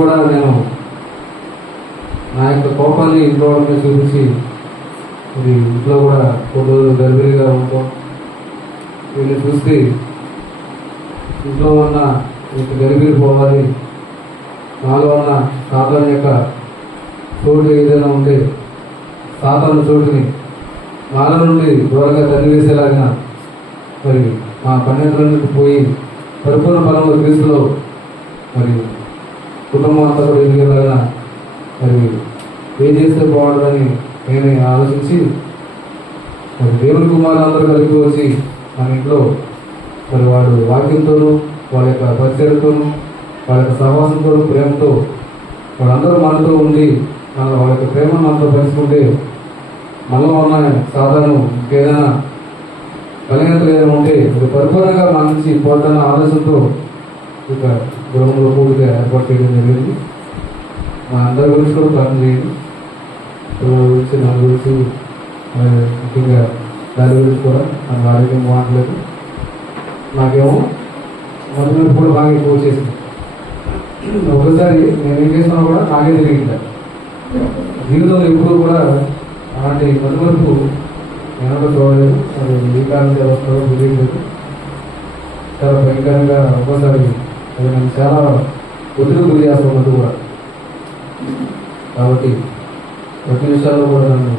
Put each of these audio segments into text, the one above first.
కూడా నేను నా యొక్క కోపాన్ని ఇంట్లో వాళ్ళని చూపించి ఇది ఇంట్లో కూడా కొన్ని రోజులు గర్భిణిగా ఉంటాం. వీళ్ళు చూస్తే ఇంట్లో ఉన్న గర్భిణి పోవాలి, నాలో ఉన్న సాతాను యొక్క చోటు ఏదైనా ఉంటే సాతాను చోటుని నాలో నుండి దూరంగా తల్లివేసేలాగా మరి మా పన్నెండులన్నిటి పోయి పరిపూర్ణ బలంలో క్రీస్తులో మరి కుటుంబం అంతా కూడా ఎదిగేలాగా మరి ఏం చేస్తే బాగుంటుందని నేను ఆలోచించి మరి దేవుని కుమారులు అందరూ కలిపి వచ్చి మన ఇంట్లో మరి వాడు వాక్యంతోనూ వాళ్ళ యొక్క పరిచయంతోనూ వాళ్ళ యొక్క సహవాసంతో ప్రేమతో వాళ్ళందరూ మనతో ఉండి వాళ్ళ యొక్క ప్రేమను మనతో పంచుకుంటే మనలో ఉన్న సాధన ఇంకేదైనా బలహీనతలు ఏదైనా ఉంటే అది పరిపూర్ణంగా మన నుంచి పోతాన ఆలోచనతో ఇక గృహంలో కూడిక ఏర్పాటు చేయడం జరిగింది. మా అందరి గురించి కూడా ప్రార్థన చేయండి. పిల్లల గురించి, నా గురించి, ముఖ్యంగా దాని గురించి కూడా నాకు ఆరోగ్యం బాగుంటలేదు. నాకేమో మొదటి కూడా బాగా ఎక్కువ చేసింది. ఒకసారి నేను ఏం చేసినా కూడా నాకే తెలియదు. జీవితంలో ఎప్పుడు కూడా అలాంటి మధ్యవరకు నేను కూడా చూడలేదు. అది ఏ కాలం వస్తుందో తెలియలేదు. చాలా భయంకరంగా ఒక్కోసారి అది నన్ను చాలా ఒత్తిడి గురి చేస్తున్నట్టు కూడా. కాబట్టి ప్రతి విషయాల్లో కూడా నన్ను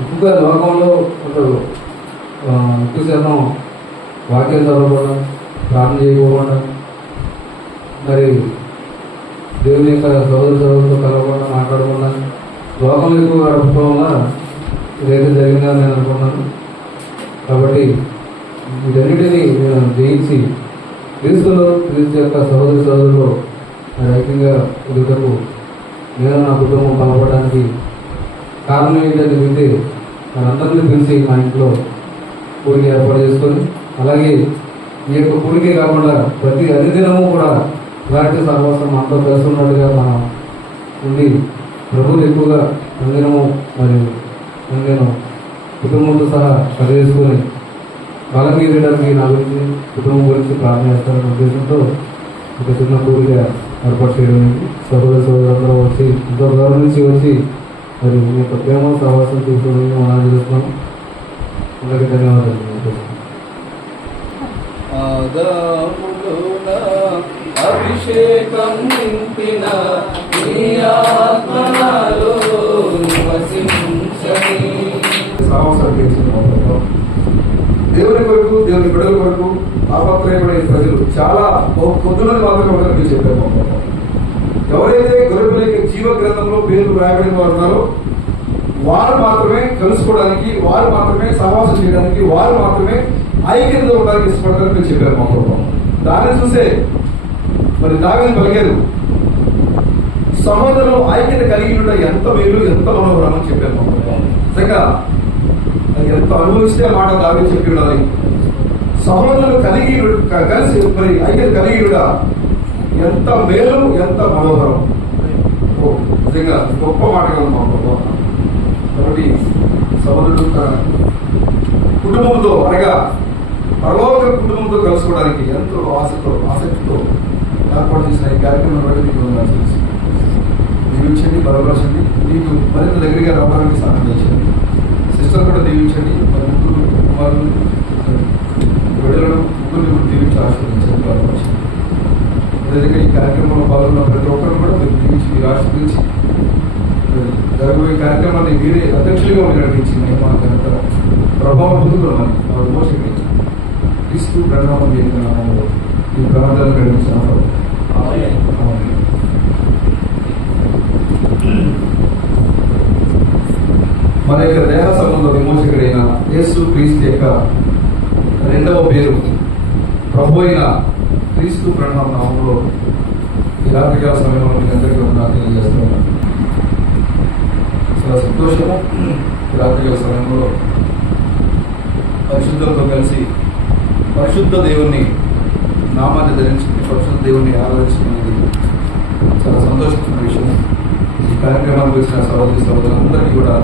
ఎక్కువగా లోకంలో ఎక్కువ శాతం వాక్యం చదవకుండా, ప్రార్థన చేయకపోకుండా, మరి దేవుని యొక్క సోదరులతో కలవకుండా, మాట్లాడకుండా లోకంలో ఎక్కువ గడపడం వల్ల ఇదైతే జరిగిందని నేను అనుకున్నాను. కాబట్టి వీటన్నిటినీ నేను జయించి క్రీస్తులో క్రీస్తు యొక్క సోదరులు మరి ఐక్యంగా ఎదుటకు నేను నా కుటుంబం బలపడడానికి కారణం ఏంటంటే వింటే మనందరినీ పిలిచి మా ఇంట్లో కూడిక ఏర్పాటు చేసుకొని, అలాగే ఈ యొక్క కూడికే కాకుండా ప్రతి అనుదినము కూడా ఇలాంటి సహవాసం మనతో కలిసి ఉన్నట్టుగా మనం ఉండి ప్రభువులు ఎక్కువగా అనుదినము మరియు నేను కుటుంబంతో సహా పనిచేసుకొని బలంగా ఎదగడానికి నా గురించి, కుటుంబం గురించి ప్రార్థన చేస్తారనే ఉద్దేశంతో ఒక చిన్న కూడిక ఏర్పాటు చేయడానికి సోదరులందరూ వచ్చి ఎంతో దూరం నుంచి వచ్చి మరి మీ యొక్క ప్రేమ సహవాసం తీసుకుని మనం ఆనందిస్తున్నాం. అందరికీ ధన్యవాదాలు. అభిషేకం నింపిన దేవుని కొరకు, దేవుని బిడ్డల కొరకు ఆపత్రయపడే ప్రజలు చాలా కొద్దులని మాత్రమే ఉంటారని మీరు చెప్పారు. ఎవరైతే గొర్రెపిల్లకి జీవ గ్రంథంలో పేర్లు రాయబడిన వారు ఉన్నారో వారు మాత్రమే కలుసుకోవడానికి, వారు మాత్రమే సహవాసం చేయడానికి, వారు మాత్రమే ఐక్యతతో ఉండడానికి ఇష్టపడతారని మీరు చెప్పారు మా ప్రభుత్వం. దాన్ని చూసే మరి దావీదు పలికారు, సహోదరులు ఐక్యత కలిగి ఉండడం ఎంత మేలు, ఎంత మనోహరం అని చెప్పారు మా ప్రభుత్వం. నిజంగా అది ఎంత అనుభవిస్తే మాట దావీదు చెప్పి ఉండాలి. సహోదరులు కలిసి మరి ఐక్యత కలిగి ఉండ ఎంత మేలు, ఎంత మనోహరం. నిజంగా గొప్ప మాటగా ఉంది మా ప్రభుత్వం. కాబట్టి సహోదరుడు కుటుంబంతో అనగా పరలోక కుటుంబంతో కలుసుకోవడానికి ఎంతో ఆసక్తితో ఏర్పాటు చేసిన ఈ కార్యక్రమం బట్టి మీకు దీవించండి, బలపరచండి. మీకు మరింత దగ్గరగా రావడానికి సహాయం చేయండి. సిస్టర్ కూడా దీవించండి. మరి ముగ్గురు కుమారులు బిడ్డలను ముగ్గురిని కూడా దీవించి ఆశీర్వదించండి, బలపరచండి. అదేవిధంగా ఈ కార్యక్రమంలో పాల్గొన్న ప్రతి ఒక్కరు కూడా మీరు దీవించి, మీరు ఆశీర్వదించి జరగబోయే కార్యక్రమాన్ని మీరే అధ్యక్షులుగా ఉండి నడిపించి మేము మా ఘనత ప్రభావం పొందుతున్నామని వారు మోసగించి క్రీస్తు ప్రణామం నామంలో ఈ ప్రాంతాలను నడిపించినారు. మన యొక్క దేహ సంబంధ విమోచకుడైన యేసు క్రీస్తు యొక్క రెండవ పేరు ప్రభు అయిన క్రీస్తు ప్రణామ నామంలో ఈ రాత్రికాల సమయంలో మీకు అందరికీ తెలియజేస్తున్నాను. చాలా సంతోషము. రాత్రికాల సమయంలో పరిశుద్ధులతో కలిసి పరిశుద్ధ దేవుణ్ణి నామాన్ని ధరించుకుని పరిశుద్ధ దేవుణ్ణి ఆరాధించుకునేది చాలా సంతోషమైన విషయం. ఈ కార్యక్రమానికి వచ్చిన సహోదరులందరికీ కూడా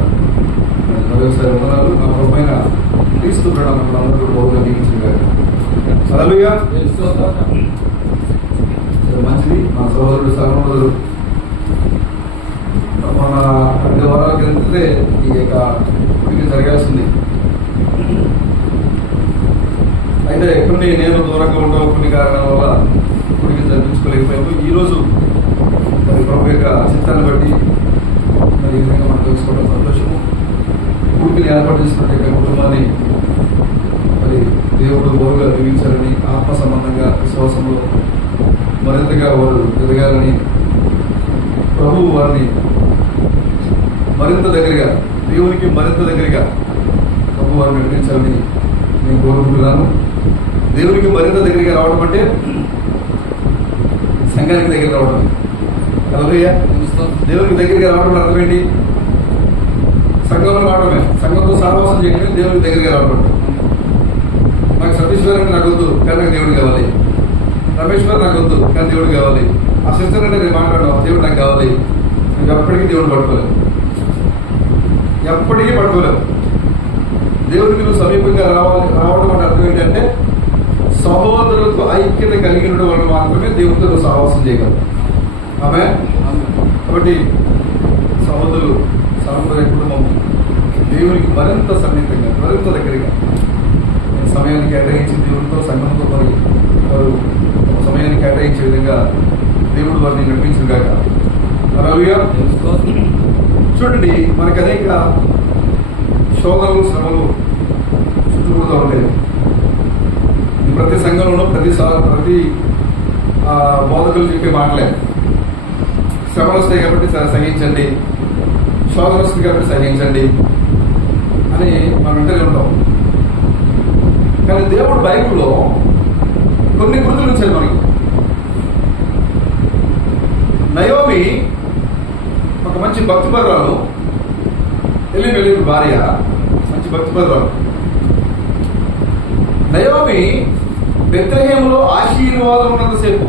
మరొకసారి వందనాలు. నా ప్రభువైన క్రీస్తు ప్రణామం అందరూ కూడా బహుగా దీవించారు. హల్లెలూయా. మంచిది. మా సహోదరుడు సహోదరుడు మన 2 వారాల క్రితమే ఈ యొక్క గుడికి జరగాల్సింది. అయితే నేను దూరంగా ఉండడం కొన్ని కారణాల వల్ల గుడికి జరిపించుకోలేకపోయాము. ఈరోజు మరి ప్రభు యొక్క చిత్తాన్ని బట్టి మరి ఈ విధంగా మనం తెలుసుకోవడం సంతోషము. గుడిని ఏర్పాటు చేసినట్టు యొక్క కుటుంబాన్ని మరి దేవుడు బోరుగా దీవించాలని, ఆత్మ సంబంధంగా విశ్వాసంలో మరింతగా వారు ఎదగాలని, ప్రభువు వారిని మరింత దగ్గరగా, దేవునికి మరింత దగ్గరగా ప్రభు వారిని నడిపించాలని నేను కోరుకుంటున్నాను. దేవునికి మరింత దగ్గరగా రావడం అంటే సంఘానికి దగ్గర రావడం. హల్లెలూయా. దేవునికి దగ్గరగా రావడం అర్థం ఏంటి? సంఘంలో రావడమే, సంఘంతో సహవాసం చేయడమే దేవునికి దగ్గరగా రావడం. నాకు సతీశ్వరం నాకు వద్దు కానీ నాకు దేవుడు కావాలి, రమేశ్వర్ నాకు వద్దు కానీ దేవుడు కావాలి, ఆ సిస్టర్ అంటే నేను మాట్లాడడం దేవుడు నాకు కావాలి. నువ్వు ఎప్పటికీ దేవుడు పట్టుకోలేవు, ఎప్పటికీ పట్టుకోలేవు. దేవుడికి నువ్వు సమీపంగా రావడం అంటే అర్థం ఏంటంటే సహోదరులకు ఐక్యత కలిగి ఉండడం వల్ల మాత్రమే దేవుడితో నువ్వు సహవాసం చేయగలవు. ఆమె కాబట్టి సహోదరులు సాంప్రదాయ కుటుంబం దేవునికి మరింత సన్నిహితంగా, మరింత దగ్గరగా సమయాన్ని కేటాయించి దేవుడితో సంఘంతో మరి వారు సమయాన్ని కేటాయించే విధంగా దేవుడు వారిని నడిపించిన కాక. హల్లెలూయా. చూడండి, మనకు అనేక శోధనలు, శ్రమలు చుట్టుముడుతూ ఉంటాయి. ప్రతి సంఘంలోనూ ప్రతి బోధకులు చెప్పే మాటలే. శ్రమలు వస్తాయి కాబట్టి సహించండి, శోధన వస్తుంది కాబట్టి సహించండి అని మనం వింటూనే ఉంటాం. కానీ దేవుడు బైబిల్లో కొన్ని గుర్తులు ఇచ్చాడు మనకి. నయోమి ఒక మంచి భక్తిపరురాలు, ఎలీమెలెకు భార్య, మంచి భక్తిపరురాలు. నయోమి బెత్లెహేములో ఆశీర్వాదం ఉన్నంతసేపు,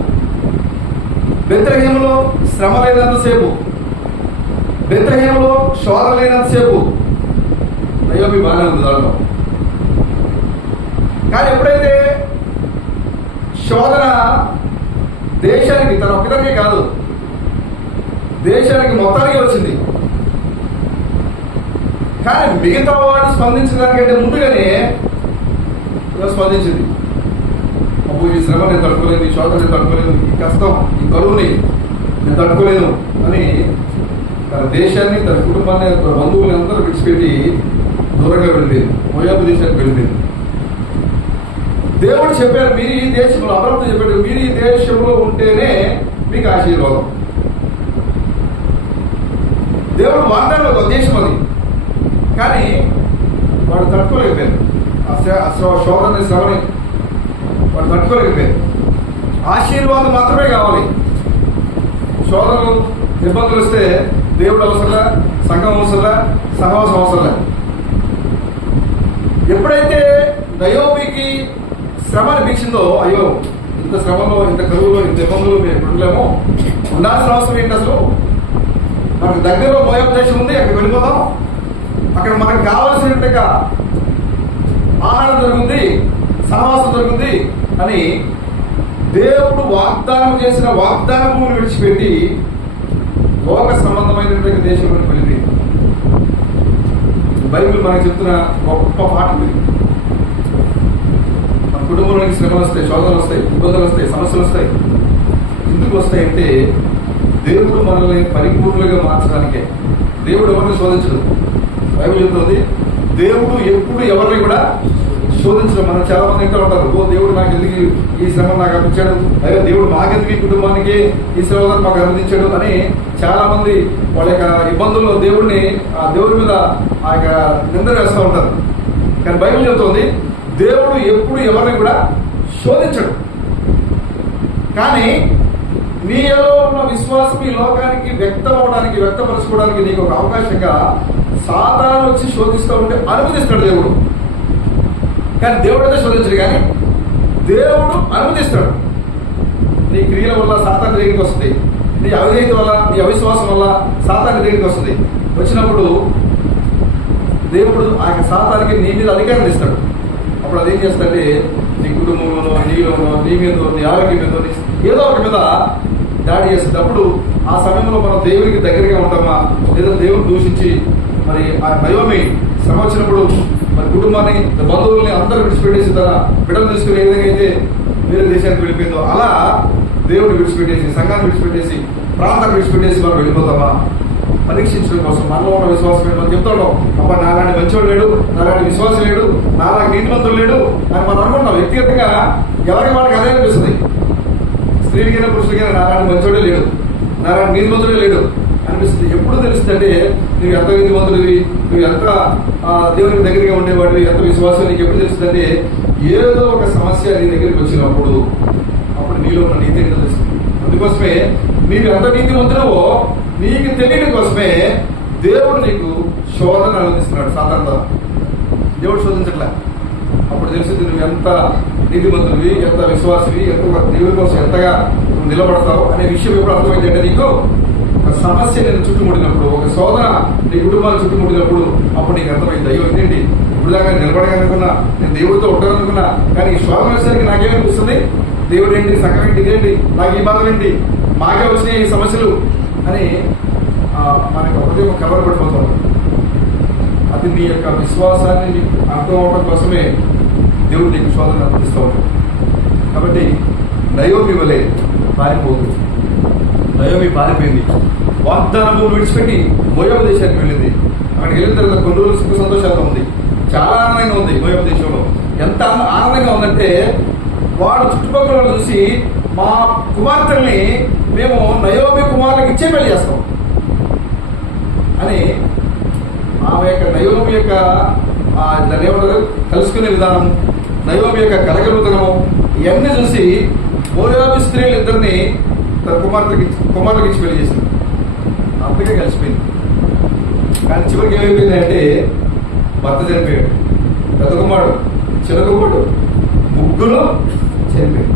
బెత్లెహేములో శ్రమ లేనంతసేపు, బెత్లెహేములో శోధ లేనంతసేపు నయోమి బాగానే ఉంది దాంట్లో. కానీ ఎప్పుడైతే శోధన దేశానికి, తన ఒక్కరికే కాదు దేశానికి మొత్తానికి వచ్చింది. కానీ మిగతా వాడు స్పందించడానికంటే ముందుగానే స్పందించింది. అప్పుడు ఈ శ్రమ నేను తట్టుకోలేను, ఈ శోధన నేను తట్టుకోలేను, ఈ కష్టం, ఈ కరువుని నేను తట్టుకోలేను అని తన దేశాన్ని, తన కుటుంబాన్ని, తన బంధువులు అందరూ విడిచిపెట్టి దూరంగా వెళ్ళిపోయింది, మోయాబు దేశానికి వెళ్ళిపోయింది. దేవుడు చెప్పారు, మీరు ఈ దేశంలో, అబ్రహాముతో చెప్పాడు, మీరు ఈ దేశంలో ఉంటేనే మీకు ఆశీర్వాదం. దేవుడు వాగ్దానం ఒక దేశం అది. కానీ వాడు తట్టుకోలేకపోయారు, ఆ శోధన శ్రమని వాడు తట్టుకోలేకపోయారు. ఆశీర్వాదం మాత్రమే కావాలి. శోధనలు, ఇబ్బందులు వస్తే దేవుడు అవసరంలా, సంఘం అవసరంలా, సహవాసం అవసరంలా. ఎప్పుడైతే నయోమికి శ్రమ అనిపించిందో, అయ్యో ఇంత శ్రమలో, ఇంత కరువులో, ఇంత ఇబ్బందులు మేము ఉండలేము, ఉండాల్సిన అవసరం ఏంటి? అసలు మనకు దగ్గరలో మోయాబు దేశం ఉంది, అక్కడికి వెళ్ళిపోదాం, అక్కడ మనకు కావలసినట్టుగా ఆహారం దొరుకుతుంది, సహవాసం దొరుకుతుంది అని దేవుడు వాగ్దానం చేసిన వాగ్దానము విడిచిపెట్టి లోక సంబంధమైనటువంటి దేశంలోకి వెళ్ళింది. బైబిల్ మనకు చెప్తున్న గొప్ప పాట ఇది. మన కుటుంబంలోనికి శ్రమలు వస్తాయి, శోధనలు వస్తాయి, ఇబ్బందులు వస్తాయి, సమస్యలు వస్తాయి. ఎందుకు వస్తాయంటే దేవుడు మనల్ని పరిపూర్ణంగా మార్చడానికే. దేవుడు ఎవరిని శోధించడు. బైబిల్ చెప్తుంది, దేవుడు ఎప్పుడు ఎవరిని కూడా శోధించడం. మనం చాలా మంది ఇంట్లో ఉంటారు, ఓ దేవుడు నాకు ఎందుకు ఈ శ్రమ నాకు అందించాడు, అయ్యో దేవుడు మాకెందుకు ఈ కుటుంబానికి ఈ శ్రమ మాకు అందించాడు అని చాలా మంది వాళ్ళ యొక్క ఇబ్బందుల్లో ఆ దేవుడి మీద ఆ యొక్క నింద వేస్తూ ఉంటారు. కానీ బైబిల్ చెబుతోంది, దేవుడు ఎప్పుడు ఎవరిని కూడా శోధించడు. కానీ నీలో ఉన్న విశ్వాసం ఈ లోకానికి వ్యక్తం అవడానికి, వ్యక్తపరచుకోవడానికి నీకు ఒక అవకాశంగా సాతాను వచ్చి శోధిస్తూ ఉంటే అనుమతిస్తాడు దేవుడు. కానీ దేవుడు అయితే శోధించడు, కానీ దేవుడు అనుమతిస్తాడు. నీ క్రియల వల్ల సాతాను దగ్గరికి వస్తుంది, నీ అవిధేయత వల్ల, నీ అవిశ్వాసం వల్ల సాతాను దగ్గరికి వస్తుంది. వచ్చినప్పుడు దేవుడు ఆ సాతానికి నీ మీద అధికారం ఇస్తాడు. అప్పుడు అదేం చేస్తాడంటే నీ కుటుంబంలోనో, నీలోనో, నీ మీద, నీ ఆరోగ్యం మీద, ఏదో ఒక మీద దాడి చేసేటప్పుడు ఆ సమయంలో మనం దేవునికి దగ్గరగా ఉంటామా, లేదా దేవుని దూషించి మరి ఆ నయోమి శ్రమ వచ్చినప్పుడు మరి కుటుంబాన్ని, బంధువుల్ని అందరూ విడిచిపెట్టేసి తన బిడ్డలు తీసుకుని ఏ విధంగా అయితే వేరే దేశానికి వెళ్ళిపోయిందో అలా దేవుడిని విడిచిపెట్టేసి, సంఘాన్ని విడిచిపెట్టేసి, ప్రాంతాన్ని విడిచిపెట్టేసి మనం వెళ్ళిపోతామా పరీక్షించడం కోసం. మనలో ఉన్న విశ్వాసం ఏంటి మనం చెప్తాడు, అబ్బా నాలాంటి మంచివాడు లేడు, నాలాంటి విశ్వాసం లేడు, నాలాంటి నీతిమంతుడు లేడు అని మనం అనుకుంటాం. వ్యక్తిగతంగా ఎవరికి వాళ్ళకి అదే అనిపిస్తుంది. స్త్రీలకైనా పురుషులకైనా నాలాంటి మంచివాడే లేడు, నాలాంటి నీతిమంతుడే లేడు అనిపిస్తుంది. ఎప్పుడు తెలుస్తుందంటే నువ్వు ఎంత నీతిమంతుడివి, నువ్వు ఎంత దేవునికి దగ్గరగా ఉండేవాడివి, ఎంత విశ్వాసం నీకు ఎప్పుడు తెలుస్తుందంటే ఏదో ఒక సమస్య నీ దగ్గరికి వచ్చినప్పుడు అప్పుడు నీలో ఉన్న నీతి ఏంటో తెలుస్తుంది. అందుకోసమే నీవు ఎంత నీతిమంతుడవో నీకు తెలియడం కోసమే దేవుడు నీకు శోధన అనుమతిస్తున్నాడు. సాధారణంగా దేవుడు శోధించట్లే. అప్పుడు తెలుస్తుంది నువ్వు ఎంత నీతిమంతుడివి, ఎంత విశ్వాసివి, ఎంత దేవుడి కోసం ఎంతగా నువ్వు నిలబడతావు అనే విషయం ఎప్పుడు అర్థమైందంటే నీకు ఒక సమస్య నేను చుట్టుముడినప్పుడు, ఒక శోధన నీ కుటుంబాన్ని చుట్టుముడినప్పుడు అప్పుడు నీకు అర్థమైంది, అయ్యో ఇదేంటి ఇప్పుడు దాకా నిలబడగలనుకున్నా, నేను దేవుడితో ఉంటాననుకున్నా, కానీ ఈ శోధన వచ్చేసరికి నాకేమనిపిస్తుంది, దేవుడు ఏంటి, సంఘం ఏంటి, ఇదేంటి, నాకు ఈ బాధలు ఏంటి, మాకే వచ్చినాయి ఈ సమస్యలు అని మనకు హృదయం కలవరపడిపోతాం. అది నీ యొక్క విశ్వాసాన్ని నీకు అర్థం అవడం కోసమే దేవుడు నీకు శోధన అందిస్తూ ఉంటాడు. కాబట్టి నయోమి వలె పారిపోదు. నయోమి పారిపోయింది, వాగ్దానం విడిచిపెట్టి మోయాబు దేశానికి వెళ్ళింది. అక్కడికి వెళ్ళిన తర్వాత కొన్ని రోజులు సుఖ సంతోషాలతో ఉంది, చాలా ఆనందంగా ఉంది. మోయాబు దేశంలో ఎంత ఆనందంగా ఉందంటే వాడు చుట్టుపక్కల వాళ్ళు చూసి మా కుమార్తెల్ని మేము నయోమి కుమారులకు ఇచ్చే పెళ్లి చేస్తాం అని ఆమె యొక్క నయోమి యొక్క దాన్ని ఏమంటారు కలుసుకునే విధానం, నయోమి యొక్క కలగలుగుతనము ఇవన్నీ చూసి మోయాబు స్త్రీలు ఇద్దరిని తన కుమార్తెకి ఇచ్చి పెళ్లి చేసింది. అంతగా కలిసిపోయింది. కానీ చివరికి ఏమైపోయింది అంటే భర్త చనిపోయాడు, పెద్ద కుమారుడు, చిన్న కుమారుడు, ముగ్గురు చనిపోయాడు.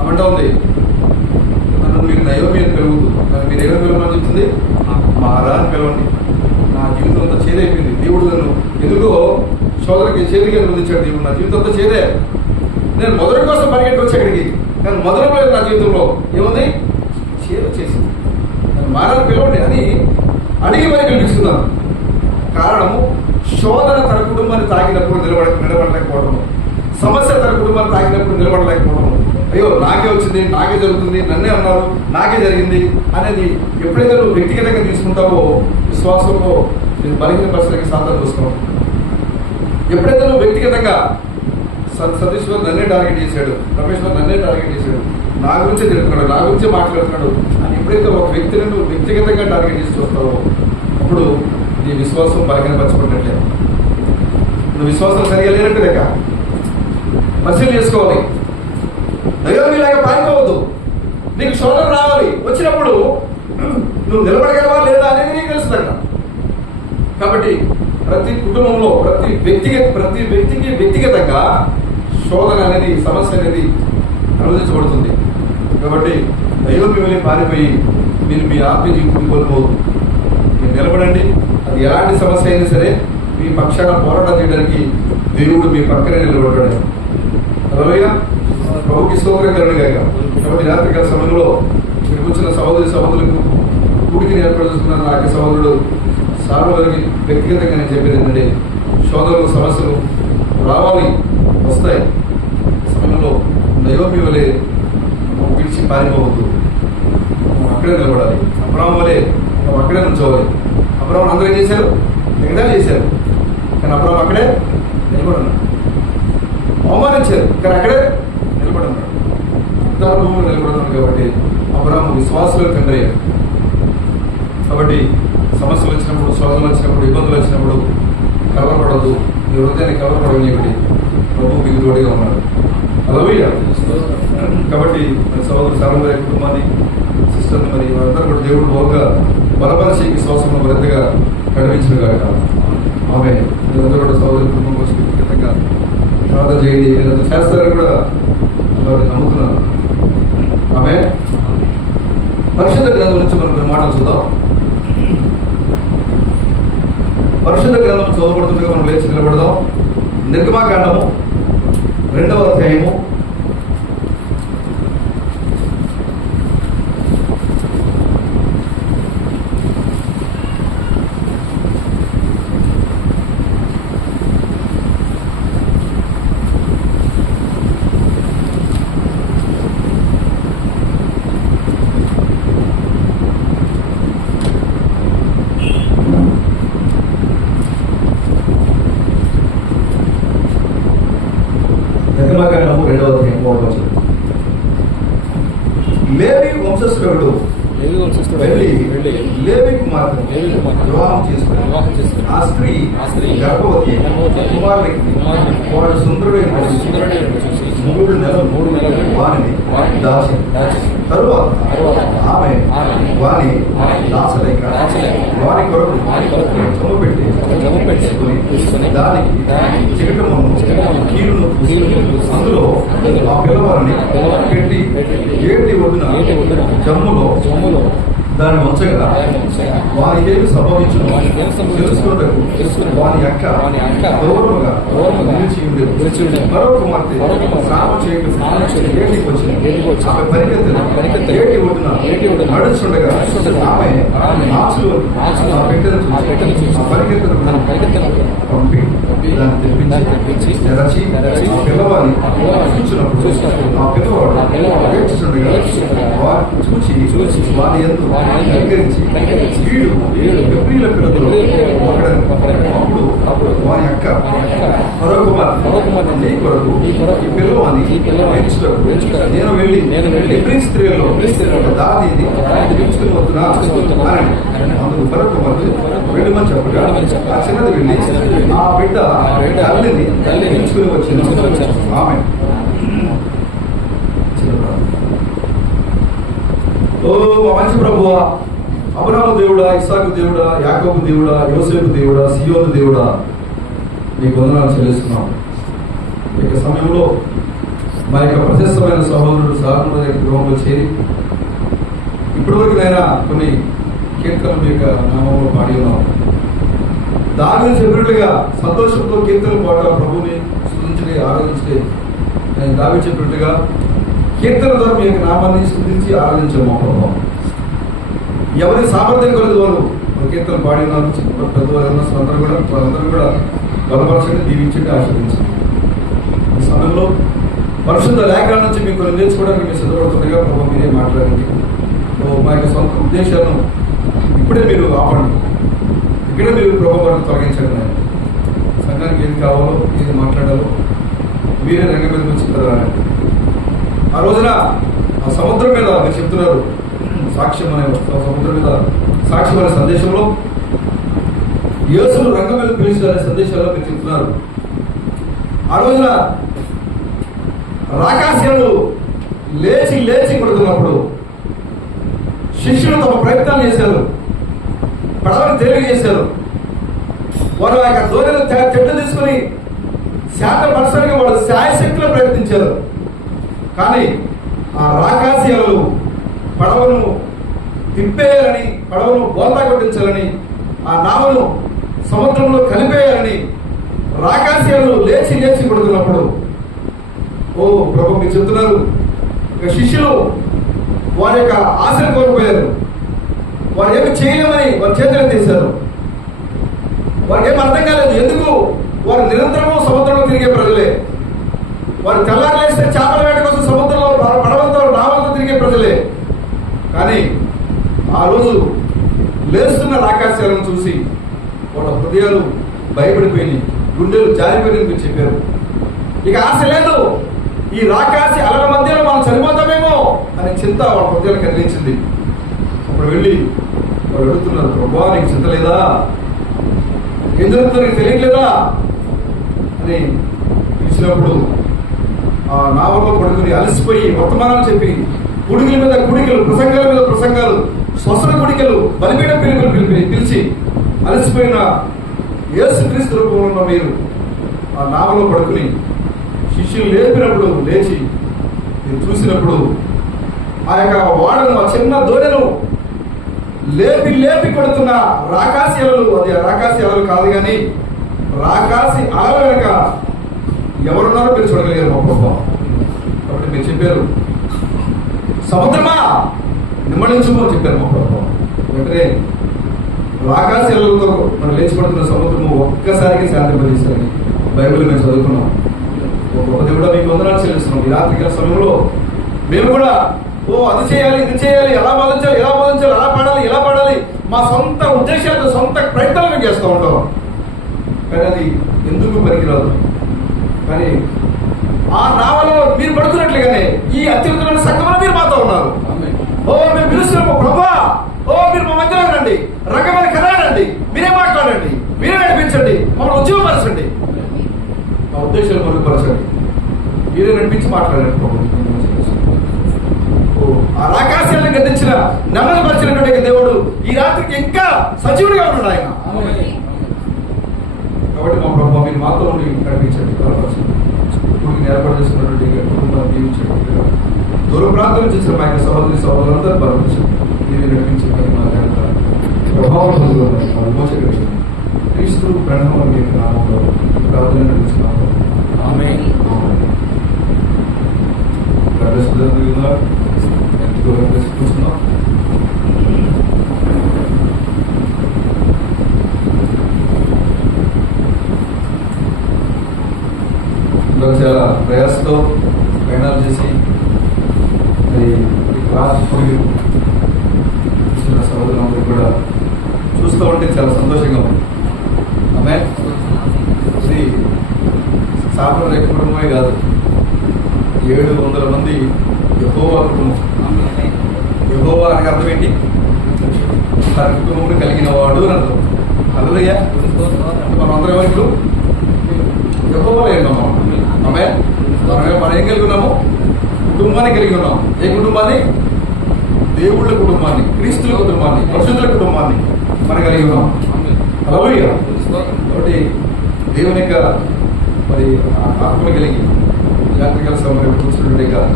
అమంటా ఉంది నన్ను మీరు నయోమి అని పిలువద్దు, నన్ను మీరు ఏమైనా పిలవమని చెప్తుంది, మారా అని పిలవండి. నా జీవితం అంతా చేదైపోయింది. దేవుడు నన్ను ఎందుకో సోదరికి చేదిగా అనుమతించాడు. దేవుడు నా జీవితం అంతా చేదే. నేను మొదటి కోసం పరిగెట్టి వచ్చి అక్కడికి, నేను మొదలపోలేదు. నా జీవితంలో ఏముంది, చేదు చేసింది. నన్ను మారాలని పిలవండి అని అడిగి మరి పిలిపిస్తున్నాను. కారణము శోధన తన కుటుంబాన్ని తాకినప్పుడు నిలబడలేకపోవడం, సమస్య తన కుటుంబాన్ని తాకినప్పుడు నిలబడలేకపోవడం, అయ్యో నాకే వచ్చింది, నాకే జరుగుతుంది, నన్నే అన్నారు, నాకే జరిగింది అనేది ఎప్పుడైతే నువ్వు వ్యక్తిగతంగా తీసుకుంటావో విశ్వాసంలో నేను బలహీనపరచడానికి సాధన చూస్తున్నావు. ఎప్పుడైతే నువ్వు వ్యక్తిగతంగా సతీశ్వర్ నన్నే టార్గెట్ చేశాడు, రమేశ్వర్ నన్నే టార్గెట్ చేశాడు, నా గురించే తిరుగుతున్నాడు, నా గురించే మాట్లాడుతున్నాడు అని ఎప్పుడైతే ఒక వ్యక్తిని నువ్వు వ్యక్తిగతంగా టార్గెట్ చేసి చూస్తావో అప్పుడు నీ విశ్వాసం బలహీనపరచబడినట్లే. నువ్వు విశ్వాసం సరిగా లేనట్టు లెక్క. పరిశీలన చేసుకోవాలి. నయోమిలాగా పారిపోవద్దు. నీకు శోధన రావాలి, వచ్చినప్పుడు నువ్వు నిలబడగలవా లేదా అనేది నీకు తెలుస్తుందట. కాబట్టి ప్రతి కుటుంబంలో ప్రతి వ్యక్తికి వ్యక్తిగతంగా శోధన అనేది, సమస్య అనేది అనుమతించబడుతుంది. కాబట్టి నయోమి వెళ్ళి పారిపోయి మీరు మీ ఆత్మీయ జీవితం కోల్పోవద్దు. మీరు నిలబడండి. అది ఎలాంటి సమస్య అయినా సరే మీ పక్షాన పోరాటం చేయడానికి దేవుడు మీ పక్కనే నిలబడ్డాడు. అలాగే ప్రభుకి స్తోత్రం కలుగుగాక. కాబట్టి రాత్రికాల సమయంలో మీరు కూర్చున్న సహోదరులకు కూడికి ఏర్పడుతున్న నాకు సహోదరుడు సార్వజనిక వ్యక్తిగతంగా నేను చెప్పేది ఏంటంటే శోధనలు, సమస్యలు రావాలి, వస్తాయి. సమయంలో నయోమి వలె విడిచి పారిపోవద్దు. నువ్వు అక్కడే నిలబడాలి. అబ్రాహాము వలె నువ్వు అక్కడే నుంచోవాలి. అబ్రాహాము అందరూ ఏం చేశారు, ఎగదాలు చేశారు, కానీ అబ్రాహాము అక్కడే నిలబడన్నాడు. అవమానించారు, కానీ అక్కడే నిలబడన్నాడు. ఉత్తర భూమిలో నిలబడుతున్నాడు. కాబట్టి అబ్రాహాము విశ్వాసులకు తండ్రి అయ్యాడు. కాబట్టి సమస్యలు వచ్చినప్పుడు, శోధనలు వచ్చినప్పుడు, ఇబ్బందులు వచ్చినప్పుడు కలవరపడద్దు. మీ హృదయాన్ని కలవరపడనివ్వండి. ప్రభు మీకు తోడుగా ఉన్నాడు. హల్లెలూయా. కాబట్టి మన సహోదరు సర్వ కుటుంబాన్ని, సిస్టర్ని మరి వారందరూ కూడా దేవుడు బాగా బలపరిచి విశ్వాసంలో మరింతగా కనిపించిన కాక ఆమె మీరందరూ కూడా సహోదరు కుటుంబం కోసం వ్యక్తిగతంగా ప్రార్థన చేయండి. మీరంతా చేస్తారని కూడా నమ్ముతున్నాను. ఆమె పరిశుద్ధ గ్రంథం నుంచి మనం కొన్ని మాటలు చూద్దాం. పరిశుద్ధ గ్రంథం చదవబడుతుండగా మనం లేచి నిలబడదాం. నిర్గమాకాండము 2వ అధ్యాయము వెళ్ళి లేవి కుమార్తెను వివాహం చేసుకుని ఆ స్త్రీ గర్భవతి కుమారుడికి వాడు సుందరుడైన మూడు నెలలు వారిని దాచి తరువాత ఆమె వారి దాచలేక వారి కొరకు జమ పెట్టి దానికి చికటమును కీలును అందులో ఆ పిల్లవారిని పెట్టి ఏటి ఒడ్డున జమ్ములో దాన్ని ఉంచగా వారికి ఏమి సంభవించు తెలుసుకున్నకు వారి యొక్క గౌరవంగా నిలిచి ఉండేది. మరో కుమార్తె స్నానం చేయడం ఏటికి వచ్చింది. ఆమె పరిగెత్తిన ఏటి ఒడ్డున నడుచుండగా ఆమె నాచులు ఆ పెట్టెను చూసి ఆ పరిగెత్తిన పంపి దాన్ని తెప్పించి రచి ఆ పిల్లవారిని చూసినప్పుడు ఆ పిల్లవాడు ఏడ్చుండగా వారు చూచి వారి ఎందు కనికరించి వీడు ఎబ్రీల పిల్లలు అప్పుడు వారి యొక్క మరో కుమార్తె నీ కొరకు ఈ పిల్లవాన్ని పెంచుటకు నేను వెళ్ళి ఎబ్రీ స్త్రీలలో దానిని పెంచుకుని వస్తున్నా అని అందుకు మరో కుమార్తె వెళ్ళమని చెప్పగా ఆ చిన్నది వెళ్ళి ఆ బిడ్డ తల్లిని పెంచుకుని వచ్చింది. ఆమె ఓ మా మంచి ప్రభువా, అబ్రహాము దేవుడా, ఇస్సాకు దేవుడా, యాకోబు దేవుడా, యోసేపు దేవుడా, సియోను దేవుడా, నీకు వందనాలు చెల్లిస్తున్నాం. ఈ సమయంలో మా యొక్క ప్రశస్తమైన సహోదరుడు సాధారణ గృహంలో చేరి ఇప్పటివరకు నైనా కొన్ని కీర్తనలు మీ యొక్క నామంలో పాడి ఉన్నాం. దానిని చెప్పినట్లుగా సంతోషంతో కీర్తనలు పాట ప్రభుని స్తుతించే ఆరాధించే నేను దావి చెప్పినట్టుగా కీర్తన ద్వారా మీ యొక్క నామాన్ని స్తుతించి ఆరాధించాము. మా ప్రభావం ఎవరి సామర్థ్యం కలదు వారు కీర్తనలు పాడి ఉన్నారు. పెద్దవారు అందరూ కూడా బలపరచండి, దీవించండి, ఆశీర్వదించండి. ఈ సమయంలో పరిశుద్ధ లేఖనాల నుంచి మీకు కొన్ని నేర్చుకోవడానికి మీరు సిద్ధపడుతుండగా ప్రభావ మీరే మాట్లాడండి. మా యొక్క సొంత ఉద్దేశాలను ఇప్పుడే మీరు ఆపండి. ఇక్కడే మీరు ప్రభావాన్ని తొలగించండి. సంఘానికి ఏది కావాలో ఏది మాట్లాడాలో మీరే రంగం మీద చెప్తారా. ఆ రోజున ఆ సముద్రం మీద మీరు చెప్తున్నారు సాక్ష్యం అనే సముద్రం మీద సాక్ష్యం అనే సందేశంలో యేసును రంగం మీద పిలిచారనే సందేశాల్లో మీరు చెప్తున్నారు. ఆ రోజున రాకాశీలు లేచి కొడుతున్నప్పుడు శిష్యులు తమ ప్రయత్నాలు చేశారు, పడవను తేలిక చేశారు. వారు ఆ యొక్క దూరలు చెట్లు తీసుకుని శాంతపరచడానికి వాళ్ళు శాయశక్తిలో ప్రయత్నించారు. కానీ ఆ రాకాశీలు పడవను తిప్పేయాలని, పడవను బోల్తా కొట్టించాలని, ఆ నావను సముద్రంలో కలిపేయాలని రాకాశీలు లేచి కొడుతున్నప్పుడు ఓ ప్రభు మీరు చెప్తున్నారు శిష్యులు వారి యొక్క ఆశను కోల్పోయారు. వారు ఏమి చేయలేమని వారి చేతులు తీశారు. వారికి ఏమి అర్థం కాలేదు. ఎందుకు? వారు నిరంతరము సముద్రంలో తిరిగే ప్రజలే. వారు తెల్లారులేస్తే చేపల వేట కోసం సముద్రంలో పడవలతో నావలతో తిరిగే ప్రజలే. కానీ ఆ రోజు లేస్తున్న రాకాశాలను చూసి వాళ్ళ హృదయాలు భయపడిపోయినాయి, గుండెలు జారిపోయినాయి మీరు చెప్పారు. ఇక ఆశ లేదు, ఈ రాకాసి అలల మధ్యలో మనం చనిపోతామేమో అనే చింత వాళ్ళ హృదయాలు కదిలించింది. అప్పుడు వెళ్ళి వాళ్ళు అడుగుతున్నారు, ప్రభువా నీకు చింత లేదా? ఏం జరుగుతుందో నీకు తెలియట్లేదా అని పిలిచినప్పుడు ఆ నావలో పడుకుని అలసిపోయి వర్తమానాలు చెప్పి గుడికల మీద గుడికలు, ప్రసంగాల మీద ప్రసంగాలు, శ్వసన గుడికలు, బలిపీఠం పిలుపులు పిలిచి అలసిపోయిన యేసుక్రీస్తు రూపంలో ఉన్న మీరు ఆ నావలో పడుకుని శిష్యులు లేపినప్పుడు లేచి మీరు చూసినప్పుడు ఆ యొక్క వాడను, ఆ చిన్న దోణెను లేపి కొడుతున్న రాకాసి అలలు, అది రాకాసి అలలు కాదు కానీ రాకాసి అలల వెనక ఎవరున్నారో మీరు చూడగలిగారు మా ప్రభావం. కాబట్టి మీరు చెప్పారు సముద్రమా నిమ్మడించమని చెప్పారు మా ప్రభావం. వెంటనే రాకాసి అలలతో మనం లేచిపడుతున్న సముద్రము ఒక్కసారికి శాంతింపజేశారని బైబిల్ మేము చదువుకున్నాం. ఒక దేవుడా మీకు వందనాలు చెల్లిస్తున్నాం. ఈ రాత్రికాల సమయంలో మేము కూడా అది చేయాలి, ఇది చేయాలి, ఎలా బోధించాలి, ఎలా పాడాలి మా సొంత ఉద్దేశాలతో సొంత ప్రయత్నాలు మేము చేస్తూ ఉంటాం. కానీ అది ఎందుకు పనికిరాదు. కానీ ఆ నావలో మీరు పడుతున్నట్లుగానే ఈ అత్యున్నతమైన సంఘంలో మీరు మాతో ఉన్నారు. మేము పిలుస్తున్నాము ప్రభా, విషయాలు మరుగుపరచండి. మీరే నడిపించి మాట్లాడండి ప్రభు. ఆకాశాలను గద్దించిన నెమ్మదిపరిచినటువంటి దేవుడు ఈ రాత్రికి ఇంకా సజీవుడిగా ఉన్నాడు ఆయన. కాబట్టి మా ప్రభు మీరు మాతో ఉండి నడిపించండి, బలపరచండి. ఇప్పుడు ఏర్పాటు చేసుకున్నటువంటి కుటుంబాన్ని దీవించండి. దూర ప్రాంతం చేసిన మా యొక్క సహోదరి సహోదరులందరూ బలపరచండి. మీరు నడిపించండి. మా ప్రభావం విమోచకండి. క్రీస్తు ప్రణామం మీ నామంలో ప్రార్థన నడిపిస్తున్నాము. ఆమేన్. కూర్చున్నాం. చాలా ప్రయాసతో ప్రయాణాలు చేసి మరి క్లాస్ కూర్చున్న సహోదరులందరూ కూడా చూస్తూ ఉంటే చాలా సంతోషంగా ఉంది. ఆమె ఇది సాధారణ కుటుంబమే కాదు, 700 మంది యెహోవా కుటుంబం. యెహోవా అనగా అర్థం ఏంటి? తన కుటుంబం కలిగిన వాడు అని అర్థం. హల్లెలూయా. మనం అందరం ఏమో ఇప్పుడు యెహోవాలో ఉన్నాము. ఆమె మనం ఏం కలిగి ఉన్నాము? కుటుంబాన్ని కలిగి ఉన్నాము. ఏ కుటుంబాన్ని? దేవుళ్ళ కుటుంబాన్ని, క్రీస్తుల కుటుంబాన్ని, పరిశుద్ధుల కుటుంబాన్ని మనం కలిగి ఉన్నాం. హల్లెలూయా. కాబట్టి దేవుని యొక్క మరి ఆత్మ కలిగి యాత్రికల సమయం కూర్చున్నట్టే కాదు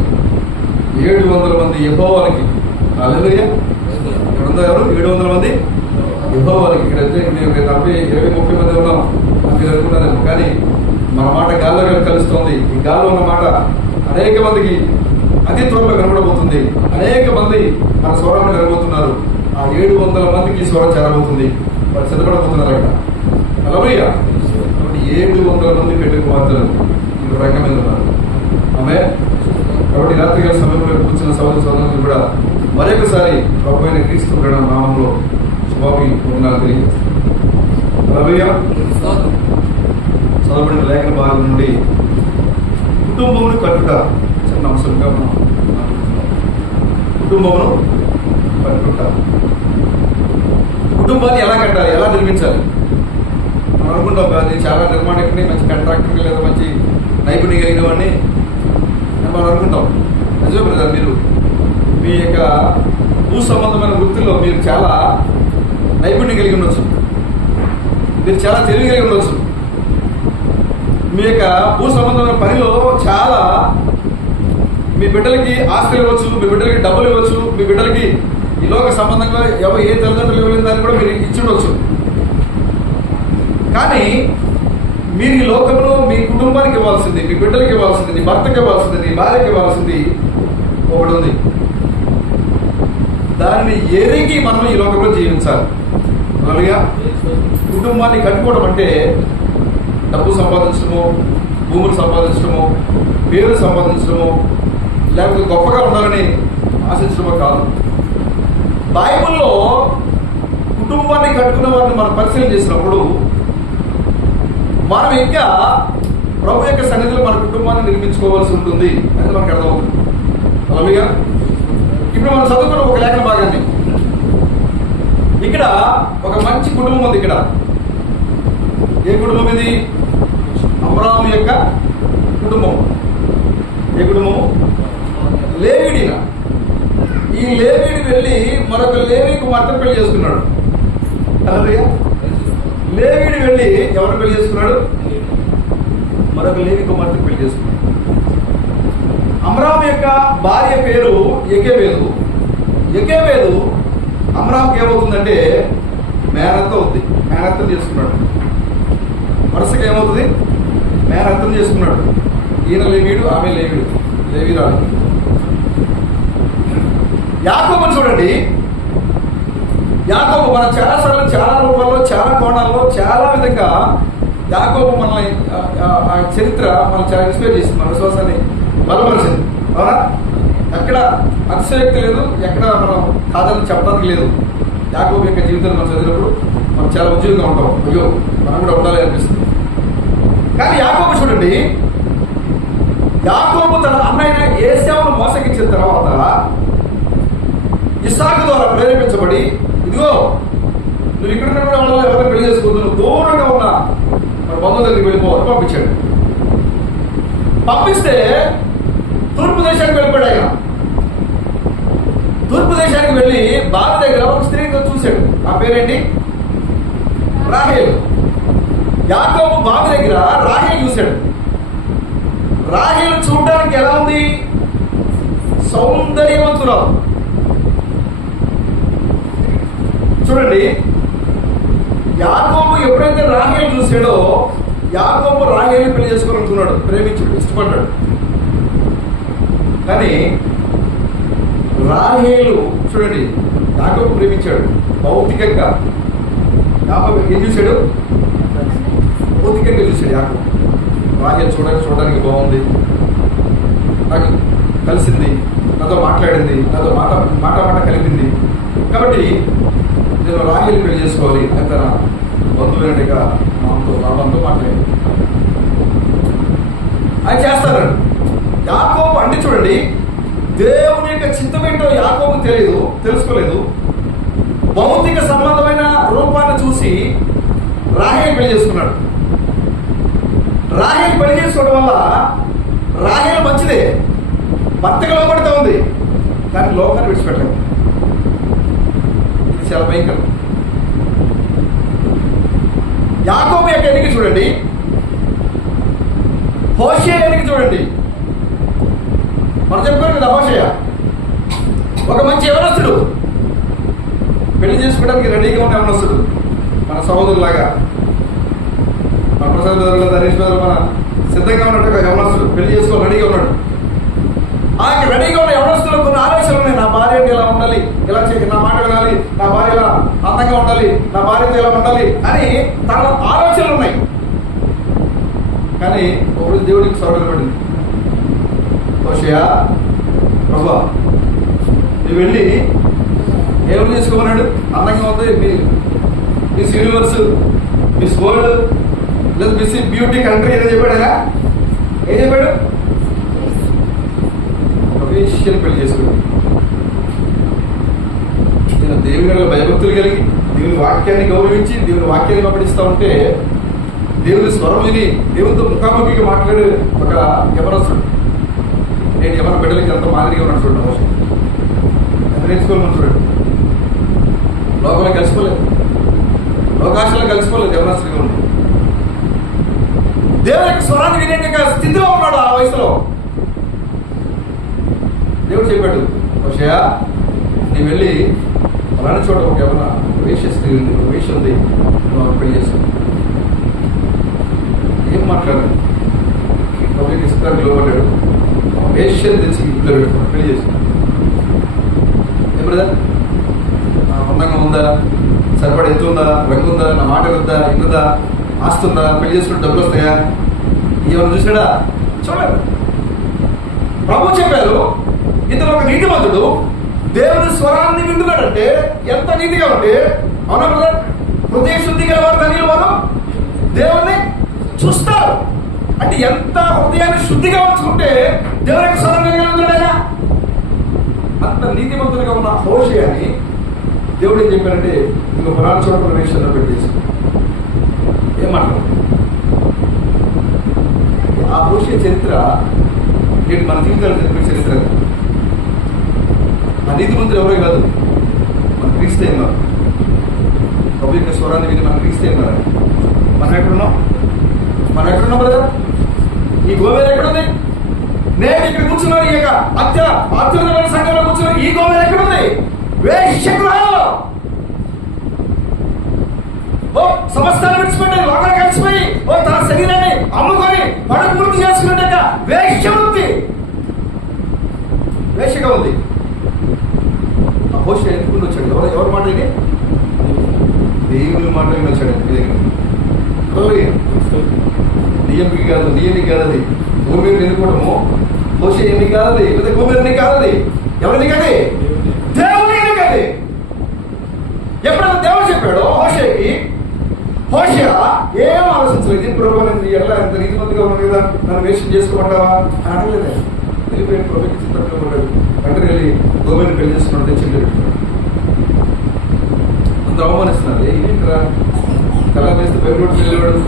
700 మంది యెహోవాలకి. హల్లెలూయా. ఇక్కడ ఎవరు? 700 మంది యెహోవాలకి. ఇక్కడ 20-30 మంది ఉన్నాం మీరు అనుకున్నారేమో, కానీ మన మాట గాల్లో కలుస్తోంది. ఈ గాల్లో ఉన్న మాట అనేక మందికి అతి త్వరలో కనబడబోతుంది. అనేక మంది మన స్వరాన్ని కనబోతున్నారు. ఆ 700 మందికి స్వరం చేరబోతుంది. వాళ్ళు సిద్ధపడబోతున్నారు అక్కడ. హల్లెలూయా. కాబట్టి 700 మంది పెళ్లి కుమార్తెలు ఇక్కడ రంగం మీద ఉన్నారు. ఆమె కాబట్టి రాత్రి గారి సమయంలో కూర్చున్న సహోదర సహోదరులు కూడా మరొకసారి ప్రభు అయిన క్రీస్తు నామంలో శుభాభి వందనాలు తెలియజేస్తాను. హల్లెలూయా. చదవబడిన లేఖన భాగం నుండి కుటుంబమును కట్టుట చిన్న అంశంగా మనం మాట్లాడుతున్నాం. కుటుంబమును కట్టుట, కుటుంబాన్ని ఎలా కట్టాలి, ఎలా నిర్మించాలి. మనం అనుకుంటాం అది చాలా నిర్మాణకుని, మంచి కాంట్రాక్టర్ లేదా మంచి నైపుణ్యం కలిగిన వాడిని మనం అనుకుంటాం. నిజమే బ్రదర్, మీరు మీ యొక్క భూ సంబంధమైన వృత్తిలో మీరు చాలా నైపుణ్యం కలిగి ఉండొచ్చు, మీరు చాలా తెలివి కలిగి ఉండొచ్చు, మీ యొక్క భూ సంబంధమైన పనిలో చాలా మీ బిడ్డలకి ఆస్తులు ఇవ్వచ్చు, మీ బిడ్డలకి డబ్బులు ఇవ్వచ్చు, మీ బిడ్డలకి ఈ లోక సంబంధంగా ఏ తల్లిదండ్రులు ఇవ్వలేని దాన్ని కూడా మీరు ఇచ్చి ఉండొచ్చు. కానీ మీరు ఈ లోకంలో మీ కుటుంబానికి ఇవ్వాల్సింది, మీ బిడ్డలకి ఇవ్వాల్సింది, నీ భర్తకి ఇవ్వాల్సింది, నీ భార్యకి ఇవ్వాల్సింది ఒకటి ఉంది. దాన్ని ఎరిగి మనం ఈ లోకంలో జీవించాలి. అలాగే కుటుంబాన్ని కట్టుకోవడం అంటే డబ్బు సంపాదించడము, భూములు సంపాదించడము, పేరు సంపాదించడము, లేకపోతే గొప్పగా ఉండాలని ఆశించడమో కాదు. బైబిల్లో కుటుంబాన్ని కట్టుకున్న వారిని మనం పరిశీలన చేసినప్పుడు మనం ఇంకా ప్రభు యొక్క సన్నిధిలో మన కుటుంబాన్ని నిర్మించుకోవాల్సి ఉంటుంది అనేది మనకు అర్థమవుతుంది. అలాగే ఇప్పుడు మనం చదువుకున్న ఒక లేఖన భాగాన్ని, ఇక్కడ ఒక మంచి కుటుంబం ఉంది. ఇక్కడ ఏ కుటుంబం ఇది? అబ్రాహాము యొక్క కుటుంబం. ఏ కుటుంబము? లేవీడిన. ఈ లేవీడి వెళ్ళి మరొక లేవీ కుమార్తెను పెళ్లి చేసుకున్నాడు. హల్లెలూయా. లేవీడి వెళ్ళి ఎవరు పెళ్లి చేసుకున్నాడు? మరొక లేవీ కుమార్తెను పెళ్లి చేసుకున్నాడు. అమ్రాము యొక్క భార్య పేరు యెకెబేదు. యెకెబేదు అమ్రాముకి ఏమవుతుందంటే మేనత్త అవుతుంది. మేనత్తం చేసుకున్నాడు. వరుసగా ఏమవుతుంది? మేనత్తం చేసుకున్నాడు. ఈయన లేవీడు, ఆమె లేవీడు, లేవీరాలు. యాకోబుని చూడండి. యాకోబు మన చాలాసార్లు, చాలా రూపాల్లో, చాలా కోణాల్లో, చాలా విధంగా యాకోబు మనల్ని ఆ చరిత్ర మనం చాలా ఇన్స్పైర్ చేసింది, మన విశ్వాసాన్ని బలపరిచింది. అవునా? ఎక్కడ అతిశయోక్తి లేదు, ఎక్కడ మనం కాదని చెప్పడానికి లేదు. యాకోబు యొక్క జీవితాన్ని మనం చదివినప్పుడు మనం చాలా ఉద్యోగంగా ఉంటాం. అయ్యో మనం కూడా ఉండాలి అనిపిస్తుంది. కానీ యాకోబు చూడండి, యాకోబు తన అన్నయ్య ఏశావును మోసగించిన తర్వాత ఇస్సాకు ద్వారా ప్రేరేపించబడి, ఇదిగో నువ్వు ఇక్కడ వాళ్ళలో ఎవరైనా పెళ్లి చేసుకోవద్దు, నువ్వు దూరంగా ఉన్న మన బంధువుల దగ్గరికి వెళ్ళిపోవాలని పంపించాడు. పంపిస్తే తూర్పు దేశానికి వెళ్ళిపోయాడు ఆయన. తూర్పు దేశానికి వెళ్ళి బావి దగ్గర ఒక స్త్రీని చూశాడు. ఆ పేరేంటి? రాహేలు. యాకోబు బావి దగ్గర రాహేలు చూశాడు. రాహేలు చూడడానికి ఎలా ఉంది? సౌందర్యవంతురాలు. చూడండి, యాకోబు ఎప్పుడైతే రాహేలు చూశాడో, యాకోబు రాహేలు పెళ్లి చేసుకోవాలనుకున్నాడు, ప్రేమించాడు, ఇష్టపడ్డాడు. కానీ రాహేలు చూడండి, యాకోబు ప్రేమించాడు భౌతికంగా. యాకోబు ఏం చూశాడు? భౌతికంగా చూశాడు యాకోబు. రాహేలు చూడడానికి బాగుంది, నాకు కలిసింది, నాతో మాట్లాడింది, నాతో మాట కలిపింది, కాబట్టి నేను రాహేలు పెళ్లి చేసుకోవాలి అని తన బంధువులైనట్టుగా లాభంతో మాట్లాడింది. ఆయన చేస్తారండి. యాకోబు అంటే చూడండి, దేవుని యొక్క చిత్తం ఏంటో యాకోబు తెలుసుకోలేదు. భౌతిక సంబంధమైన రూపాన్ని చూసి రాహేలు పెళ్లి చేసుకున్నాడు. రాహేలు పెళ్లి చేసుకోవడం వల్ల రాహేలు మంచిదే, భర్తగా లోపడుతూ ఉంది, కానీ లోకాన్ని విడిచిపెట్టలేదు. ఇది చాలా భయంకరం. యాకోబు యొక్క ఎన్నిక చూడండి, హోషేయ ఎన్నిక చూడండి. మనం చెప్పుకోరు కదా, హోషేయ ఒక మంచి యవనస్తుడు, పెళ్లి చేసుకోవడానికి రెడీగా ఉన్న యవనస్తుడు, మన సహోదరులాగా, మన ప్రసాద్ బ్రదర్లు, హరీష్ బ్రదర్, మన సిద్ధంగా ఉన్నట్టు యవనస్తుడు పెళ్లి చేసుకోవాలి రెడీగా ఉన్నాడు. ఆయన రెడీగా ఉన్న యవనస్తులు కొన్ని ఆలోచనలు ఉన్నాయి. నా భార్య అంటే ఇలా ఉండాలి, ఇలా చేయాలి, నా మాట వినాలి, నా భార్య ఇలా అందంగా ఉండాలి, నా భార్యతో ఇలా ఉండాలి అని తన ఆలోచనలు ఉన్నాయి. కానీ ఒకడు దేవుడికి సౌకర్యపడింది. హోషేయ, ప్రభువా నువ్వు వెళ్ళి ఏమని చేసుకోమన్నాడు? అందంగా ఉంది, మిస్ యూనివర్స్, మిస్ వరల్డ్, లేదా మిస్ బ్యూటీ కంట్రీ అని చెప్పాడు. ఆయన ఏం చెప్పాడు? ఒక వేశ్యను పెళ్లి చేసుకున్నాడు. నేను దేవుని భయభక్తులు కలిగి, దేవుని వాక్యాన్ని గౌరవించి, దేవుని వాక్యాన్ని వెంబడిస్తూ ఉంటే, దేవుని స్వరం విని దేవునితో ముఖాముఖిగా మాట్లాడే ఒక యవనస్తుడు. నేను యవన బిడ్డలకి ఎంత మాదిరిగా ఉన్నాడు చూడండి. అవసరం ఎంత నేర్చుకోవాలని చూడండి. లోకంలో కలిసిపోలేదు, లోకాశంలో కలిసిపోలేదు, యవనస్తుడిగా ఉన్నాడు. దేవుని యొక్క స్వరాన్ని వినే స్థితిలో ఉన్నాడు ఆ వయసులో. దేవుడు చెప్పాడు, హోషేయ నీ వెళ్ళి అలానే చూడ ఒక యవన వేశ్య స్త్రీ ఉంది, ఒక వేశ్య ఉంది, నువ్వు పెళ్లి చేస్తావు. ఏం మాట్లాడాడు? పబ్లిక్ ఇష్టానికి లోపడ్డాడు. వేశ్యని తెచ్చి ఇంట్లో పెట్టుకున్నాడు, పెళ్లి చేసుకున్నాడు. ఏం బ్రదర్, అందంగా ఉందా, సరిపడ ఎత్తు ఉందా, రంగు ఉందా, నా మాట వద్దా, ఇన్నదా, ఆస్తుందా, పెళ్లి చేసుకుంటే డబ్బులు వస్తాయా, ఏమైనా చూసాడా? చూడలేదు. ప్రభు చెప్పారు, ఇతను ఒక నీతిమంతుడు, దేవుని స్వరాన్ని వింటున్నాడంటే ఎంత నీతిగా ఉంటే, అవునా బ్రదర్? హృదయ శుద్ధి గల వారు ధన్యులు, వారు దేవుణ్ణి చూస్తారు. అంటే ఎంత హృదయాన్ని శుద్ధిగా ఉంచుకుంటే దేవుని యొక్క స్వరం వినగలుగుతాడు. అంత నీతిమంతుడిగా ఉన్న హోషేయని దేవుడు ఏం చెప్పారంటే, ఇంకో పురాణ చోట్ల వేషంలో పెట్టేసి ఏం మాట్లాడు. ఆ హోషేయ చరిత్ర నేను మన జీవితాలు చెప్పే చరిత్ర. ఆ నీతిమంతులు ఎవరో కాదు, మన క్రీస్తే ఉన్నారు. ప్రభు యొక్క స్వరాన్ని విని మన క్రీస్తే ఉన్నారు. మనం ఎక్కడున్నాం? బ్రదర్? ఈ గోవేరు ఎక్కడుంది? నేను ఇక్కడ కూర్చున్నాను, ఈ యొక్క అత్యున్నతమైన సంఘంలో కూర్చున్నాను. ఈ గోవేరు ఎక్కడుంది? వేశ్యగృహంలో. ఓ సమస్తాన్ని విడిచిపెట్టాలి, లోకాలు కలిసిపోయి, ఓ తన శరీరాన్ని అమ్ముకొని పడుకు పూర్తి చేసుకున్నట్ట వేశ్య ఉంది, వేశ్యగా ఉంది. ఆ హోషేయ ఎందుకు వచ్చాడు? ఎవరి మాట ఇది? దేవుని మాట వచ్చాడు మీ దగ్గర. డిఎంకి కాదు, డిఎంకి కాదు, అది గోమేరుని ఎన్నుకోవడము. హోషేయ ఎన్ని కాదు, లేదా గోమేరుని కాదు, అది ఎవరిని కాదు? దేవుని ఎన్నికది. ఎప్పుడైతే దేవుడు చెప్పాడో హోషేయకి, హోషేయ ఏం ఆలోచించలేదు. ప్రభు నేను ఎట్లా ఎంత నీతిమంతిగా ఉన్నాను కదా, నన్ను వేషం చేసుకోమంటావా అని అడగలేదు. వెళ్ళిపోయిన ప్రభుకి చిత్తంలో పడ్డాడు. వెంటనే వెళ్ళి గోమేరుని పెళ్లి చేసుకున్నాడు, తెచ్చి పెట్టుకున్నాడు. అంత అవమానిస్తున్నారు. ఏంట్రా కళ వేస్తే బయట వెళ్ళేవాడు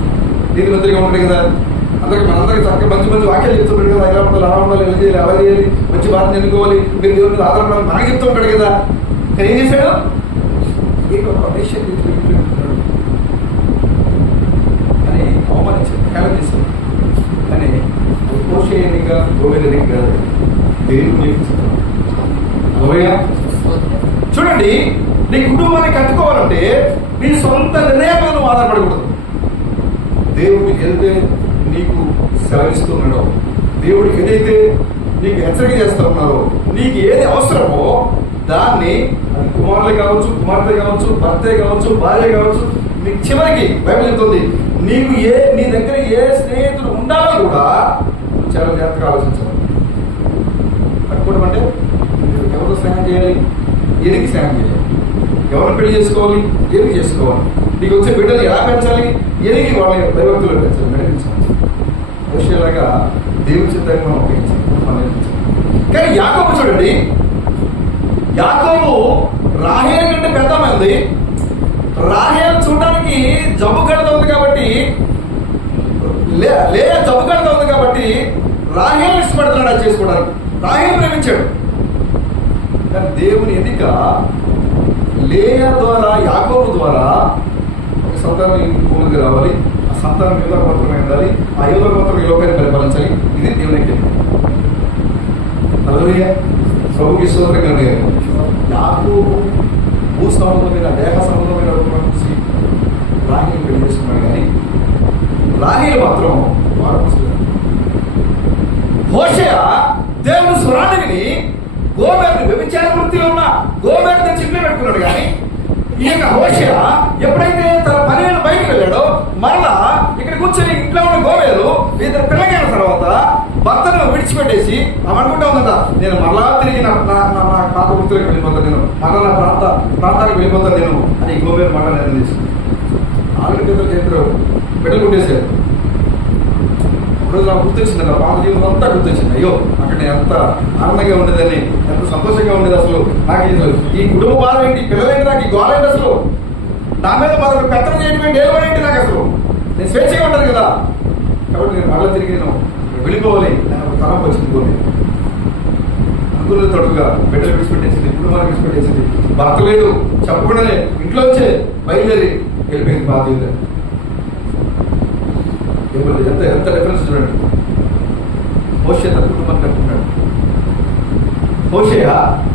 నీతిమంత్రిగా ఉంటాడు కదా, మనందరికి చక్కగా మంచి మంచి వాక్యాలు చెప్తుంటాడు కదా, ఎలా ఉండాలి అలా ఉండాలి, ఎలా చేయాలి అలా చేయాలి, మంచి బాధను ఎన్నుకోవాలి, మీరు దేవుని మీద ఆధారపడాలి మనకి చెప్తూ ఉంటాడు కదా. కానీ ఏం చేశాడు? అని అవమానించాడు, హేళన చేశాడు. కానీ కోశేయంగా గోవేదని కాదు, దేవుని చూడండి. నీ కుటుంబాన్ని కట్టుకోవాలంటే నీ సొంత నిర్ణయాలను ఆధారపడకూడదు. దేవుడు ఏదైతే నీకు సెలవిస్తున్నాడో, దేవుడికి ఏదైతే నీకు హెచ్చరిక చేస్తూ ఉన్నారో, నీకు ఏది అవసరమో దాన్ని, అది కుమారులే కావచ్చు, కుమార్తె కావచ్చు, భర్తే కావచ్చు, భార్య కావచ్చు, నీకు చివరికి బైబిల్ చెప్తుంది నీకు నీ దగ్గర ఏ స్నేహితుడు ఉండాలో కూడా చాలా జాగ్రత్తగా ఆలోచించాలి. కట్టుకోవడం అంటే ఎవరితో స్నేహం చేయాలి, ఏనికి స్నేహం చేయాలి, ఎవరిని పెళ్లి చేసుకోవాలి, ఏనికి చేసుకోవాలి, నీకు వచ్చే బిడ్డలు ఎలా పెంచాలి, ఏనికి వాళ్ళ దైవక్తులు పెంచాలి, నడిపించాలి. విషయాలుగా దేవుని చిత్తాన్ని మనం ఉపయోగించాలి, మనం నేర్పించాలి. కానీ యాకోబు చూడండి, యాకోబు రాహేలు కంటే పెద్దమైంది. రాహేలు చూడడానికి జబ్బు కడత ఉంది కాబట్టి, లేయా జబ్బు కడత ఉంది కాబట్టి రాహేలు ఇష్టపడుతున్నాడు అది చేసుకోవడానికి. రాహేలు ప్రేమించాడు. కానీ దేవుని ఎన్నిక లేయా ద్వారా, యాకోబు ద్వారా ఒక సంతానం భూమికి రావాలి, ఆ సంతానం యోధ గోత్రమై ఉండాలి, ఆ యోధ గోత్రం ఈ లోకాన్ని పరిపాలించాలి. ఇది దేవుని ఎన్నిక. హల్లెలూయా, ప్రభుకి స్తోత్రం. యాకోబు భూ సంబంధమైన, దేహ సంబంధమైన చూసి రాహేలు పెళ్లి చేసుకున్నాడు. కానీ రాహేలు మాత్రం హోషేయ దేవుని స్వరాన్ని విని గోమెరుని వ్యభిచార వృత్తిలో ఉన్న గోమెరుని చిన్న పెట్టుకున్నాడు. కానీ ఈ యొక్క హోషేయ ఎప్పుడైతే తన పనిని బయటకు వెళ్ళాడో, మరలా ఇక్కడ కూర్చొని ఇంట్లో ఉన్న గోమెరు ఇద్దరు పిల్లగైన తర్వాత భర్తను విడిచిపెట్టేసి ఆమె అనుకుంటా ఉందట, నేను మరలా తిరిగి నా పాత వృత్తులకు వెళ్ళిపోతాను, నేను మరలా నా ప్రాంతానికి వెళ్ళిపోతాను నేను అని గోమెరు మరలా నిర్ణయం చేసింది. 4 బిడ్డలు కొట్టేశారు. రోజు నాకు గుర్తొచ్చింది, నా పాత జీవితం అంతా గుర్తొచ్చింది. అయ్యో అక్కడ నేను ఎంత ఆనందంగా ఉండేదని, ఎంత సంతోషంగా ఉండేది. అసలు నాకు ఈ కుటుంబ బాధ ఏంటి, పిల్లలేంటి, నాకు ఈ గోళ ఏంటి, అసలు నా మీద బాధ పెత్తనం చేయడం ఏంటి, ఏమేంటి, నాకు అసలు నేను స్వేచ్ఛగా ఉంటాను కదా. కాబట్టి నేను మళ్ళీ తిరిగి నేను వెళ్ళిపోవాలి అని ఒక తలంపు వచ్చింది. అనుకున్న తడుగా బిడ్డలు విడిచిపెట్టేసింది, కుటుంబాన్ని విడిచిపెట్టేసింది, భర్త లేదు చెప్పకుండానే ఇంట్లోంచే బయలుదేరి వెళ్ళిపోయింది బాధ. ఎంత ఎంత డిఫరెన్స్ చూడండి. హోషేయ తన కుటుంబాన్ని కట్టుకున్నాడు. హోషేయ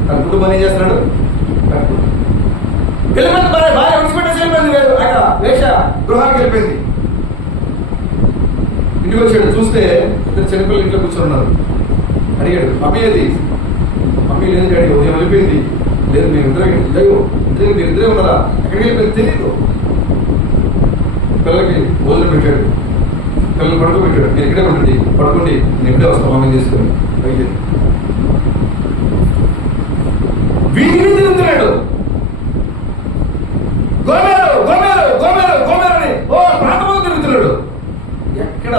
తన కుటుంబాన్ని ఏం చేస్తున్నాడు, కట్టుకున్నాడు. వెళ్ళిపోయింది భార్య విడిచిపెట్టేసి వెళ్ళిపోయింది. ఆయన వేష గృహానికి వెళ్ళిపోయింది. ఇంటికి వచ్చాడు, చూస్తే ఇద్దరు చిన్నపిల్లలు ఇంట్లో కూర్చొని ఉన్నారు. అడిగాడు, మమ్మీ ఏది? మమ్మీ లేదు డాడీ, ఉదయం వెళ్ళిపోయింది. లేదు మీరు ఇద్దరే ఉన్నారా? ఎక్కడికి వెళ్ళిపోయింది తెలియదు. పిల్లలకి భోజనం పెట్టాడు, పిల్లలు పడుకోబెట్టాడు. మీరు ఇక్కడే ఉండండి, పడుకోండి, నేను ఇక్కడే వస్తాను మమ్మీ తీసుకొని. బయలుదేరి వీధిని తిరుగుతున్నాడు. గోమెరు గోమెరు గోమెరు గోమెరు అని ఓ ప్రాంతంలో తిరుగుతున్నాడు. ఎక్కడ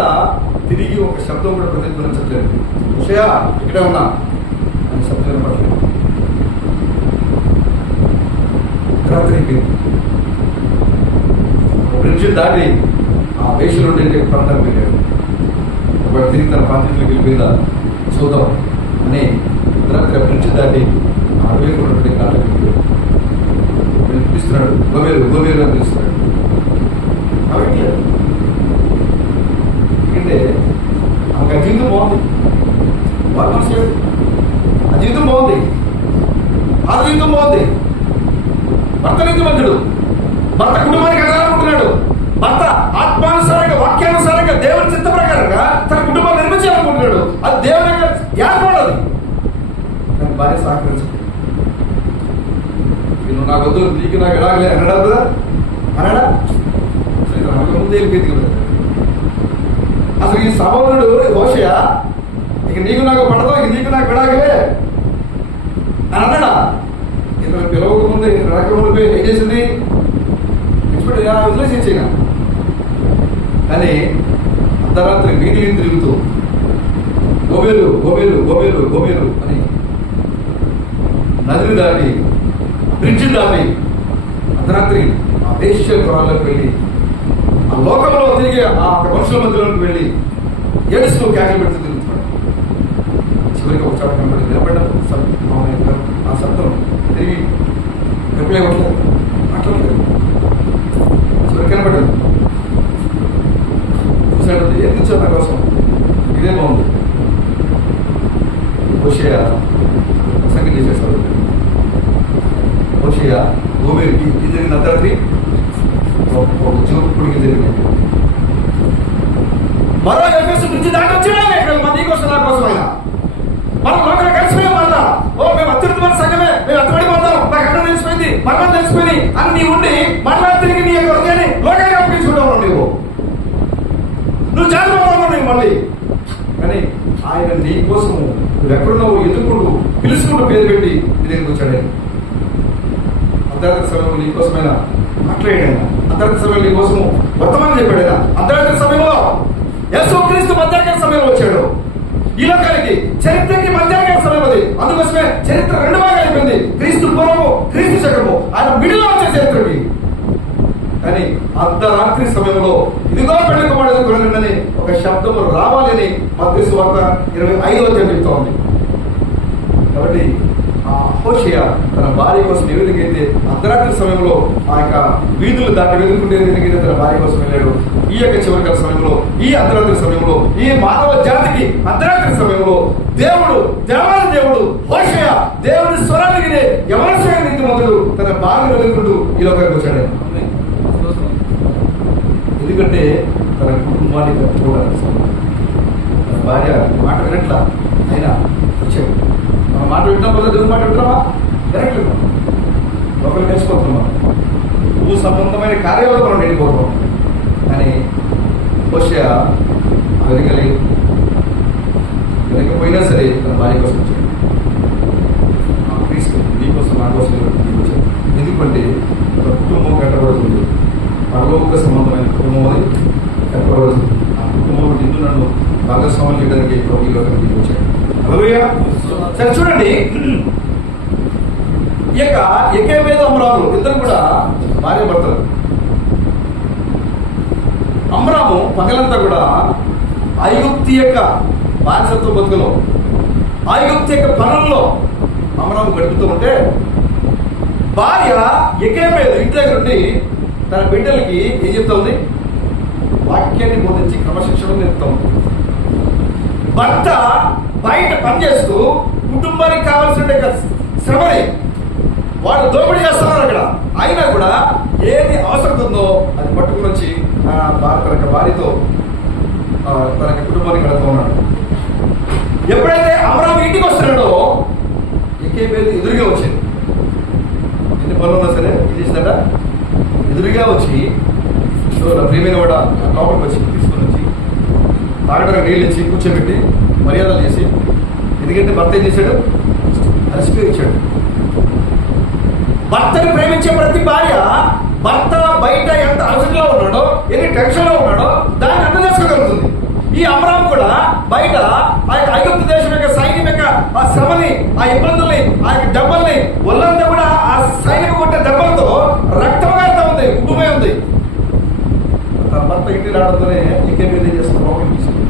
తిరిగి ఒక శబ్దం కూడా ప్రతిధ్వనించట్లేదు. హోషేయ ఇక్కడే ఉన్నా అని శబ్దం పడలేదు. రాత్రి బ్రిడ్జ్ దాటి ఆ వేషలు ఉండే ప్రాంతానికి వెళ్ళాడు. ఒకటి తిరిగి తన ప్రాంతంలోకి వెళ్ళిపోయిందా చూద్దాం అని రాత్రి బ్రిడ్జ్ దాటి ఆ అడవి ఉన్నటువంటి కాళ్ళకి పిలుస్తున్నాడు. గోమెరు గోమెరు అని పిలుస్తున్నాడు. అవట్లేదు. ఎందుకంటే ఆమెకు ఆ జీవితం బాగుంది, వాళ్ళ మనసు లేదు. ఆ జీవితం బాగుంది, ఆ జీవితం బాగుంది. భర్త నీతిమంతుడు, భర్త కుటుంబానికి ఎదగాలనుకుంటున్నాడు, భర్త ఆత్మానుసారంగా వాక్యానుసారంగా దేవుని చిత్త ప్రకారంగా తన కుటుంబాన్ని నిర్మించాలనుకుంటున్నాడు. అది దేవుని ఏర్పడాలి. దాని భార్య సహకరించదు. నువ్వు నాకు వద్దు, నీకు నాకు ఎలాగలే అన్నాడా కదా, అన్నాడా? ముందు వెళ్ళిపోయింది కదా. అసలు ఈ సహోదరుడు హోషేయ ఇక నీకు నాకు పడదు, ఇక నీకు నాకు విడాగలే అని అన్నాడా? ఇతను పిలవకముందు రాకముందు ఏం చేసింది? వదిలేసేనా? కానీ అర్ధరాత్రి వీధిని తిరుగుతూ గోమెరు గోమెరు గోమెరు గోమెరు అని నదిని దాటి బ్రిడ్జ్ దాటి అర్ధరాత్రి ఆ వేశ్య గృహాల్లోకి వెళ్ళి, ఆ లోకంలో తిరిగి ఆ మనుషుల మధ్యలోకి వెళ్ళి ఏడుస్తూ కేకలు పెడుతూ తిరుగుతున్నాడు. చివరికి ఒక చోట కనబడి నిలబడ్డాడు. ఆ శబ్దం తిరిగి రిప్లై ఇవ్వట్లేదు, మాట్లాడలేదు. చివరికి కనబడ్డాడు. చూసాడు, ఏం తెచ్చావు నా కోసం, ఇదే బాగుంది. హోషేయ సంగతి చేసేస్తాడు. హోషేయ గోమేరికి ఇది జరిగిన అర్ధరాత్రి ఒక జీవకుడికి జరిగింది. మరో ఎఫెసు నుంచి దాకా వచ్చాడే ఇక్కడ మన నీకోసం నా కోసమైనా మనం లోకల్ కలిసిపోయాం. మళ్ళా మేము అత్యుత్తమైన సంఘమే, మేము అత్తబడిపోతాం, నాకు అక్కడ తెలిసిపోయింది, మరణం తెలిసిపోయింది అని నీ ఉండి మళ్ళా తిరిగి నీ యొక్క హృదయాన్ని లోకాన్ని అప్పగించుకుంటావు. నువ్వు జాగ్రత్త నువ్వు మళ్ళీ. కానీ ఆయన నీ కోసం నువ్వు ఎక్కడున్నావు ఎదుర్కొంటూ పిలుచుకుంటూ పేరు పెట్టి నీ దగ్గరికి వచ్చాడు. అర్ధరాత్రి సమయంలో నీ కోసమైనా మాట్లాడాడు. అర్ధరాత్రి సమయంలో నీ కోసము వర్తమానం చెప్పాడు. అర్ధరాత్రి సమయంలో యేసుక్రీస్తు మధ్యాహ్న సమయంలో వచ్చాడు ఈ లోకానికి. చరిత్రకి మధ్యాహ్న సమయం అది. అందుకోసమే చరిత్ర రెండు బాగా అయిపోయింది. క్రీస్తు పూర్వము, క్రీస్తు శకము. ఆయన మిడిలో వచ్చే చరిత్రకి. కానీ అర్ధరాత్రి సమయంలో ఇదిగో పెళ్లి కుమారుడు కొనగండి ఒక శబ్దము రావాలని మత్తయి సువార్త 25వ చెప్తా ఉంది. కాబట్టి ఆ హోషేయ తన భార్య కోసం ఏ విధంగా అయితే అర్ధరాత్రి సమయంలో ఆ యొక్క వీధులు దాటి వెతుకుంటే విధంగా తన భార్య కోసం వెళ్ళాడు, ఈ యొక్క చివరికాల సమయంలో, ఈ అర్ధరాత్రి సమయంలో, ఈ మానవ జాతికి అర్ధరాత్రి సమయంలో దేవాది దేవుడు హోషేయ దేవుని స్వరాన్ని వినే ఎవరి నీతిమంతుడు తన భార్య వెతుకుంటూ ఈ లోకానికి వచ్చాడు. ఎందుకంటే తన కుటుంబాన్ని కట్టుకోవడానికి తన భార్య మాట వినట్లా అయినా వచ్చాడు. మన మాట వింటాం కదా, దేవుని మాట వింటామా? వినట్లేదు. ఒకరు కలిసిపోతున్నాం, భూ సంబంధమైన కార్యాలతో మనం వెళ్ళిపోతాం. కానీ హోషేయ వెనకపోయినా సరే తన భార్య కోసం వచ్చాడు. క్రీస్తు నీకోసం నా కోసం వచ్చాడు. ఎందుకంటే ఒక కుటుంబం కట్టబడుతుంది, పరలోక సంబంధమైన కుటుంబం అది కట్టబడుతుంది. ఆ కుటుంబం నిన్ను నన్ను భాగస్వామ్యం చేయడానికి ఈ లోకానికి వచ్చాడు. హల్లెలూయా. సరే చూడండి, ఈ యొక్క ఎకేబేదు అమ్రాము ఇద్దరు కూడా భార్య భర్తలు. అమ్రాము పగలంతా కూడా ఐగుప్తు యొక్క బానిసత్వ బతుకులో, ఐగుప్తు యొక్క పనుల్లో అమ్రాము గడుపుతూ ఉంటే భార్య ఎకేబేదు ఇంటి దగ్గర ఉండి తన బిడ్డలకి ఏం చెప్తా ఉంది? వాక్యాన్ని బోధించి క్రమశిక్షణ నేర్పుతా ఉంది. భర్త బయట పనిచేస్తూ కుటుంబానికి కావాల్సిన శ్రమని వాళ్ళు దోపిడీ చేస్తున్నారు అక్కడ. అయినా కూడా ఏది అవసరం ఉందో అది పట్టుకుని వచ్చి తన భార్యతో తన కుటుంబానికి వెళుతూ ఉన్నాడు. ఎప్పుడైతే అమరావతి ఇంటికి వస్తున్నాడో ఎకేబేదు ఎదురుగా వచ్చింది. ఎన్ని పనులు ఉన్నా సరే ఏం చేసిందట? ఎదురుగా వచ్చి నా ప్రియమైన వాడ లోపలికి వచ్చి తీసుకొని వచ్చి తాగడానికి నీళ్ళు ఇచ్చి కూర్చోబెట్టి మర్యాదలు చేసి, ఎందుకంటే భర్త ఏం చేశాడు? అలసిపోయి ఇచ్చాడు. భర్తను ప్రేమించే ప్రతి భార్య భర్త బయట ఎంత అలసటలో ఉన్నాడో, ఎన్ని టెన్షన్లో ఉన్నాడో దాన్ని అర్థం చేసుకోగలుగుతుంది. ఈ అమరాం కూడా బయట ఆ యొక్క ఐగుప్తు దేశం యొక్క సైన్యం యొక్క ఆ శ్రమని, ఆ ఇబ్బందుల్ని, ఆ యొక్క దెబ్బల్ని, ఒళ్ళంతా కూడా ఆ సైనిక కొట్టే దెబ్బలతో రక్తంగా ఉంది, ఉప్పుమే ఉంది. తన భర్త ఇంటి రావడంతోనే ఎకేబేదు ఏం చేస్తున్న లోపలికి తీసుకుని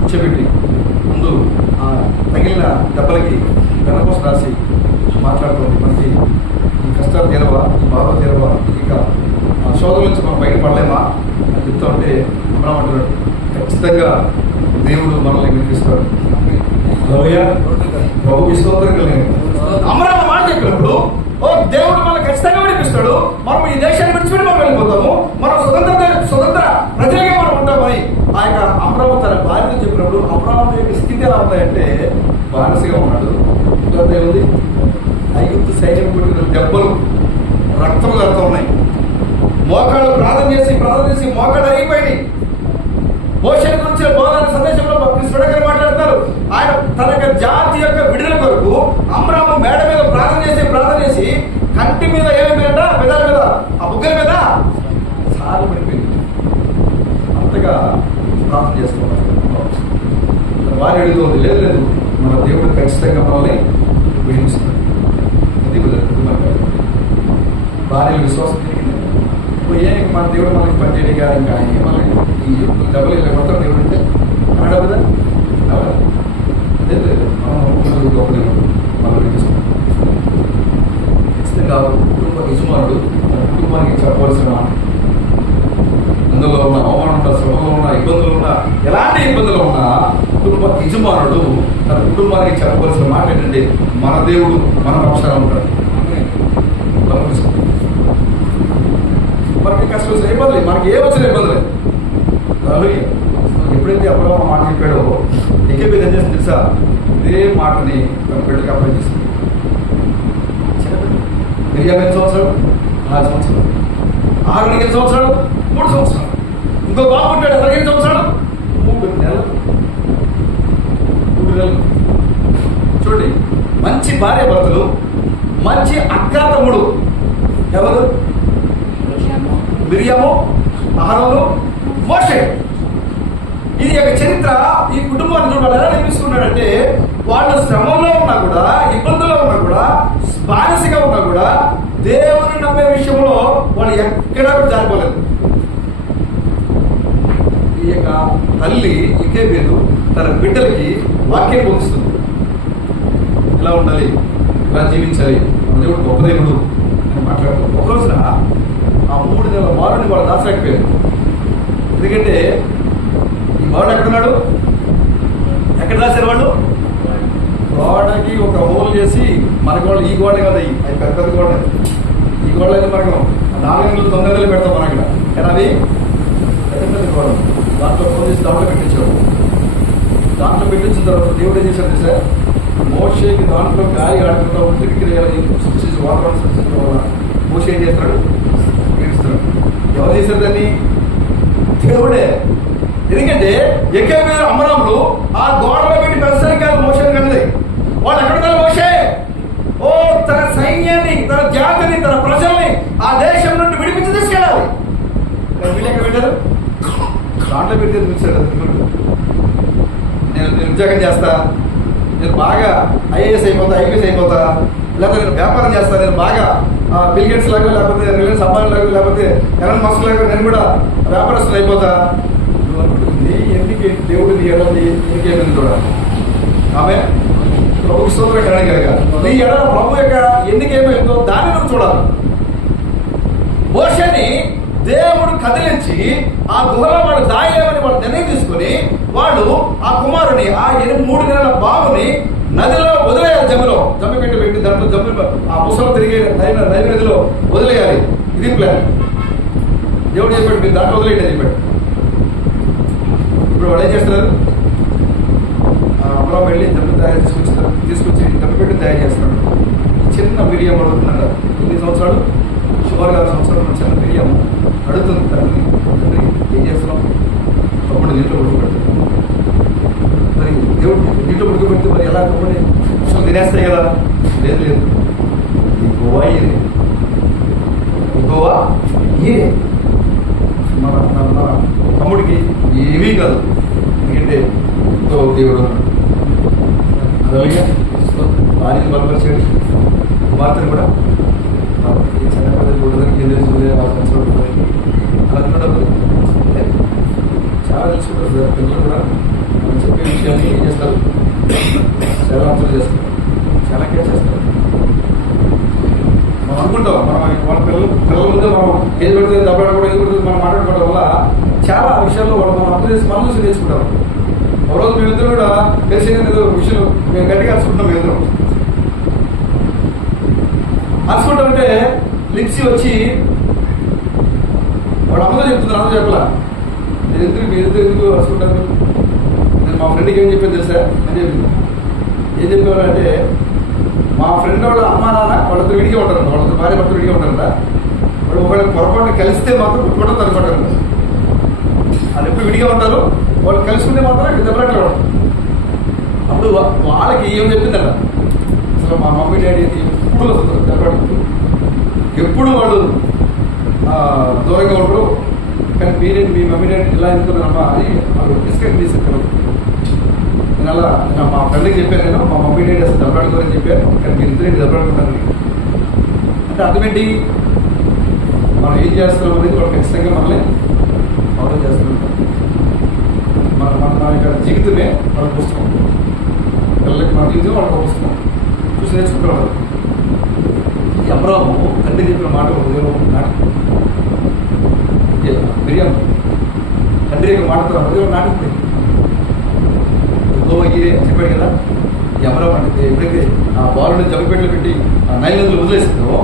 కూర్చోబెట్టి ముందు ఆ తగిలిన దెబ్బలకి వెనకోసం రాసి మాట్లాడుతుంది. మనకి ఈ కష్టాలు తీరవా, ఈ బాధలు తీరవా, ఇక ఆ శోధల నుంచి మనం బయటపడలేమా అని చెప్తా ఉంటే అమరామంటున్నాడు, ఖచ్చితంగా దేవుడు మనల్ని వినిపిస్తాడు. ప్రభుకి స్తోత్రం కలిగింది. అమరామ మాట చెప్పినప్పుడు దేవుడు మనల్ని ఖచ్చితంగా వినిపిస్తాడు. మనం ఈ దేశాన్ని విడిచిపెట్టి మనం వెళ్ళిపోతాము, మనం స్వతంత్ర ప్రజలుగా మనం ఉంటామని ఆ యొక్క అమరావతి తన భార్యతో చెప్పినప్పుడు అమరావతి యొక్క స్థితి ఎలా ఉన్నాయంటే బానిసగా ఉన్నాడు. ఉంది ఐగుప్తు సైన్యం కొట్టిన దెబ్బలు రక్తం కడుతూ ఉన్నాయి. మోకాళ్ళు ప్రార్థన చేసి మోకాళ్ళు అరిగిపోయినాయి. మోషే గురించి బోధన సందేశంలో కృష్ణుడు గారు మాట్లాడుతున్నారు. ఆయన తన యొక్క జాతి యొక్క విడుదల కొరకు అమ్రాము మేడ మీద ప్రార్థన చేసి కంటి మీద ఏమైపోయిందంట, పెదాల మీద, ఆ బుగ్గల మీద సాలు పడిపోయింది. అంతగా ప్రార్థన చేస్తున్నారు. వారి అడుగుతుంది, లేదు మన దేవుడు ఖచ్చితంగా మనల్ని ఉపయోగిస్తున్నాడు. అది భార్యలు విశ్వాసం తిరిగింది. మన దేవుడు మనకి పనిచేయగా ఇంకా మనకి ఈ దెబ్బలు ఇలా కొత్త దేవుడు అంటే అన్నాడు కదా లేదు గొప్పది మనం ఖచ్చితంగా కుటుంబ యజమానుడు తన కుటుంబానికి చెప్పవలసిన అందులో ఉన్న అవమానం శ్రమలో ఉన్న ఇబ్బందులు ఉన్నా ఎలాంటి ఇబ్బందులు ఉన్నా కుటుంబ యజమానుడు తన కుటుంబానికి చెప్పవలసిన మాట ఏంటంటే మన దేవుడు మన పక్షాన ఉంటాడు. మనకి కష్టం వచ్చిన ఇబ్బందులు, మనకి ఏ వచ్చిన ఇబ్బందులే ఎప్పుడైతే అబ్రహాము మాట చెప్పాడో ఎకేబీ ఏం చేస్తుంది తెలుసా? ఇదే మాటని తన బిడ్డకి అప్లై చేస్తుంది. మిరియాము ఎన్ని సంవత్సరాలు? 4 సంవత్సరాలు. ఆరోనికి ఎన్ని సంవత్సరాలు? 3 సంవత్సరాలు. ఇంకో బాబు ఉంటాడు, అతనికి ఎన్ని సంవత్సరాలు? 3 నెలలు. 3 నెలలు. చూడండి, మంచి భార్య భర్తలు, మంచి అక్క తమ్ముడు ఎవరు? మిరియాము, అహరోను, మోషే. ఇది యొక్క చరిత్ర. ఈ కుటుంబాన్ని వాళ్ళు ఎలా నిర్మిస్తున్నాడంటే వాళ్ళు శ్రమంలో ఉన్నా కూడా, ఇబ్బందుల్లో ఉన్నా కూడా, బానిసగా ఉన్నా కూడా దేవుని నమ్మే విషయంలో వాళ్ళు ఎక్కడా కూడా జారిపోలేదు. ఈ యొక్క తల్లి ఎకేబేదు తన బిడ్డలకి వాక్యం బోధిస్తుంది. ఎలా ఉండాలి, ఎలా జీవించాలి, మన దేవుడు గొప్ప దేవుడు అని మాట్లాడుతాం. ఒక రోజున ఆ 3 నెలల బాలుని వాళ్ళు దాచలేకపోయారు. ఎందుకంటే ఈ బాలుడు ఎక్కడున్నాడు? ఎక్కడ దాచారు వాళ్ళు? గోడకి ఒక హోల్ చేసి, మన గోడ ఈ గోడ కదా, అది పెద్ద పెద్ద గోడ. ఈ గోడ అయితే మనకు 4 నెలలు 9 నెలలు పెడతాం మనం ఇక్కడ. కానీ అవి పెద్ద పెద్ద గోడ. దాంట్లో హోల్ చేసి దాంట్లో పెట్టించాడు. దాంట్లో పెట్టించిన తర్వాత దేవుడు ఏం చేశాడు సార్? మోషేకి దాంట్లో గాలి ఆడుకుంటా ఉద్రిక్రియాలు సృష్టించి వాతావరణం సృష్టించడం వల్ల మోషే ఏం చేస్తాడు? ఏడుస్తున్నాడు. ఎవరు చేశారు దాన్ని? దేవుడే. ఎందుకంటే ఎకేబీ అమరాములు ఆ గోడలో పెట్టి ప్రస్తుతానికి మోషన్ కన్నది. వాళ్ళు ఎక్కడున్నారు? మోషే తన సైన్యాన్ని, తన జాతిని, తన ప్రజల్ని ఆ దేశం నుండి విడిపించి తీసుకెళ్ళాలి. వీళ్ళు ఎక్కడ పెట్టారు? దాంట్లో పెడితే చూసాడు. నేను ఉద్యోగం చేస్తా, నేను బాగా ఐఏఎస్ అయిపోతా, ఐపీఎస్ అయిపోతా, లేకపోతే నేను వ్యాపారం చేస్తా, నేను బాగా బిల్ గేట్స్ లాగా, లేకపోతే రిలయన్స్ అంబానీ లాగా, లేకపోతే ఎలాంటి మస్తు లాగా నేను కూడా వ్యాపారస్తులు అయిపోతా. ఎందుకు దేవుడు నీ ఎడ ఎందుకేమైంది చూడాలి? ఆమె ప్రభు స్తోత్రం కలగ నీ ఎడ ప్రభు యొక్క ఎందుకేమైందో దాన్ని నువ్వు చూడాలి. మోషేని దేవుడు కదిలించి ఆ గుహలో వాడు దాయలేమని వాడు నిర్ణయం తీసుకుని వాడు ఆ కుమారుని, ఆ 3 నెలల బాబుని నదిలో వదిలేయాలి. జమ్మి పెట్టి దాంట్లో ఆ ముసలు తిరిగే నైవ నదిలో వదిలేయాలి. ఇది ప్లాన్. దేవుడు చెప్పాడు, మీరు దాంట్లో వదిలేయండి అని చెప్పాడు. ఇప్పుడు వాడు ఏం చేస్తున్నారు? అమరావు వెళ్ళి జమ్మి తీసుకొచ్చి జమ్మి పెట్టి తయారు చేస్తున్నాడు. చిన్న మిరియం అడుగుతున్నాడు. 9 సంవత్సరాలు, సుమారు 6 సంవత్సరాలు చిన్న మిరియం అడుగుతుంది తండ్రి, ఏం చేస్తున్నాం? తమ్ముడు నీటిలో ఉడకబెడతాడు. మరి దేవుడు నీటిలో ఉడకబెడితే మరి ఎలా తమ్ముడి అసలు తినేస్తాయి కదా? లేదు, ఈ గోవా ఇది, గోవా ఇదే మన తమ్ముడికి ఏమీ కాదు. ఎందుకంటే దేవుడు అలాగే భార్యను బలపరిచాడు, కుమార్తెను కూడా చిన్నపిల్లలు చూడడానికి అలా చూడదు. చాలా తెలుసుకుంటారు పిల్లలు కూడా. మనం చెప్పే విషయాన్ని ఏం చేస్తారు? చాలా అర్థం చేస్తారు, చాలా కేర్ చేస్తారు. మనం అనుకుంటాం మనం వాళ్ళ పిల్లల ముందే మనం ఏది పెడితే దెబ్బలాడకూడదు, ఏది పెడితే మనం మాట్లాడుకోవడం వల్ల చాలా విషయాల్లో వాళ్ళు మనం అర్థం చేసి మనం చూసి నేర్చుకుంటాం. ఒక రోజు మేమిద్దరు కూడా తెలిసిన విషయం మేము గట్టిగా అరుచుకుంటాం. మేమిద్దరం అరుచుకుంటామంటే లిప్సీ వచ్చి వాడు అమ్మతో చెప్తున్నారు, అమ్మ చెప్పలా. మీరు ఎందుకు అరుచుకుంటారు? నేను మా ఫ్రెండ్కి ఏం చెప్పాను తెలుసా అని చెప్పింది. ఏం చెప్పేవారంటే మా ఫ్రెండ్ వాళ్ళ అమ్మ నాన్న వాళ్ళతో విడిగా ఉంటారంట, వాళ్ళతో భార్య భర్త విడిగా ఉంటారంట. వాళ్ళు ఒకవేళ పొరపాటు కలిస్తే మాత్రం కుట్టుకోవడం తనుకోవడం. వాళ్ళు ఎప్పుడు విడిగా ఉంటారు, వాళ్ళు కలుసుకుంటే మాత్రం దెబ్బలాట్లు. అప్పుడు వాళ్ళకి ఏం చెప్పిందంట, అసలు మా మమ్మీ డాడీ ఎప్పుడు వస్తారు దెబ్బలాడుకుంటూ, ఎప్పుడు వాళ్ళు దూరంగా ఉండరు. కానీ మీరేంటి మీ మమ్మీ డాడీ ఇలా ఎందుకున్నారమ్మా అని వాళ్ళు డిస్కస్ చేశారు. నేను అలా మా ఫ్రెండ్కి చెప్పాను, నేను మా మమ్మీ డాడీ అసలు దెబ్బలాడుకోరని చెప్పాను, కానీ మీరు ఇద్దరు దెబ్బలాడుకుంటారు అంటే అర్థమేంటి? మనం ఏం చేస్తున్నాం అనేది వాళ్ళు ఖచ్చితంగా మనల్ని ఫాలో చేస్తుంటాం. మన మన యొక్క జీవితమే వాళ్ళ పుస్తకం. పిల్లలకి మన జీవితం వాళ్ళకి ఒక పుస్తకం చూసి నేర్చుకుంటూ ఉంటారు. ఈ అబ్రాము తండ్రి చెప్పిన మాట హృదయంలో బిర్యానీ తండ్రి యొక్క మాట హృదయంలో నాటుకుపోయింది. ఇదే చెప్పాడు కదా, ఈ అబ్రాము అంటే ఎప్పుడైతే ఆ బాలుని జబ్బుపెట్లు పెట్టి ఆ నైల్ నదులు వదిలేసిందో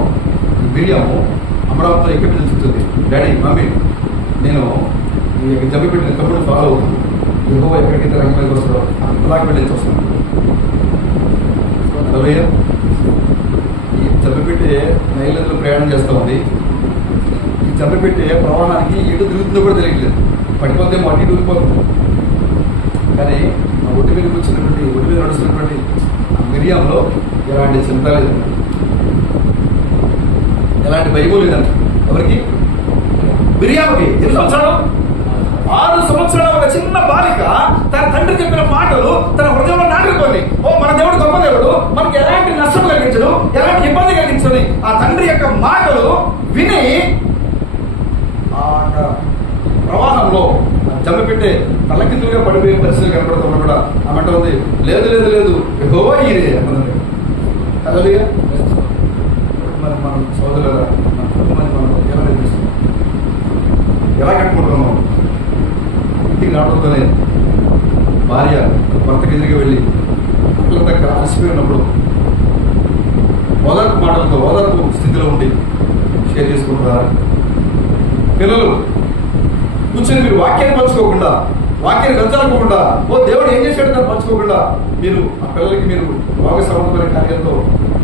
ఈ బిర్యాము అమరావతితో ఎక్కడ తెలుస్తుంది, డాడీ మమ్మీ నేను ఈ యొక్క జబ్బు పెట్టిన తప్పుడు ఫాలో అవుతుంది, యెహోవా ఎక్కడికైతే రంగం మీద వస్తాడో అంతలాగా వెళ్ళి వస్తున్నాను. ఈ జబ్బు పెట్టి నైల్ నదులు ప్రయాణం చేస్తూ ఉంది. ఈ జబ్బు పెట్టే ప్రవాహానికి ఎటు తిరుగుతుందో కూడా తెలియట్లేదు, పడిపోతే అటు ఇటు ఊరిపోతుంది. కానీ ఆ ఒడ్డు మీద కూర్చున్నటువంటి ఒడ్డు మీద నడుస్తున్నటువంటి మిరియంలో ఎలాంటి చింత లేదంట, ఎలాంటి భయము లేదంట. ఎవరికి? మిరియాముకి. ఎన్ని సంవత్సరాలు? 6 సంవత్సరాల ఒక చిన్న బాలిక తన తండ్రి చెప్పిన మాటలు తన హృదయంలో నాటుకొని, ఓ మన దేవుడు గొప్ప దేవుడు, మనకి ఎలాంటి నష్టం కలిగించడు, ఎలాంటి ఇబ్బంది కలిగించదు, ఆ తండ్రి యొక్క మాటలు విని ఆ ప్రవాహంలో జమ్మ పెట్టే తలకిందులుగా పడిపోయే పరిస్థితులు కనపడుతున్నా కూడా ఆమె ఉంది, లేదు లేదు లేదు యెహోవా ఈరే అన్నది. హల్లెలూయా. మరి మనం సోదరులారా మన కుటుంబాన్ని మనం ఎలా నిర్మిస్తున్నాం, ఎలా కట్టుకుంటున్నాం? ఇంటికి రావడంతోనే భార్య భర్తకి ఎదురుగా వెళ్ళి అట్ల దగ్గర అలసిపోయినప్పుడు ఓదార్పు స్థితిలో ఉండి షేర్ చేసుకుంటున్నారా? పిల్లలు కూర్చొని మీరు వాక్యాన్ని పంచుకోకుండా, వాక్యాన్ని గంచాలకోకుండా, ఓ దేవుడు ఏం చేశాడు దాన్ని పంచుకోకుండా మీరు ఆ పిల్లలకి మీరు బాగా సంబంధమైన కార్యాలతో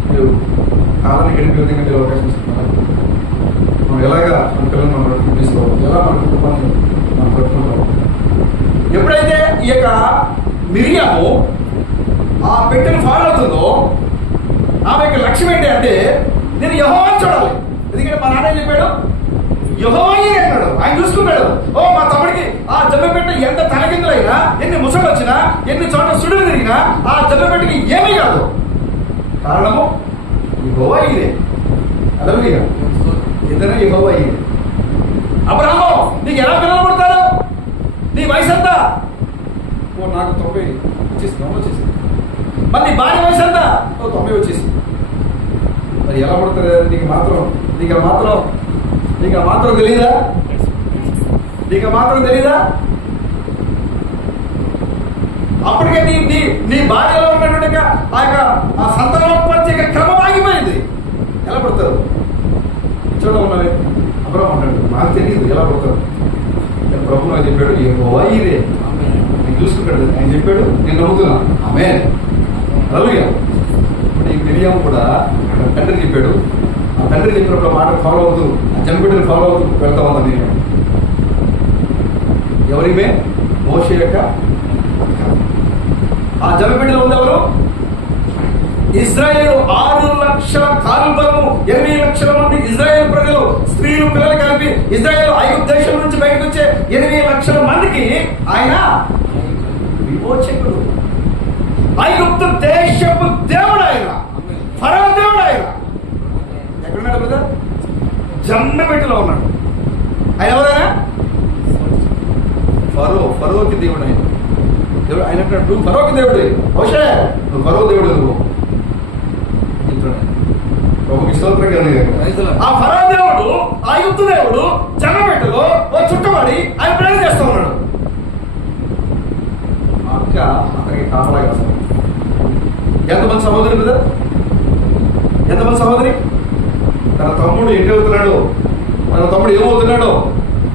మీరు కాలాన్ని గడిపే విధంగా మీరు అవకాశం ఇస్తున్నారు. మనం ఎలాగా మన పిల్లల్ని మనం తీసుకోవాలి, ఎలా మన కుటుంబాన్ని మనం పట్టుకుంటాం. ఎప్పుడైతే ఈ యొక్క మిరియాము ఆ పెట్టెను ఫాలో అవుతుందో ఆమె యొక్క లక్ష్యం ఏంటి అంటే, నేను యెహోవాని చూడాలి. ఎందుకంటే మా నాన్న చెప్పాడు, యెహోవాయే అన్నాడు, ఆయన చూసుకున్నాడు. ఓ మా తమ్ముడికి ఆ జబ్బపెట్ట ఎంత తలకిందులైనా, ఎన్ని ముసలు వచ్చినా, ఎన్ని చోట్ల సుడులు తిరిగినా ఆ జబ్బపెట్టకి ఏమీ కాదు. కారణము యెహోవా ఇదే. హల్లెలూయా. ఏదైనా యెహోవా ఇదే. అబ్రాహాము నీకు ఎలా పిల్లలు పుడతారు? నీ వయసు ఎంత? ఓ నాకు 90 వచ్చేసింది. మరి నీ భార్య వయసు ఎంత? ఓ 90 వచ్చేసింది. మరి ఎలా పుడతారు? నీకు మాత్రం తెలీదా? అప్పటికే నీ భార్యలో ఉన్నటువంటి ఆ యొక్క ఆ సంతానోత్పత్తి యొక్క క్రమం ఆగిపోయింది. ఎలా పుడతారు? చూడ ఉన్నవే అబ్రాహాము అంటాడు, నాకు తెలియదు ఎలా పుడతారు. ప్రభు నాకు చెప్పాడు, యెహోవా ఈరే, నేను చూసుకుంటాడు, ఆయన చెప్పాడు, నేను నమ్ముతున్నా. ఆమేన్. హల్లెలూయా. ఈ మిరియాము కూడా తండ్రి చెప్పాడు, ఆ తండ్రి చెప్పినప్పుడు మాట ఫాలో అవుతూ, ఆ జంపిడిని ఫాలో అవుతూ వెళ్తా ఉంది మిరియాము. ఎవరిమే? మోషే యొక్క ఆ జంపిడిలో ఉండేవారు ఇజ్రాయేలు 6 లక్షల కాల్బలము 8 లక్షల మంది ఇజ్రాయేల్ ప్రజలు, స్త్రీలు, పిల్లలు కలిపి ఇజ్రాయేల్ ఐగుప్తు దేశం నుంచి బయటకు వచ్చే 8 లక్షల మందికి ఆయన విమోచకుడు. ఐగుప్తు దేశపు దేవుడు ఆయన, ఫరో దేవుడు ఆయన. ఎక్కడున్నాడు బ్రదర్? జమ్మపెట్టులో ఉన్నాడు. ఆయన ఎవరైనా ఫరోకి దేవుడు ఆయన. దేవుడు ఆయన అంటున్నాడు, ఫరోకి దేవుడు. మోషే నువ్వు ఫరో దేవుడు నువ్వు. ఆ ఫరో దేవుడు, ఐగుప్తు దేవుడు జమ్మపెట్టులో ఓ చుట్టబడి ఆయన ప్రేమ చేస్తూ ఉన్నాడు. అక్క అతనికి కాపలాగా వస్తాడు. ఎంతమంది సహోదరి కదా, ఎంతమంది సహోదరి? తన తమ్ముడు ఎటు వెళ్తున్నాడు, తన తమ్ముడు ఏమవుతున్నాడో,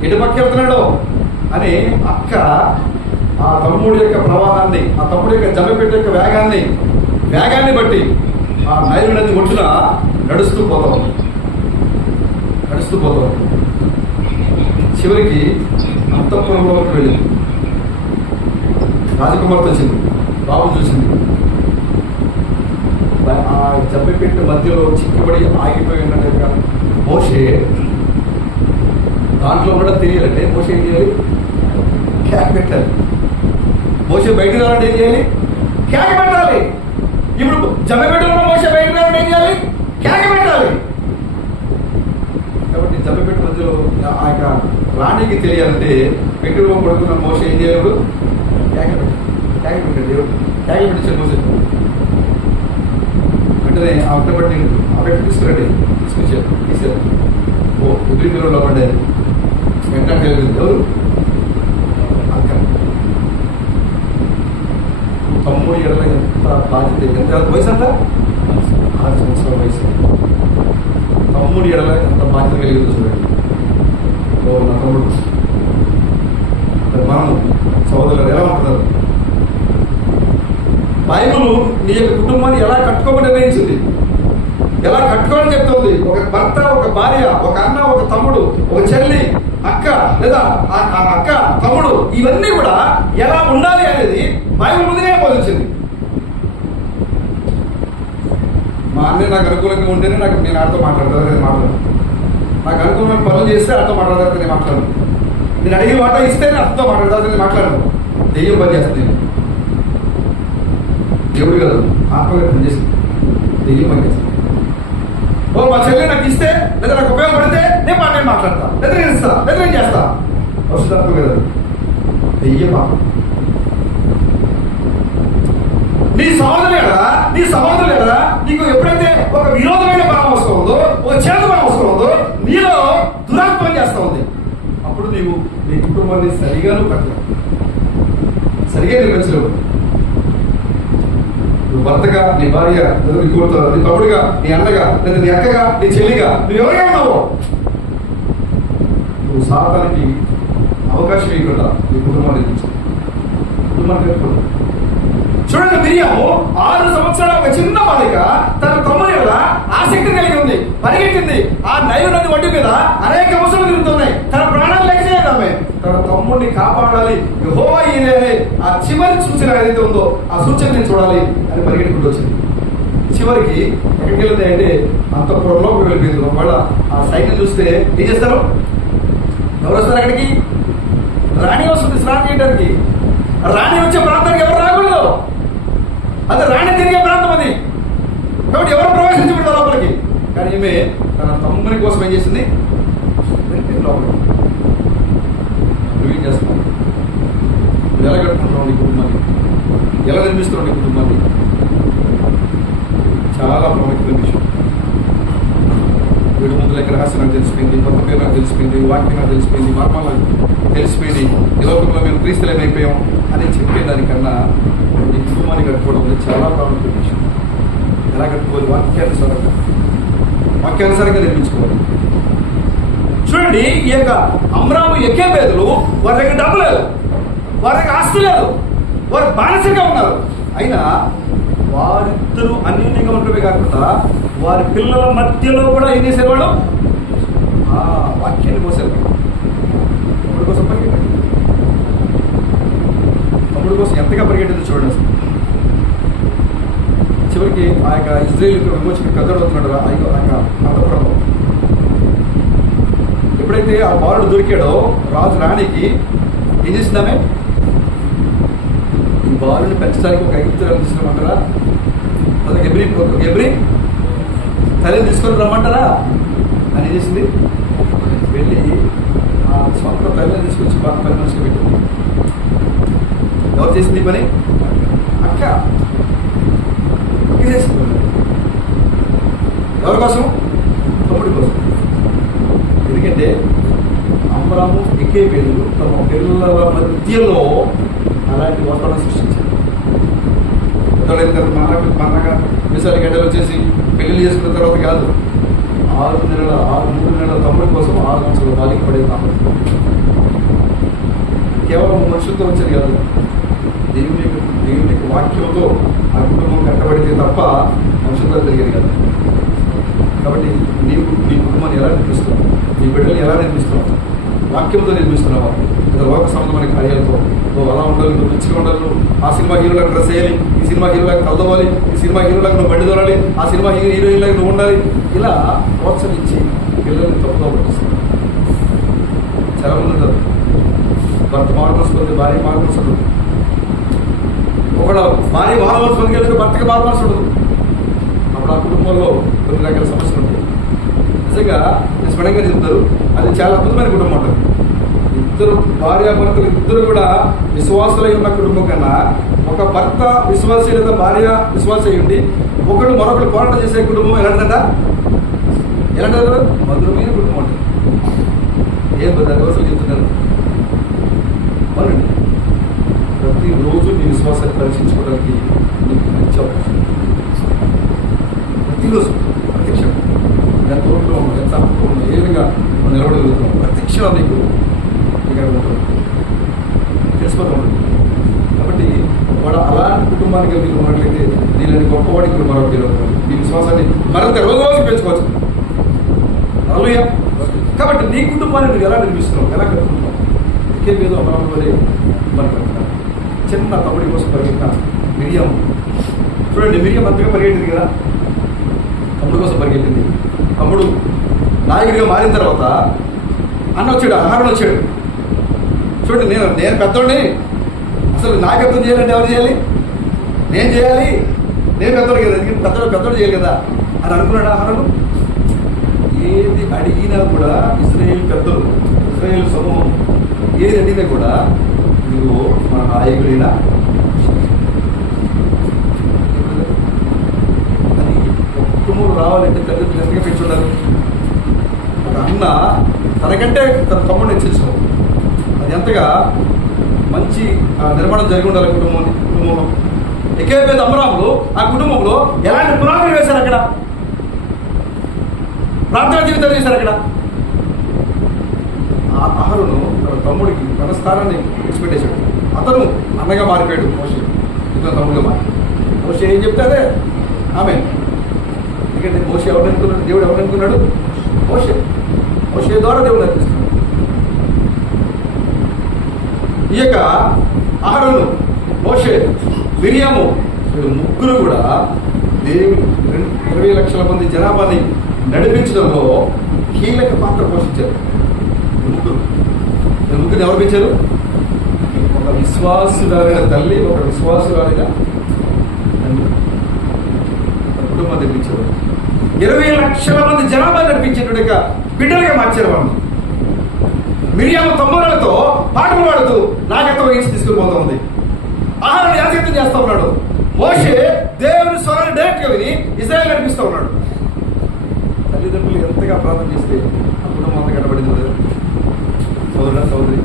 ఎటు పక్క వెళ్తున్నాడో అని అక్క ఆ తమ్ముడి యొక్క ప్రవాహాన్ని, ఆ తమ్ముడి యొక్క జమ్మపెట్టు యొక్క వేగాన్ని బట్టి ఆ నైలు నది ఒడ్డున నడుస్తూ పోతాం. చివరికి అంతఃపురంలోకి వెళ్ళింది. రాజకుమార్తె వచ్చింది, బాబు చూసింది. ఆ జబ్బపెట్టు మధ్యలో చిక్కుబడి ఆగిపోయి ఉన్నట్టుగా మోషే దాంట్లో కూడా తెలియాలంటే మోషే ఏం చేయాలి? కేక పెట్టాలి. మోషే బయటకు రావాలంటే ఏం చేయాలి? కేక పెట్టాలి. ఇప్పుడు జబ్బపెట్టులో మోషే బయటకు రావాలంటే ఏం చేయాలి? కేక పెట్టాలి. కాబట్టి జబ్బపెట్టు మధ్యలో ఆ యొక్క రాణికి తెలియాలంటే పెట్టులో పడుకున్న మోషే ఏం చేయాలి? ట్యాగ్ పెట్టాడు దేవుడు, ట్యాగ్ పెట్టించాడు మోసే. వెంటనే ఆ అట్ట బట్టి ఆ వ్యక్తి తీసుకురండి, తీశారు. ఓ ఎదురు పిల్లలు పడ్డారు. వెంటనే ఎవరు? అక్క. తమ్ముడు ఎడల ఎంత బాధ్యత, ఎంత వయసు అంట 6 సంవత్సరాల వయసు. తమ్ముడు ఎడల ఎంత బాధ్యత కలిగిందో చూడండి. ఓ నా తమ్ముడు, మనం సోదరులు ఎలా ఉంటున్నారు? బైబిల్ నీ యొక్క కుటుంబాన్ని ఎలా కట్టుకోమని నిర్ణయించింది, ఎలా కట్టుకోవాలని చెప్తుంది. ఒక భర్త, ఒక భార్య, ఒక అన్న, ఒక తమ్ముడు, ఒక చెల్లి, అక్క లేదా ఆ అక్క, తమ్ముడు, ఇవన్నీ కూడా ఎలా ఉండాలి అనేది బైబిల్ ముందునే బోధించింది. మా అన్నయ్య నాకు అనుకూలంగా ఉంటేనే నేను ఆడితో మాట్లాడతాను, నేను మాట్లాడను. నాకు అనుకూలమైన పనులు చేస్తే అర్థం మాట్లాడతాను, నేను మాట్లాడను. నేను అడిగి మాట ఇస్తేనే అర్థంతో మాట్లాడతాను, నేను మాట్లాడను. దెయ్యం పని చేస్తుంది. నేను దేవుడు కాదు, ఆత్మగా పనిచేస్తుంది. దెయ్యం పని చేస్తుంది. ఓ మా చెల్లి నాకు ఇస్తే లేదా నాకు ఉపయోగపడితే నేను మాట్లాడతా, లేదా నేను ఇస్తా, లేదా నేను చేస్తా. పరిశుద్ధాత్మ కదా, దెయ్యం పాపం. నీ సహోదరులు ఎడలా నీకు ఎప్పుడైతే ఒక విరోధమైన భావం వస్తూ ఉందో, ఒక చేత భావం వస్తూ ఉందో, నీలో దురాత్మ చేస్తూ ఉంది, అప్పుడు నీవు నీ కుటుంబాన్ని సరిగాను కట్టలేవు, సరిగా నిర్మించలేవు. నువ్వు భర్తగా, నీ భార్య, లేదా నీ కూతురు, నీ తమ్ముడుగా, నీ అన్నగా, లేదా నీ అక్కగా, నీ చెల్లిగా, నువ్వు ఎవరైనా ఉన్నావో నువ్వు సాతానికి అవకాశం ఇవ్వకుండా నీ కుటుంబాన్ని నిర్మించావు, కుటుంబాన్ని కట్టుకోవడం. చూడండి, మిరియాము 6 సంవత్సరాల ఒక చిన్న బాలిక తన తమ్ముని మీద ఆసక్తి కలిగి ఉంది, పరిగెట్టింది. ఆ నైలు నది ఒడ్డు మీద అనేక ముసలు తిరుగుతున్నాయి. తన ప్రాణాలు లెక్క చేయదు ఆమె. తన తమ్ముడిని కాపాడాలి, యెహోవా ఈయనే, ఆ చివరి సూచన ఏదైతే ఉందో ఆ సూచన నేను చూడాలి అని పరిగెట్టుకుంటూ వచ్చింది. చివరికి ఎక్కడికి వెళ్ళింది అంటే అంతఃపురంలోకి వెళ్ళిపోయింది. ఒకవేళ ఆ సైన్యం చూస్తే ఏం చేస్తారు? ఎవరు వస్తారు అక్కడికి? రాణి వస్తుంది స్నానం చేయడానికి. రాణి వచ్చే ప్రాంతానికి ఎవరు రాకూడదు, అది రాణి తిరిగే ప్రాంతం అది, కాబట్టి ఎవరు ప్రవేశించకూడదు లోపలికి. కానీ ఈమె తన తమ్ముని కోసం ఏం చేసింది? లోపలికి. నువ్వేం చేస్తున్నావు? నువ్వు ఎలా కట్టుకుంటున్నావు నీ కుటుంబాన్ని, ఎలా నిర్మిస్తున్నావు నీ కుటుంబాన్ని? చాలా ప్రాముఖ్యమైన విషయం. వీడి ముందు లెక్క రహస్యం నాకు తెలిసిపోయింది, కొత్త పేరు నాకు తెలిసిపోయింది, వాక్యం నాకు తెలిసిపోయింది, మర్మాలు తెలిసిపోయింది, ఈ లోకంలో మేము క్రీస్తులమైపోయాం అని చెప్పేదానికన్నా నీ కుటుంబాన్ని కట్టుకోవడం అనేది చాలా ప్రాముఖ్యమైన విషయం. ఎలా కట్టుకోవాలి? వాక్యానుసారంగా నిర్మించుకోవాలి. చూడండి, ఈ యొక్క అమ్రాము ఎక్కేబేదులు వారి దగ్గర డబ్బు లేదు, వారి దగ్గర ఆస్తి లేదు, వారు బానిసగా ఉన్నారు. అయినా వారిద్దరూ అన్యోన్యంగా ఉండటమే కాకుండా వారి పిల్లల మధ్యలో కూడా ఏం చేసేవాడు? వాక్యాన్ని పోసారు. తమ్ముడు కోసం పరిగెట్టాడు, తమ్ముడు కోసం ఎంతగా పరిగెట్టిందో చూడండి. అసలు చివరికి ఆ యొక్క ఇజ్రాయేల్ విమోచకుడు పెద్దడు అవుతున్నాడు ఆ యొక్క అంతఃపురంలో. ఎప్పుడైతే ఆ బాలుడు దొరికాడో రాణికి ఏం చేసిందామే? ఈ బాలుని పెంచడానికి ఒక ఐగుప్తురాలు తీసుకురమ్మంటారా? ఎబ్రి తల్లిని తీసుకొని రమ్మంటారా అని ఏం చేసింది? వెళ్ళి ఆ సొంత తల్లిని తీసుకొచ్చి పని మనిషికి పెట్టింది. ఎవరు చేసింది పని? అక్క చేసింది. ఎవరి కోసం? తమ్ముడి కోసం. ఎందుకంటే అమ్రాము ఎక్కేబేదులు తమ పిల్లల మధ్యలో అలాంటి వాతావరణం సృష్టించారు. మనగా విశాలి గడ్డలు వచ్చేసి పెళ్లి చేసుకున్న తర్వాత కాదు, 3 నెలల తమ్ముడి కోసం 6 సంవత్సరాల బాలిక పడే తామరం. కేవలం మనుషులతో వచ్చేది కాదు, దేవుని యొక్క వాక్యంతో ఆ కుటుంబం కట్టబడితే తప్ప మనుషులతో జరిగేది కాదు. కాబట్టి నీవు నీ కుటుంబాన్ని ఎలా నిర్మిస్తున్నావు? నీ బిడ్డలు ఎలా నిర్మిస్తున్నావు? వాక్యంతో నిర్మిస్తున్నావా? లేదా లోక సంబంధమైన కార్యాలతో? నువ్వు అలా ఉండాలి, నువ్వు మంచిగా ఉండాలి, నువ్వు ఆ సినిమా హీరోలకు డ్రెస్ వేయాలి, ఈ సినిమా హీరోలకు కలదవ్వాలి, ఈ సినిమా హీరోలకు నువ్వు బండి దొరాలి, ఆ సినిమా హీరోయిన్లకు నువ్వు ఉండాలి, ఇలా ప్రోత్సహించి పిల్లల్ని తప్పుగా పట్టిస్తారు. చాలా మంది ఉంటారు, భర్త మారుమనసుకుంది, భార్య మారుమనసు ఉండదు. ఒకడు భార్య మారుమనసు పనికెళ్ళి భర్తకి మారుమనసు ఉండదు. అప్పుడు ఆ కుటుంబంలో కొన్ని రకాల సమస్యలు ఉంటాయి. నిజంగా స్పష్టంగా చెప్తారు, అది చాలా అద్భుతమైన కుటుంబం ఉంటుంది. ఇద్దరు భార్యాభర్తలు ఇద్దరు కూడా విశ్వాసులై ఉన్న కుటుంబం కన్నా ఒక భర్త విశ్వాసి లేదా భార్య విశ్వాసి అయి ఉండి ఒకడు మరొకరు పోరాటం చేసే కుటుంబం ఎలాంటిదట? ఎలాంటి మధురమైన కుటుంబం అంటే ఏం 10 రోజులు చెప్తున్నారు. అవునండి, ప్రతిరోజు నీ విశ్వాసాన్ని పరీక్షించుకోవడానికి నీకు మంచి అవకాశం. ప్రతిరోజు ప్రతిక్షణం ఎంత ఓట్లో ఉన్నాం, ఎంత అప్పులో ఉన్నాం, ఏ విధంగా మనం నిలబడగలుగుతున్నాం, ప్రతిక్షణం నీకు ఇక్కడ ఉంటుంది, తెలిసిపోతూ ఉంటుంది. కాబట్టి వాడు అలాంటి కుటుంబానికి నీకు ఉన్నట్లయితే నీళ్ళని గొప్పవాడికి కూడా మరొకటి నీ విశ్వాసాన్ని మరింత రోజు పెంచుకోవచ్చు. హల్లెలూయా. కాబట్టి నీ కుటుంబాన్ని నువ్వు ఎలా నిర్మిస్తున్నావు, ఎలా కట్టుకుంటున్నావు? ఏదో అమరావతి వలె మరి కట్టుకున్నావు. చిన్న తమ్ముడి కోసం పరిగెత్తిన మిరియం చూడండి, మిరియం అంతగా పరిగెట్టింది కదా, తమ్ముడు కోసం పరిగెత్తింది. తమ్ముడు నాయకుడిగా మారిన తర్వాత అన్న వచ్చాడు, ఆహారం వచ్చాడు. చూడండి, నేను పెద్దోడిని, అసలు నాయకత్వం చేయాలంటే ఎవరు చేయాలి? నేను చేయాలి, నేను పెద్దోడు కదా, ఎందుకంటే పెద్దోడు చేయాలి కదా అని అనుకున్నాడు. ఆహారం ఏది అడిగినా కూడా ఇశ్రాయేలు పెద్దలు, ఇశ్రాయేలు సమూహం ఏది అడిగినా కూడా ఇదిగో మన నాయకుడైనా అది కుటుంబం రావాలంటే తల్లిదండ్రులు ఎంతగా పెంచుండాలి. ఒక అన్న తనకంటే తన తమ్ముడిని హెచ్చరించడం, అది ఎంతగా మంచి నిర్మాణం జరిగి ఉండాలి కుటుంబంలో. ఎక్కేపేద అమరాములు ఆ కుటుంబంలో ఎలాంటి పునాదులు వేశారు, అక్కడ ప్రార్థన జీవితం చేశారు. అక్కడ ఆ అహరోను తన తమ్ముడికి తన స్థానాన్ని ఎక్స్పెక్టేషన్, అతను అన్నగా మారిపోయాడు. మోషే ఇతను తమ్ముడుగా మారి, మోషే ఏం చెప్తే అదే ఆమె. ఎందుకంటే మోషే ఎవరనుకున్నాడు, దేవుడు ఎవరనుకున్నాడు? మోషే ద్వారా దేవుడు అనిపిస్తున్నాడు. ఈ యొక్క అహరోను, మోషే, మిరియాము వీళ్ళు ముగ్గురు కూడా దేవుడు 20 లక్షల మంది జనాభాని నడిపించడంలో కీలక పాత్ర పోషించారు. ముగ్గురు ఎవరు పెంచారు? ఒక విశ్వాసురాలైన తల్లి, ఒక విశ్వాసురాలిగా కుటుంబం నిర్మించారు. 20 లక్షల మంది జనాభా నడిపించేటువంటి బిడ్డలుగా మార్చారు వాళ్ళు. మిరియాము తమ్ముళ్ళతో పాటలు పాడుతూ నాయకత్వం వేసి తీసుకుని పోతా ఉంది. ఆహారం యాజకత్వం చేస్తా ఉన్నాడు. మోషే దేవుని స్వరాన్ని డైరెక్ట్ గా విని ఇశ్రాయేలు నడిపిస్తూ ఉన్నాడు. తల్లిదండ్రులు ఎంతగా ప్రార్థన చేస్తే ఆ కుటుంబం అంతా కట్టబడింది కదా సోదరి.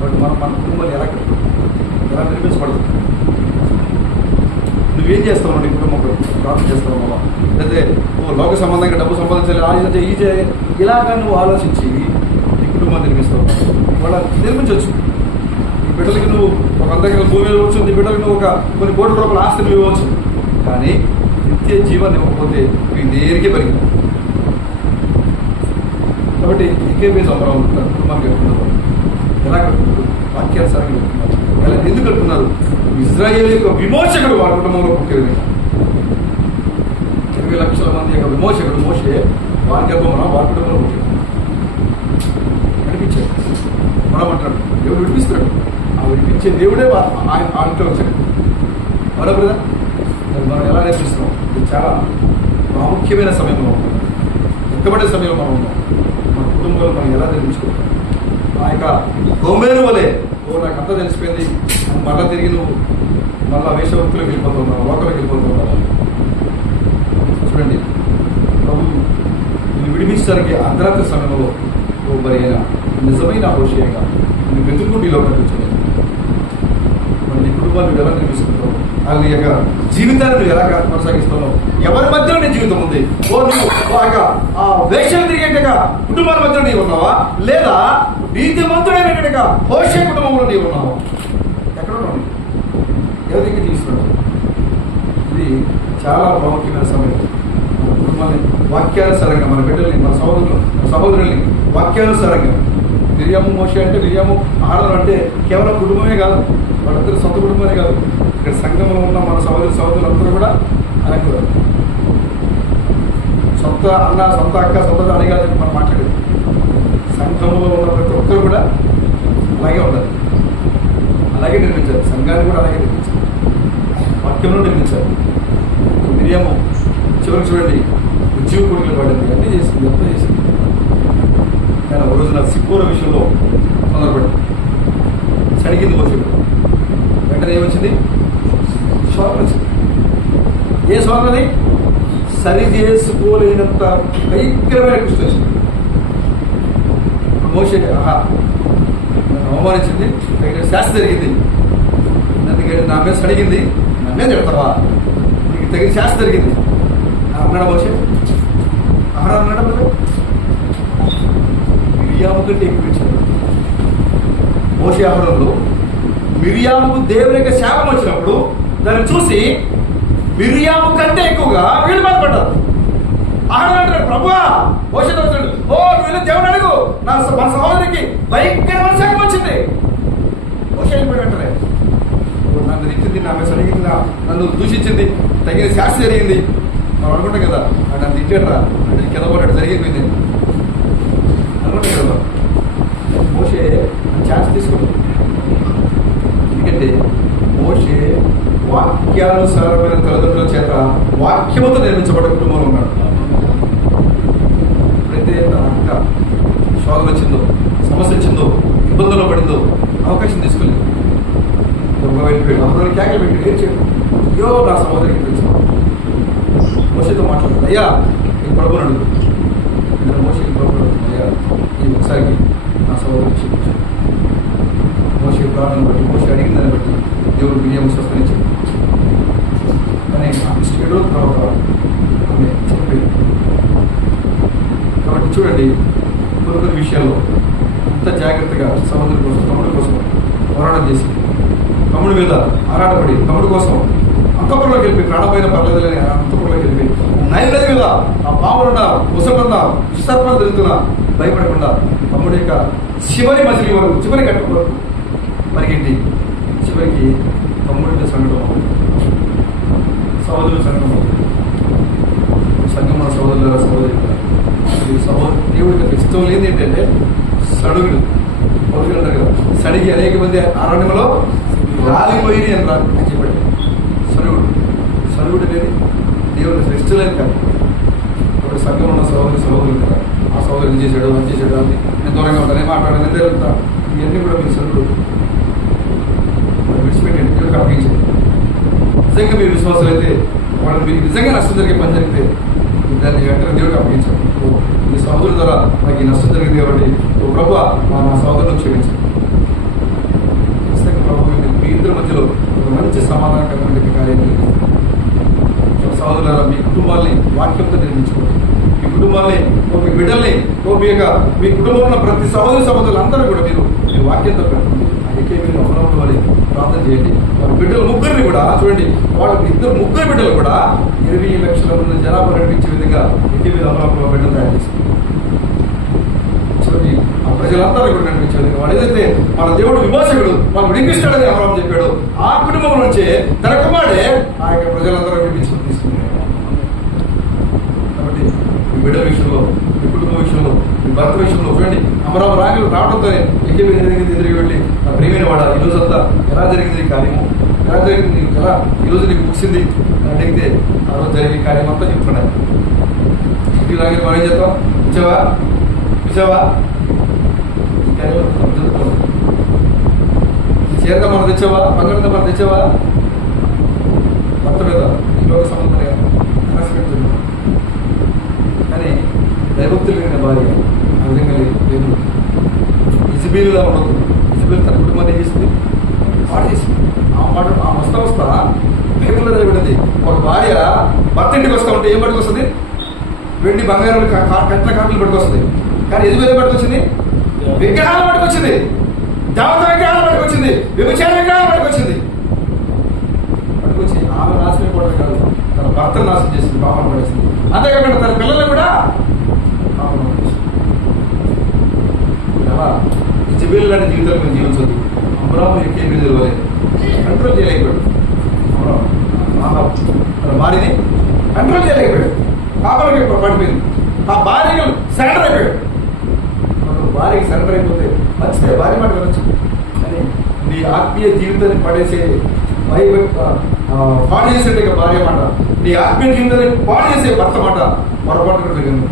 బట్ మన కుటుంబాన్ని ఎలా నిర్మించబడుతుంది? నువ్వేం చేస్తావు? నీ కుటుంబం ప్రార్థన చేస్తావు బాబా, లేకపోతే లోక సంబంధంగా డబ్బు సంపాదించాలి ఈ చేయాలి, ఇలాగా నువ్వు ఆలోచించి నీ కుటుంబాన్ని నిర్మిస్తావు. వాళ్ళ నిర్మించవచ్చు. ఈ బిడ్డలకి నువ్వు ఒక 100 ఎకరాల భూమి ఇవ్వచ్చు, నీ బిడ్డలకు నువ్వు ఒక కొన్ని కోట్ల రూపాయల ఆస్తిని ఇవ్వచ్చు. కానీ నిత్య జీవాన్ని ఇవ్వకపోతే మీకు దేనికి పరిగె. కాబట్టి ఇంకేమీ సంబరం ఉంటున్నారు కుటుంబానికి కట్టుకున్నారు. ఎలా కట్టుకుంటారు? వాక్యానుసారంగా కట్టుకున్నారు. ఎలా ఎందుకు కట్టుకున్నారు? ఇశ్రాయేలు యొక్క విమోచకుడు వారి కుటుంబంలో పుట్టేది. 20 లక్షల మంది యొక్క విమోచకుడు మోషే వారి గర్భంలో వారి కుటుంబంలో పుట్టాడు. నడిపించాడు. మనం అంటాడు దేవుడు విడిపిస్తాడు. ఆ విడిపించే దేవుడే ఆ ఇంట్లో వచ్చాడు. మరొకరు మనం ఎలా నేర్పిస్తున్నాం? ఇది చాలా ప్రాముఖ్యమైన సమయంలో ఉన్నాం, ఎక్కబడే సమయంలో మనం ఉన్నాం. మన కుటుంబంలో మనం ఎలా నిర్మించుకుంటాం? ఆ యొక్క గోమేరు వలె నాకు అంతా తెలిసిపోయింది, మళ్ళా తిరిగి నువ్వు మళ్ళా వేషవక్తులకు వెళ్ళిపోతున్నావు, లోకలకు వెళ్ళిపోతున్నావు. చూడండి, ప్రభు నేను విడిపించడానికి అర్ధరాత్రి సమయంలో మరి అయినా నిజమైన అవశ్యంగా నువ్వు వెతుక్కుంటూ ఈ లోకానికి వచ్చాను. మరి నీ కుటుంబాన్ని నువ్వు ఎలా నిర్మిస్తున్నావు? నీ యొక్క జీవితాన్ని నువ్వు ఎలా కొనసాగిస్తున్నావు? ఎవరి మధ్యలో నీ జీవితం ఉంది? ఆ వేషాలు తిరిగేట్టుగా కుటుంబాల మధ్యలో నీవు ఉన్నావా, లేదా నీతిమంతుడైనట్టుగా హోషే కుటుంబంలో నీవు ఉన్నావా? ఎక్కడ ఉన్నావు? ఎవరి దగ్గర జీవిస్తున్నావు? ఇది చాలా ప్రాముఖ్యమైన సమయం. మన కుటుంబాన్ని వాక్యానుసారంగా, మన బిడ్డల్ని, మన సహోదరుల్ని వాక్యానుసారంగా. మిరియాము మోషే అంటే, మిరియాము ఆహారం అంటే కేవలం కుటుంబమే కాదు, వాళ్ళందరూ సొంత కుటుంబమే కాదు, ఇక్కడ సంఘంలో ఉన్న మన సహోదరులందరూ కూడా అలాగే సొంత అన్న, సొంత అక్క, సొంత అని కాదు మనం మాట్లాడేది. సంఘంలో ఉన్న ప్రతి ఒక్కరు కూడా అలాగే ఉండాలి. అలాగే నిర్మించారు. సంఘాన్ని కూడా అలాగే నిర్మించారు. వాక్యంలో నిర్మించారు. మిరియాము చివరికి చూడండి, ఉద్యోగ కొడుకులు పడింది, అన్నీ చేసింది, ఎంత చేసింది. కానీ ఒక రోజు రోజున సిపోర విషయంలో తొందరపడి సడిగింది మోషే. వెంటనే ఏమొచ్చింది? శోధన వచ్చింది. ఏ శోధనది? సరి చేసుకోలేనంత భయంకరమైన కృష్ణ వచ్చింది. మోషే అవమానించింది, తగిన శాస్త్ర జరిగింది. అందుకని నా మీద సడిగింది, నన్నే తిడతావా, నీకు తగిన శాస్త్ర జరిగింది అన్నాడు మోషే. అన్నాడు మిరియాము కంటే ఎక్కువ ఇచ్చాడు మోషే. ఆహారంలో మిరియాముకు దేవుని యొక్క శాపం వచ్చినప్పుడు దాన్ని చూసి మిరియాము కంటే ఎక్కువగా వీళ్ళు బాధపడ్డారు. ఆహారం అంటాడు, ప్రభువా మోషేతో వచ్చాడు, ఓ వీళ్ళు దేవుని అడుగు, మన సహోదరికి భయంకరమైన శాపం వచ్చింది. మోషే వెంటనే నన్ను ఇచ్చింది, నా మీద సరిగింది, నన్ను దూషించింది, తగిన శాస్త్ర జరిగింది. మనం అనుకుంటాం కదా, నన్ను తిట్టాడరా అంటే కింద పడ్డాడు, జరిగిపోయింది అనుకుంటాం కదా. మోషే ఛాన్స్ తీసుకుంటాడు. ఎందుకంటే మోషే వాక్యానుసారమైన తల్లిదండ్రుల చేత వాక్యముతో నిర్మించబడ్డ కుటుంబంలో ఉన్నాడు. ఎప్పుడైతే తన అక్క శోధన వచ్చిందో, సమస్య వచ్చిందో, ఇబ్బందుల్లో పడిందో అవకాశం తీసుకోలేదు. వెళ్ళిపోయాడు, అందరూ క్యాకలు పెట్టి ఏం చేయడు. అయ్యో నా సహోదరికి తెలుసు. మోషేతో మాట్లాడుతుంది, అయ్యా ఈ ప్రభుని అడుగు. మోషే ప్రభుడు, అయ్యా ఈ ఒకసారికి నా సహోదరికి చూపించాడు. మోషే ప్రార్థన బట్టి, మోషే అడిగిన దాన్ని బట్టి దేవుడు విజయం స్వస్థనించాడు. కానీ ఏడో తర్వాత ఆమె చనిపోయింది. కాబట్టి చూడండి, కొన్ని విషయాల్లో అంత జాగ్రత్తగా సహోదరు కోసం, తమ్ముడి కోసం పోరాటం చేసి, తమ్ముడి మీద ఆరాటపడి, తమ్ముడి కోసం అంతపురంలోకి వెళ్ళి, ప్రాణమైన పర్లేదులని అంతపురంలోకి వెళ్ళి, నైవేద్య మీద ఆ పాములున్నా, ముసలున్నా, విసర్పణ జరుగుతున్నా భయపడకుండా తమ్ముడి యొక్క చివరి మజిలీ వరకు, చివరి కట్టు వరకు పరిగెత్తి, చివరికి తమ్ముడి సంఘటన, సహోదరుల సంఘం, సంఘం సహోదరుల సహోదరి దేవుడికి ఇష్టం లేని ఏంటంటే సడుగులు. పౌరులు అంటారు కదా, సడిగి అనేక మంది అరణ్యంలో రాలిపోయింది అని చెప్పండి. సడుగుడు అనేది దేవుడికి ఇష్టం లేదు కాదు. ఇప్పుడు సంఘం ఉన్న సహోదరులు కదా, ఆ సహోదరు చేశాడు, అది చేశాడు, అది నేను దూరంగా ఉంటాను, నేను మాట్లాడాను, నేను జరుగుతా, ఇవన్నీ కూడా మీరు సడుగుడు విడిచిపెట్టండి, దేవుడికి అప్పగించండి. నిజంగా మీరు విశ్వాసాలు అయితే, వాళ్ళు మీకు నిజంగా నష్టం జరిగే పని జరిగితే దాన్ని వెంటనే దేవుడికి అప్పగించాలి. మీ సహోదరుల ద్వారా నాకు ఈ నష్టం జరిగింది కాబట్టి ఓ ప్రభు నా సహోదరులను క్షమించండి. ఖచ్చితంగా ప్రభు మీ ఇద్దరి మధ్యలో ఒక మంచి సమాధానకరమైన కార్యం జరిగింది. సహోదరుల మీ కుటుంబాల్ని వాక్యంతో నిర్మించుకోండి. మీ కుటుంబాల్ని, మీ బిడ్డల్ని, మీ కుటుంబంలో ఉన్న ప్రతి సహోదరులు అందరూ కూడా మీరు వాక్యంతో పెట్టుకోండి. అందుకే మీరు అమలంలో వారి ప్రార్థన చేయండి. వారి బిడ్డలు ముగ్గురిని కూడా చూడండి, వాళ్ళకి ముగ్గురు బిడ్డలు కూడా 20 లక్షల మంది జనాభా నడిపించే విధంగా ఇంకే మీరు అమలంలో బిడ్డలు తయారు చేస్తారు. చూడండి, ఆ ప్రజలందరూ కూడా నడిపించే విధంగా వాడు ఏదైతే మన దేవుడు విమోచకుడు మనం విడిపిస్తాడని అమలం చెప్పాడు, ఆ కుటుంబం నుంచే తన కుమారుడే ఆ యొక్క ప్రజలందరూ విడిపించుకుని తీసుకున్నారు. కాబట్టి మీ బిడ్డల విషయంలో, మీ కుటుంబ విషయంలో, మీ భర్త విషయంలో చూడండి, అమరావతి రాగలు రావడంతోనే ఎక్కడ ఎదురు వెళ్ళి నా ప్రేమైన వాడ ఈరోజంతా ఎలా జరిగింది కార్యము, ఎలా జరిగింది, ఎలా ఈరోజు నీకు ముగిసింది అడిగితే ఆ రోజు జరిగే కార్యం అంతా చెప్తున్నాయి. ఇంటికి రాగిన మనం ఏం చెప్తాం, ఇచ్చావా ఈ కార్యం జరుగుతుంది. చీరగా మనం తెచ్చావా, బంగారంతో మనం తెచ్చావా, భర్త మీద ఇంకొక సంబంధం జరుగుతుంది. కానీ దైవక్తులు లేని భార్య ఆ విధంగా లేదు. ఇజబేలులా ఉండదు. ఇజబేలు తన కుటుంబాన్ని చేసింది, పాడు చేసింది. ఆ వస్తా బైబిల్లో రాయబడింది, ఒక భార్య భర్త ఇంటికి వస్తూ ఉంటే ఏం పట్టుకొస్తుంది, వెండి బంగారం కట్ల కాటలు పట్టుకొస్తుంది. కానీ ఇజబేలు పట్టుకొచ్చింది, విగ్రహాలు పట్టుకొచ్చింది, దేవత విగ్రహాలు పట్టుకొచ్చింది, వ్యభిచార విగ్రహాలు పట్టుకొచ్చింది. పట్టుకొచ్చి ఆమె నాశనం పడడం కాదు, తన భర్తను నాశనం చేసింది, పాపం పడేసింది. అంతేకాకుండా తన పిల్లలు కూడా పాపం పడేసింది. అలా ఇజబేలు లాంటి జీవితాలు మేము జీవించదు. అబ్రాహాము ఎక్కే మీద తెలియలేదు, కంట్రోల్ చేయలేకపోయాడు. అబ్రాహాము తన భార్యని కంట్రోల్ చేయలేకపోయాడు, పాపలకి పడిపోయింది. ఆ భార్యకు సరెండర్ అయిపోయాడు. భార్యకి సరెండర్ అయిపోతే మంచిదే, భార్య మాట వినొచ్చు. కానీ నీ ఆత్మీయ జీవితాన్ని పాడు చేసేట భార్య మాట, నీ ఆత్మీయ జీవితాన్ని పాడు చేసే భర్త మాట పొరపాటు కలిగింది.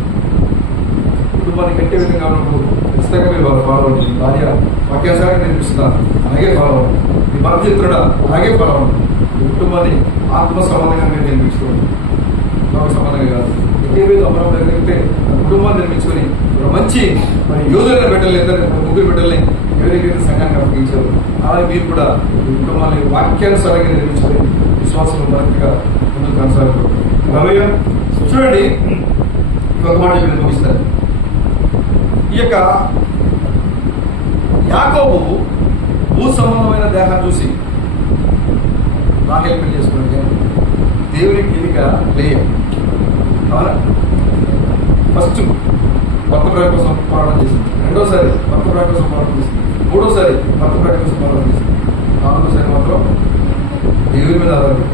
కుటుంబాన్ని కట్టే విధంగా ఉన్నప్పుడు ఖచ్చితంగా మీరు వాళ్ళు ఫాలో అవ్వండి. మీ భార్య వాక్యానుసారంగా నేర్పిస్తున్నారు, అలాగే ఫాలో అవ్వండి. మీ భర్త చిత్రుడా అలాగే ఫాలో అవ్వండి. మీ కుటుంబాన్ని ఆత్మ సంబంధంగా మీరు నిర్మించుకోండి, లోక సంబంధంగా కాదు. ఎక్కేవేది అమరం దగ్గరైతే కుటుంబాన్ని నిర్మించుకొని ఒక మంచి మరి యోధులైన బిడ్డలు ఇద్దరు ముగ్గురు బిడ్డల్ని ఎవరికైతే సంఘానికి అప్పగించారు, అలాగే మీరు కూడా మీ కుటుంబాన్ని వాక్యానుసారంగా నిర్మించుకొని విశ్వాసంలో మరింతగా ముందుకు కొనసాగుతారు. చూడండి, ఒక మాట మీరు ముగిస్తారు. ఈ యొక్క యాకోబు భూ సంబంధమైన దేహాన్ని చూసి రాహేలు పెళ్లి చేసుకున్నాడు, దేవునికి ఎన్నిక లేయ. అవునా? ఫస్ట్ భర్త ప్రేమ కోసం పోరాటం చేసింది, రెండోసారి భర్త ప్రేమ కోసం పోరాటం చేసింది, మూడోసారి భర్త ప్రేమ కోసం పోరాటం చేసింది, నాలుగోసారి మాత్రం దేవుని మీద ఆధారపడి.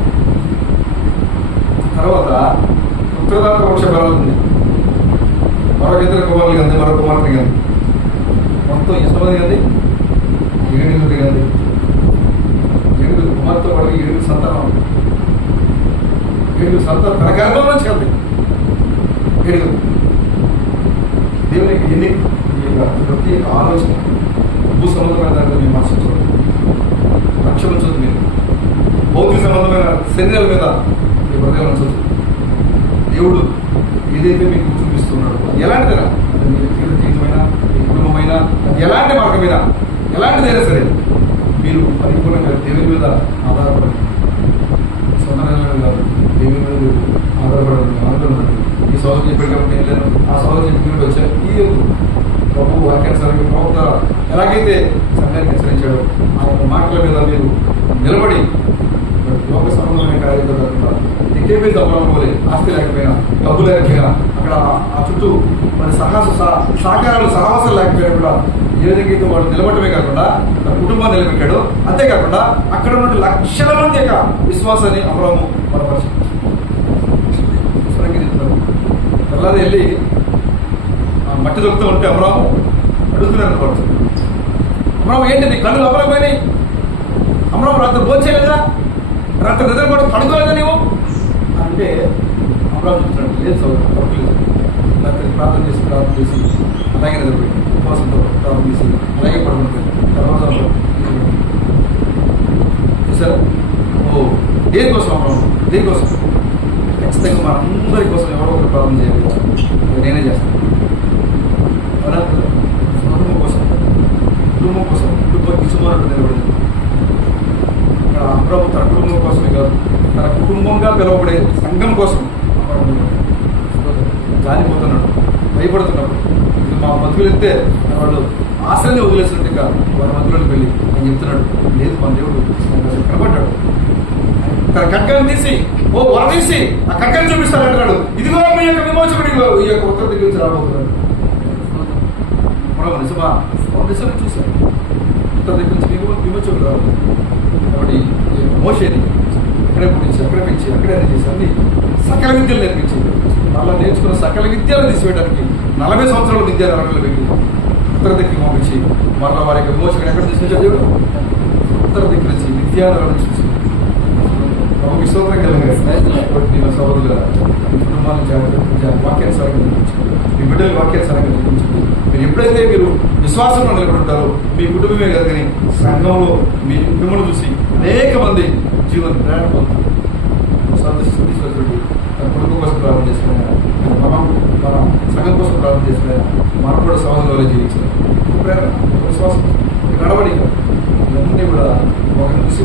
తర్వాత ఉత్తరదాత వృక్ష బలం ఉంది, మరొక ఇద్దరు కుమారులు కానీ మరొక కుమార్తె కానీ, మొత్తం ఎంతమంది కానీ 7 కానీ 7 కుమార్తె వాడికి 7 సంతానం, 7 సంతానం తన గర్భం నుంచి కలిపి 7. దేవునికి ఎన్ని ప్రత్యేక ఆలోచన భూ సంబంధమైన దాంట్లో మీరు మార్చించదు, లక్ష్యం ఉంచదు, మీరు భౌతిక సంబంధమైన శరీరాల మీద మీ హృదయం ఉంచదు. దేవుడు ఏదైతే మీకు చూపిస్తున్నాడు ఎలాంటిదైనా, మీ వ్యక్తిగత జీవితమైనా మీ కుటుంబమైనా ఎలాంటి మార్గమైనా ఎలాంటిదైనా సరే మీరు పరిపూర్ణంగా దేవుని మీద ఆధారపడండి. సొంత నిర్ణయం కాదు, దేవుని మీద మీరు ఆధారపడండి, ఆనందండి. ఈ సోదరు చెప్పాడు కాబట్టి నేను లేను, ఆ సోదరు చెప్పి వచ్చాను. ఈ ప్రభు వాక్యానుసారంగా ప్రవక్త ఎలాగైతే సంఘానికి హెచ్చరించాడో ఆ మాటల మీద మీరు నిలబడి లోక సంబంధమైన కార్యాలతో కాకుండా ఇంకేమీ దమ్మడం పోలే, ఆస్తి లేకపోయినా డబ్బు లేకపోయినా అక్కడ ఆ చుట్టూ మరి సహకారాలు సహవాసాలు లేకపోయినా కూడా ఏ విధంగా అయితే వాడు నిలబడమే కాకుండా తన కుటుంబాన్ని నిలబెట్టాడు, అంతేకాకుండా అక్కడ ఉన్న లక్షల మంది యొక్క విశ్వాసాన్ని అబ్రాహాము బలపరిచాడు. తెల్లారి వెళ్ళి మట్టి దొరుకుతూ ఉంటే అబ్రాహాము అడుగుతున్నాడు పడుతుంది, అబ్రాహాము ఏంటి నీ కళ్ళు లోపలిపోయినాయి, అబ్రాహాము రాత్రి భోజనం చేయలేదా, రాత్రి నిద్ర కూడా పడుకోలేదా నీవు అంటే అబ్రాహాము చెప్తున్నాడు, లేదు సౌకర్యం రాత్రి ప్రార్థన చేసి అలాగే నిద్రపోయి ఉపవాసంతో ప్రార్థన చేసి అలాగే పడుకుంటాడు. తర్వాత చూసారా, ఓ దేనికోసం అబ్రాహాము, దేనికోసం ఖచ్చితంగా మన అందరి కోసం ఎవరో ఒకరు ప్రార్థన చేయాలి, నేనే చేస్తాను. కుటుంబం కోసం కుటుంబానికి సుమారు నిలబడింది. ఇక్కడ అబ్రాహాము తన కుటుంబం కోసమే కాదు, తన కుటుంబంగా పిలువబడే సంఘం కోసం జారిపోతున్నాడు, భయపడుతున్నాడు. మా మధువులు ఎత్తే వాళ్ళు ఆశ్రయాన్ని వదిలేసినట్టు కాదు, వారి మధువులకు వెళ్ళి ఆయన చెప్తున్నాడు, లేదు మన దేవుడు కనబడ్డాడు. తన ఖడ్గాన్ని తీసి ఓ వరదీసి ఆ ఖడ్గాన్ని చూపిస్తాడంటున్నాడు, ఇదిగో మీ యొక్క విమోచకుడి ఈ యొక్క ఉత్తర దగ్గర నుంచి రాబోతున్నాడు. మనం నిజమా నిజంగా చూశారు, ఉత్తర దగ్గర నుంచి విమోచకుడు రాబోతుంది. కాబట్టి మోషేని అక్కడే పుట్టించి అక్కడే పెంచి అక్కడే చేసి అన్ని సకల విద్యలు నేర్పించి అలా నేర్చుకున్న సకల విద్యలు తీసివేయడానికి 40 సంవత్సరాల విద్య అరణ్యంలో పెట్టి ఉత్తర దిక్కు పంపించి మరలా వారి యొక్క విమోచకుడు ఎక్కడ తీసుకొచ్చాడు దేవుడు, ఉత్తర దిక్కు నుంచి విద్యాలను చూసి విశ్వతం కలిగారు. నా సోదరులు కుటుంబాలను వాక్యానుసారంగా నిర్మించండి, మీ బిడ్డలు వాక్యానుసారంగా నిర్మించండి. మీరు ఎప్పుడైతే మీరు విశ్వాసంలో నిలబడుతారో మీ కుటుంబమే కాదు కానీ సంఘంలో మీ మిమ్మల్ని చూసి అనేక మంది జీవన ప్రేరణ పొందుతారు. సంతోషించి తన కుటుంబం కోసం ప్రార్థన చేసుకున్నారా, మన సంఘం కోసం ప్రార్థన చేసుకున్నారా, మనం కూడా సమాజంలో జీవించారు. ప్రేరణ విశ్వాసం నడవడిక ఇవన్నీ కూడా ఒకరిని చూసి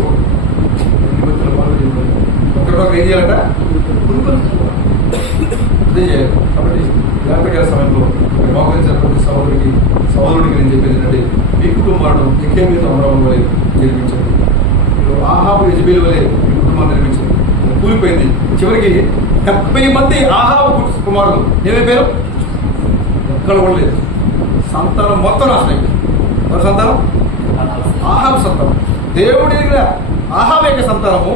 ఒకరికొకరు ఏం చేయాలంట అదే చేయాలి. కాబట్టి జ్ఞాపకాల సమయంలో మోకరించినటువంటి సహోదరుడికి నేను చెప్పేది ఏంటంటే మీ కుటుంబాలను ఎక్కే మీద అమరావతి వలె నిర్మించండి. మీరు ఆహాబు యజబేలు వలె మీ కుటుంబాన్ని నిర్మించండి. కూలిపోయింది. చివరికి 70 మంది ఆహాబు కుమారులు ఏమైపోయారు, ఎక్కడ కూడా లేదు. సంతానం మొత్తం నాశనం అయిపోయింది. ఎవరి సంతానం? ఆహాబు సంతానం. దేవుడి దగ్గర ఆహాబు యొక్క సంతానము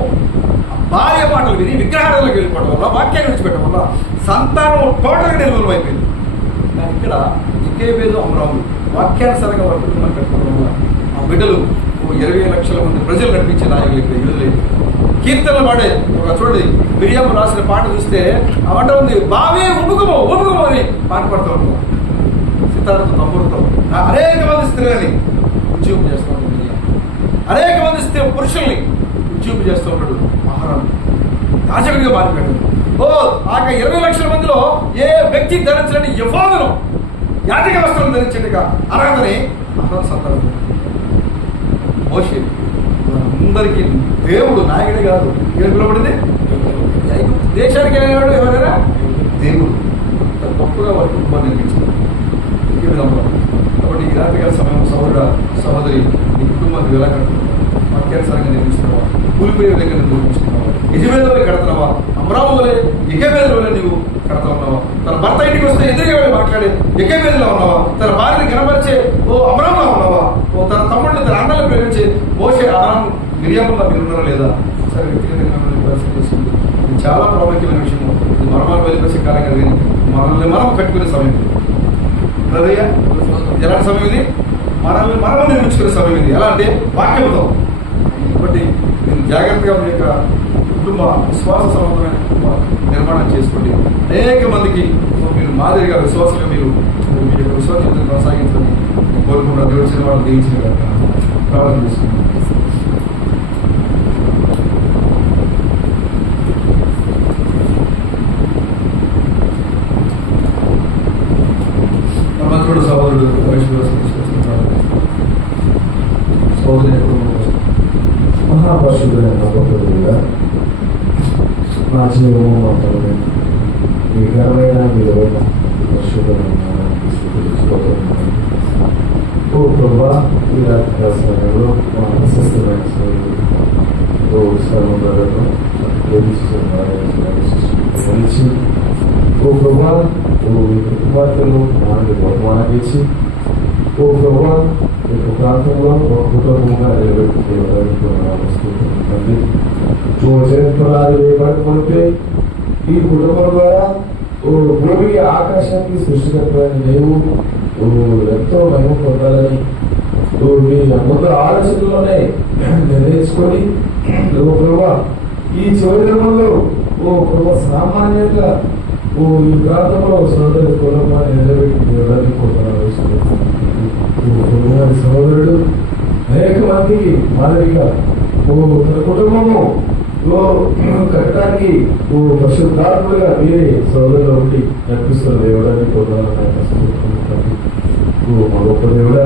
భార్య మాటలు విని విగ్రహాలకు వెళ్ళిపోవడం వల్ల, వాక్యాన్ని విడిచిపెట్టడం వల్ల సంతానం టోటల్గా నిర్మూలం అయిపోయింది. కానీ ఇక్కడ ఇంకేవేదో అమరావులు వాక్యానుసారంగా వారి కుటుంబాన్ని కట్టుకోవడం వల్ల ఆ బిడ్డలు 20 లక్షల మంది ప్రజలు నడిపించే నాయకులు ఇక్కడ యూదులైతే కీర్తనలు పాడే ఒక చూడండి, మిరియాము రాసిన పాట చూస్తే ఆ వంట ఉంది, బావే ఉబుకమో ఉబుకమో అని పాట పాడుతూ ఉంటాం. విస్తారత తమ్ముడితో అనేక మంది స్త్రీలని ఉద్యోగం చేస్తూ ఉంటుంది, అనేక మంది స్త్రీ పురుషుల్ని ఉద్యోగం చేస్తూ ఉంటాడు. ఆహారం యాజకుడిగా మారిపోయాడు. ఆ 20 లక్షల మందిలో ఏ వ్యక్తి ధరించలేని యెహోవాను యాజక వస్త్రం ధరించేట్టుగా అర్హతని అతను సందర్భం. మోషే అందరికీ దేవుడు, నాయకుడు కాదు. ఏడు పిలవబడింది దేశానికి అయినాడు ఎవరైనా దేవుడు. గొప్పగా వారి కుటుంబాన్ని నిర్మించారు. ఈ విధంగా కాబట్టి ఈ రాత్రికాల సమయం సహోదర సహోదరి నీ కుటుంబాన్ని ఎలా కడుతున్నావా? వాక్యానుసారంగా నిర్మిస్తున్నావా? కూలిపోయే విధంగా నిర్మించుకున్నావా? యజమేలు కడుతున్నావా? అమరాము వలె ఎగేబేలు వలె నువ్వు కడతా ఉన్నావా? తన భర్త ఇంటికి వస్తే ఎదురుగా వెళ్ళి మాట్లాడే ఎగేబేలులో ఉన్నావా? తన భార్యని కనపరిచే అమరాములా ఉన్నావా? తన తమ్ముడిని తన అన్నలను ప్రేమించే మోషే ఆరాము మిరియాములా మీరు ఉన్నారా లేదా? సరే, వ్యక్తిగతంగా పరిస్థితి చేస్తుంది. ఇది చాలా ప్రాముఖ్యమైన విషయము. ఇది మనమాలు వెళ్ళిపోసే కాలం కదా, మనల్ని మనం కట్టుకునే సమయం. హృదయ ఎలాంటి సమయం ఇది? మనల్ని మనం నిర్మించుకునే సమయం ఇది. ఎలా అంటే వాక్యంతో. కాబట్టి మీరు జాగ్రత్తగా మీ యొక్క కుటుంబ విశ్వాస సంబంధమైన కుటుంబ నిర్మాణం చేసుకోండి. అనేక మందికి మీరు మాదిరిగా విశ్వాసంగా మీరు మీ యొక్క విశ్వాసం కొనసాగించండి. కోరుకుంటున్న దేవుడి సినిమాను దీవించిన ప్రార్థన చేసుకుంటాం. సహోదరుడు సహోదరి మహాపరిశుద్ధుడైన భక్తుడుగా నా జీవము మాత్రమే మీ ఘనమైన విలువైన పరిశుద్ధమైన ఓ ప్రభా, ఈ రాత్రి సమయంలో మా ప్రశస్తమైన ఓ సర్వలను ప్రేమించి ఓ ప్రభా, ఓ మీ కుటుంబాలను మనకి బహుమానం ఇచ్చి ఓ ప్రభా ఈ ప్రాంతంలో ఒక కుటుంబంగా నిలబెట్టుకోవాలనుకుంటుంది. ఓ చరిత్రలు వేయబడుకుంటే ఈ కుటుంబం ద్వారా ఓ భూమి ఆకాశానికి సృష్టికర్తమైన నీవు ఎంతో మహిమ పొందాలని మీ ముందు ఆలోచనలోనే నిర్ణయించుకొని ఓ ప్రభా ఈ చివరి దినంలో ఓ ప్రభా సామాన్యంగా ఈ ప్రాంతంలో సోదరు కుటుంబాన్ని నిలబెట్టి సహోదరుడు అనేక మందికి మాదిరిగా తన కుటుంబము కట్టడానికి పరిశుద్ధాత్మగా మీరే సోదరులు ఒకటి నడిపిస్తున్న దేవుడానికి మా గొప్ప దేవుడా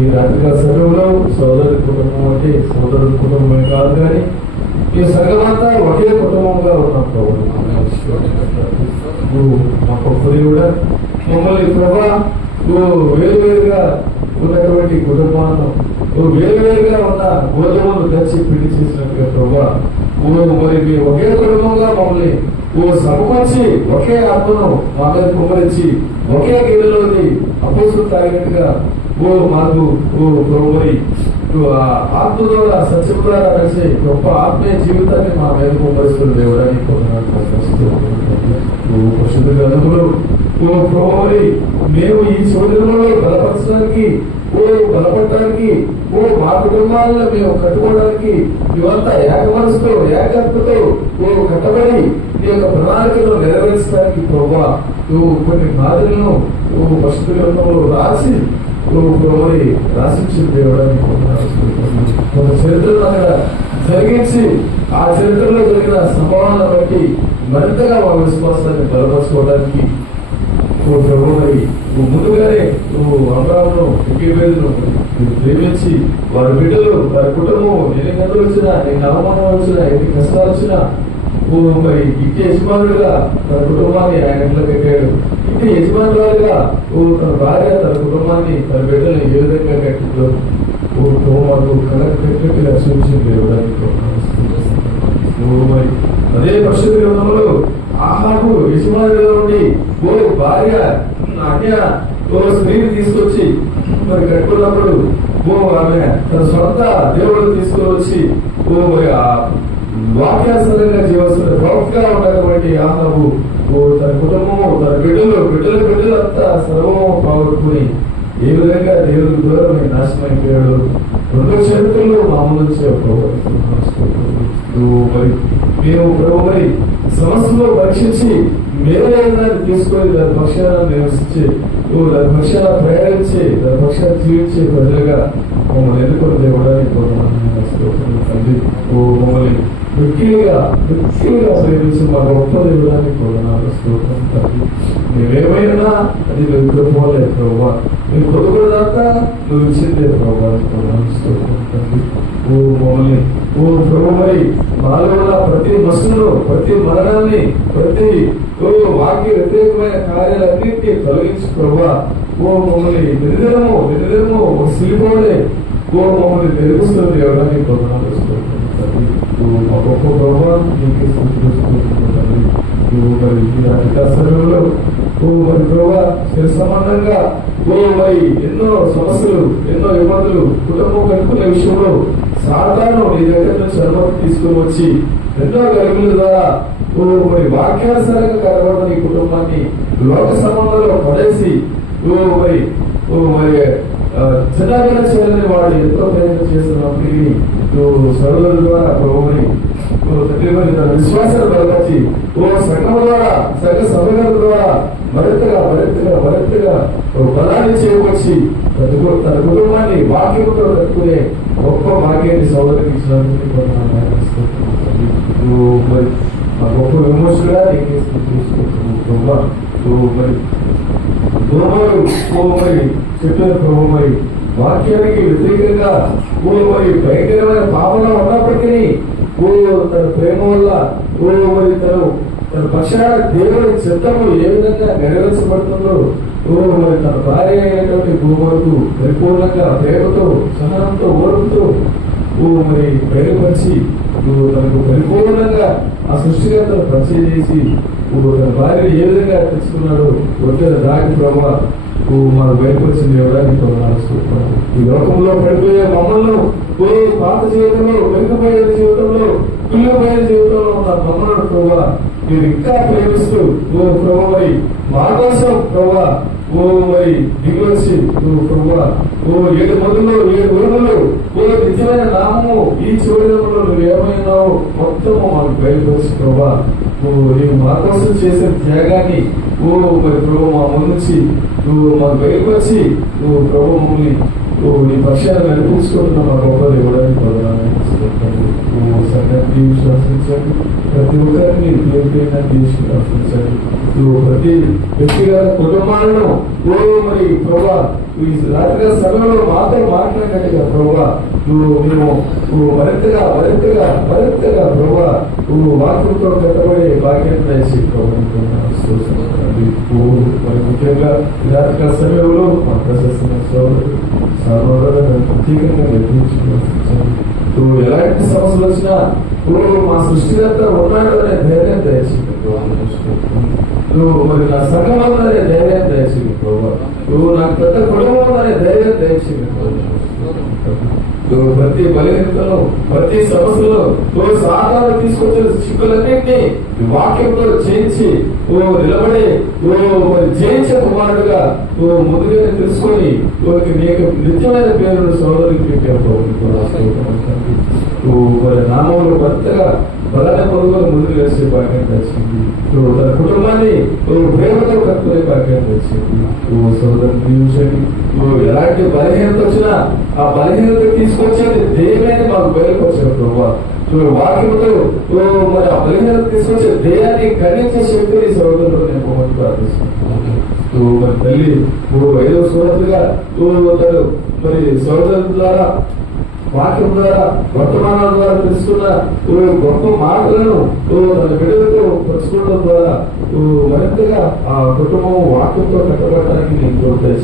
ఈ రాత్రికాల సమయంలో సోదరు కుటుంబం అంటే సోదరుల కుటుంబమే కాదు, కానీ ఈ సంఘమంతా ఒకే కుటుంబంగా ఉన్నాం ప్రభు. మా గొప్ప దేవుడా మమ్మల్ని ప్రభా వేరువేరుగా ఉన్నటువంటి కుటుంబాలను వేరువేరుగా ఉన్న గోధుమలు తెచ్చి పిండి చేసినట్టుగా ప్రభా మరి మీ ఒకే కుటుంబంగా మమ్మల్ని సమకూర్చి ఒకే ఆత్మను మా మీద కుమ్మరించి ఒకే గిన్నెలోని అపోసులు తాగినట్టుగా మాకు మరి ఆత్మ ద్వారా సత్యం ద్వారా కలిసి గొప్ప ఆత్మీయ జీవితాన్ని మా మీద కుమ్మరిస్తున్న దేవుడని పరిశుద్ధ గ్రంథములు మరి మేము ఈ సోదరులలో బలపరచడానికి బలపడటానికి మా కుటుంబాలను మేము కట్టుకోవడానికి ఇవంతా ఏక మనసుతో ఏకాత్మతో కట్టబడి ఈ యొక్క ప్రణాళికను నెరవేర్చడానికి ప్రభావ నువ్వు కొన్ని మాదిరిలను పరిశుద్ధ గ్రంథంలో రాసి మరి రాసించిన దేవుడని కొంత చరిత్రను అక్కడ జరిగించి ఆ చరిత్రలో జరిగిన సంభవాలను బట్టి మరింతగా మా విశ్వాసాన్ని బలపరచుకోవడానికి మరి ముందుగానే నువ్వు అమరామును ఎక్కివేదును ప్రేమించి వారి బిడ్డలు వారి కుటుంబం ఎన్ని గంటలు వచ్చినా ఎన్ని అవమానం వచ్చినా ఎన్ని కష్టాలు వచ్చినా మరి ఇంటి యజమానులుగా తన కుటుంబాన్ని ఆయన ఇంట్లో పెట్టాడు. ఇంటి యజమానులుగా తన భార్య తన కుటుంబాన్ని తన బిడ్డలు ఏ విధంగా కట్టిందో మాకు కలెక్టెడ్గా సూచించింది. మరి అదే పరిశుద్ధ గ్రంథంలో ఆహాకు యజమానులుగా ఉండి భార్య అన్య స్త్రీని తీసుకొచ్చి మరి కట్టుకున్నప్పుడు ఆమె తన సొంత దేవుడు తీసుకువచ్చి వాక్యానుసారంగా జీవస్తున్న ప్రవక్తగా ఉన్నటువంటి ఆహాబు తన కుటుంబము తన బిడ్డలు అంతా సర్వము పోగొట్టుకుని ఏ విధంగా దేవుడికి దూరం నాశనమైపోయాడు. రెండో చరిత్రలో మామూలు మరి మేము మరి సమస్యలో పరీక్షించి మేలైన దాన్ని తీసుకొని దాని పక్షాలను నివసించి దాని పక్షాన ప్రయాణించి దాని పక్షాన జీవించే ప్రజలుగా మమ్మల్ని ఎన్నుకున్న దేవుడానికి తండ్రి మమ్మల్ని మిక్కిలిగా ప్రేమించి మా గొప్ప దేవుడానికి స్తోత్రం తండ్రి. మేమేమైనా అది నువ్వు కృపలేదు ప్రభావ, నువ్వు కొడుకుదాకా నువ్వు ఇచ్చిందే ప్రభావ స్తోత్రం తండ్రి. మమ్మల్ని మరి మాలో ఉన్న ప్రతి మసును, ప్రతి మరణాన్ని, ప్రతి వాక్య వ్యతిరేకమైన కార్యాలన్నింటినీ తొలగించి ప్రభావ మమ్మల్ని నిరంతరము సిలిపోలే మమ్మల్ని తెలుగుస్తుంది ఎవరని మా గొప్ప ప్రభావం నీకు మరి సమయంలో మరి ప్రభావ సంబంధంగా మరి ఎన్నో సమస్యలు, ఎన్నో ఇబ్బందులు కుటుంబం కనుక్కునే విషయంలో సాధారణ నీ దగ్గర నుంచి అనుమతి తీసుకుని వచ్చి ఎన్నో గలుగుల ద్వారా మరి వాక్యానుసారంగా కలవడం నీ కుటుంబాన్ని లోక సంబంధంలో పడేసి మరి చిన్నగా చేయాలని వాడు ఎంతో ప్రయత్నం చేస్తున్నప్పటికీ సరువుల ద్వారా ప్రభుని విశ్వాసాలు బలపరిచి సంఘం ద్వారా, సంఘ సభల ద్వారా మరింతగా బలాన్ని చేకూర్చి తన కుటుంబాన్ని వాక్యంతో కట్టుకునే గొప్ప భాగ్యాన్ని సోదరికి ఇచ్చినందుకు మరి మా గొప్ప విమర్శగా మరి చెప్పిన ప్రభు మరి వాక్యానికి వ్యతిరేకంగా మరి భయంకరమైన పాపంలో ఉన్నప్పటికీ తన ప్రేమ వల్ల మరి తన పక్షాన దేవుడి చిత్తము ఏ విధంగా నెరవేర్చబడుతుందో మరి తన భార్య అయినటువంటి భూములకు పరిపూర్ణంగా ప్రేమతో, సహనంతో, ఓర్పుతో మరి బయలుపరిచి తనకు పరిపూర్ణంగా ఆ సృష్టికర్తను పరిచయం చేసి తన భార్యను ఏ విధంగా తెచ్చుకున్నాడో ఒకే దాగి ప్రభావ మనం బయటపరిచింది ఎవరానికి ఈ లోకంలో పడిపోయే మమ్మల్ని పాత జీవితంలో, వెనుకపోయే జీవితంలో, పిల్లపోయే జీవితంలో ఉన్న మమ్మల్ని ప్రభావ మీరు ఇంకా ప్రేమిస్తూ ప్రభావ మరి మా కోసం ప్రభావ మరి దిగొచ్చి ప్రభావ 7 మందులు 7 ఊరులు నిజమైన నామము ఈ చివరిలో నువ్వు ఏమైనావు మొత్తము మాకు బయటపరిచి ప్రభావ నీవు మా కోసం చేసిన త్యాగాన్ని మరి ప్రభు మా ముందుంచి నువ్వు మాకు బయటపరిచి ప్రభు మమ్మల్ని నీ పక్షాన్ని నడిపించుకుంటున్నా మా గొప్ప దేవుడానికి సంగతి విశ్వాసించండి. ప్రతి ఒక్కరిని విశ్వాసించండి. ప్రతి వ్యక్తిగత కుటుంబాలను మరి ప్రభా ఈ రాత్రి సమయంలో మాతో మాట్లాడినట్టుగా ప్రభా మేము మరింతగా ప్రభా వాక్యంతో కట్టబడే భాగ్యం దయచి మరి ముఖ్యంగా రాత్రి సమయంలో మా ప్రశస్త ప్రత్యేకంగా ఎలాంటి సమస్యలు వచ్చినా మా సృష్టికర్త ఉన్నాడు అనే ధైర్యం దయచేయండి. మరి నా సంఘం ఉందనే ధైర్యం దయచేయండి ప్రభావ. నాకు పెద్ద కుటుంబం ఉందనే ధైర్యం దయచేయండి. ప్రతి బలహీనతలో, ప్రతి సమస్యలో సాధారణ తీసుకొచ్చిన చిక్కులన్నింటినీ వాక్యంతో జయించి నిలబడి మరి జయించే కుమారుడుగా ముందుగానే తెలుసుకొని నీకు నిత్యమైన పేరును సోదరుడికి పెట్టావు. మరి నామంలో భర్తగా బలాన్ని పొందుకొని ముందుకు వేసే భాగ్యం తెచ్చింది. తన కుటుంబాన్ని ప్రేమతో కట్టుకునే భాగ్యం తెచ్చింది. సోదరుని దీవించండి. ఎలాంటి బలహీనత వచ్చినా ఆ బలహీనత తీసుకొచ్చేది దేవాన్ని మాకు బయలుపరిచారు ప్రభావ. వాక్యంతో మరి ఆ బలహీనత తీసుకొచ్చే దేయాన్ని ఖండించే శక్తిని సోదరులు నేను పోమని ప్రార్థిస్తున్నాను. మరి తల్లి 5వ సోదరుగా తను మరి సోదరుల ద్వారా, వాక్యం ద్వారా, వర్తమానాల ద్వారా తెలుసుకున్న గొప్ప మాటలను తన బిడ్డలతో పంచుకోవడం ద్వారా మరింతగా ఆ కుటుంబం వాక్యంతో కట్టబడటానికి నేను కోరుతాయి.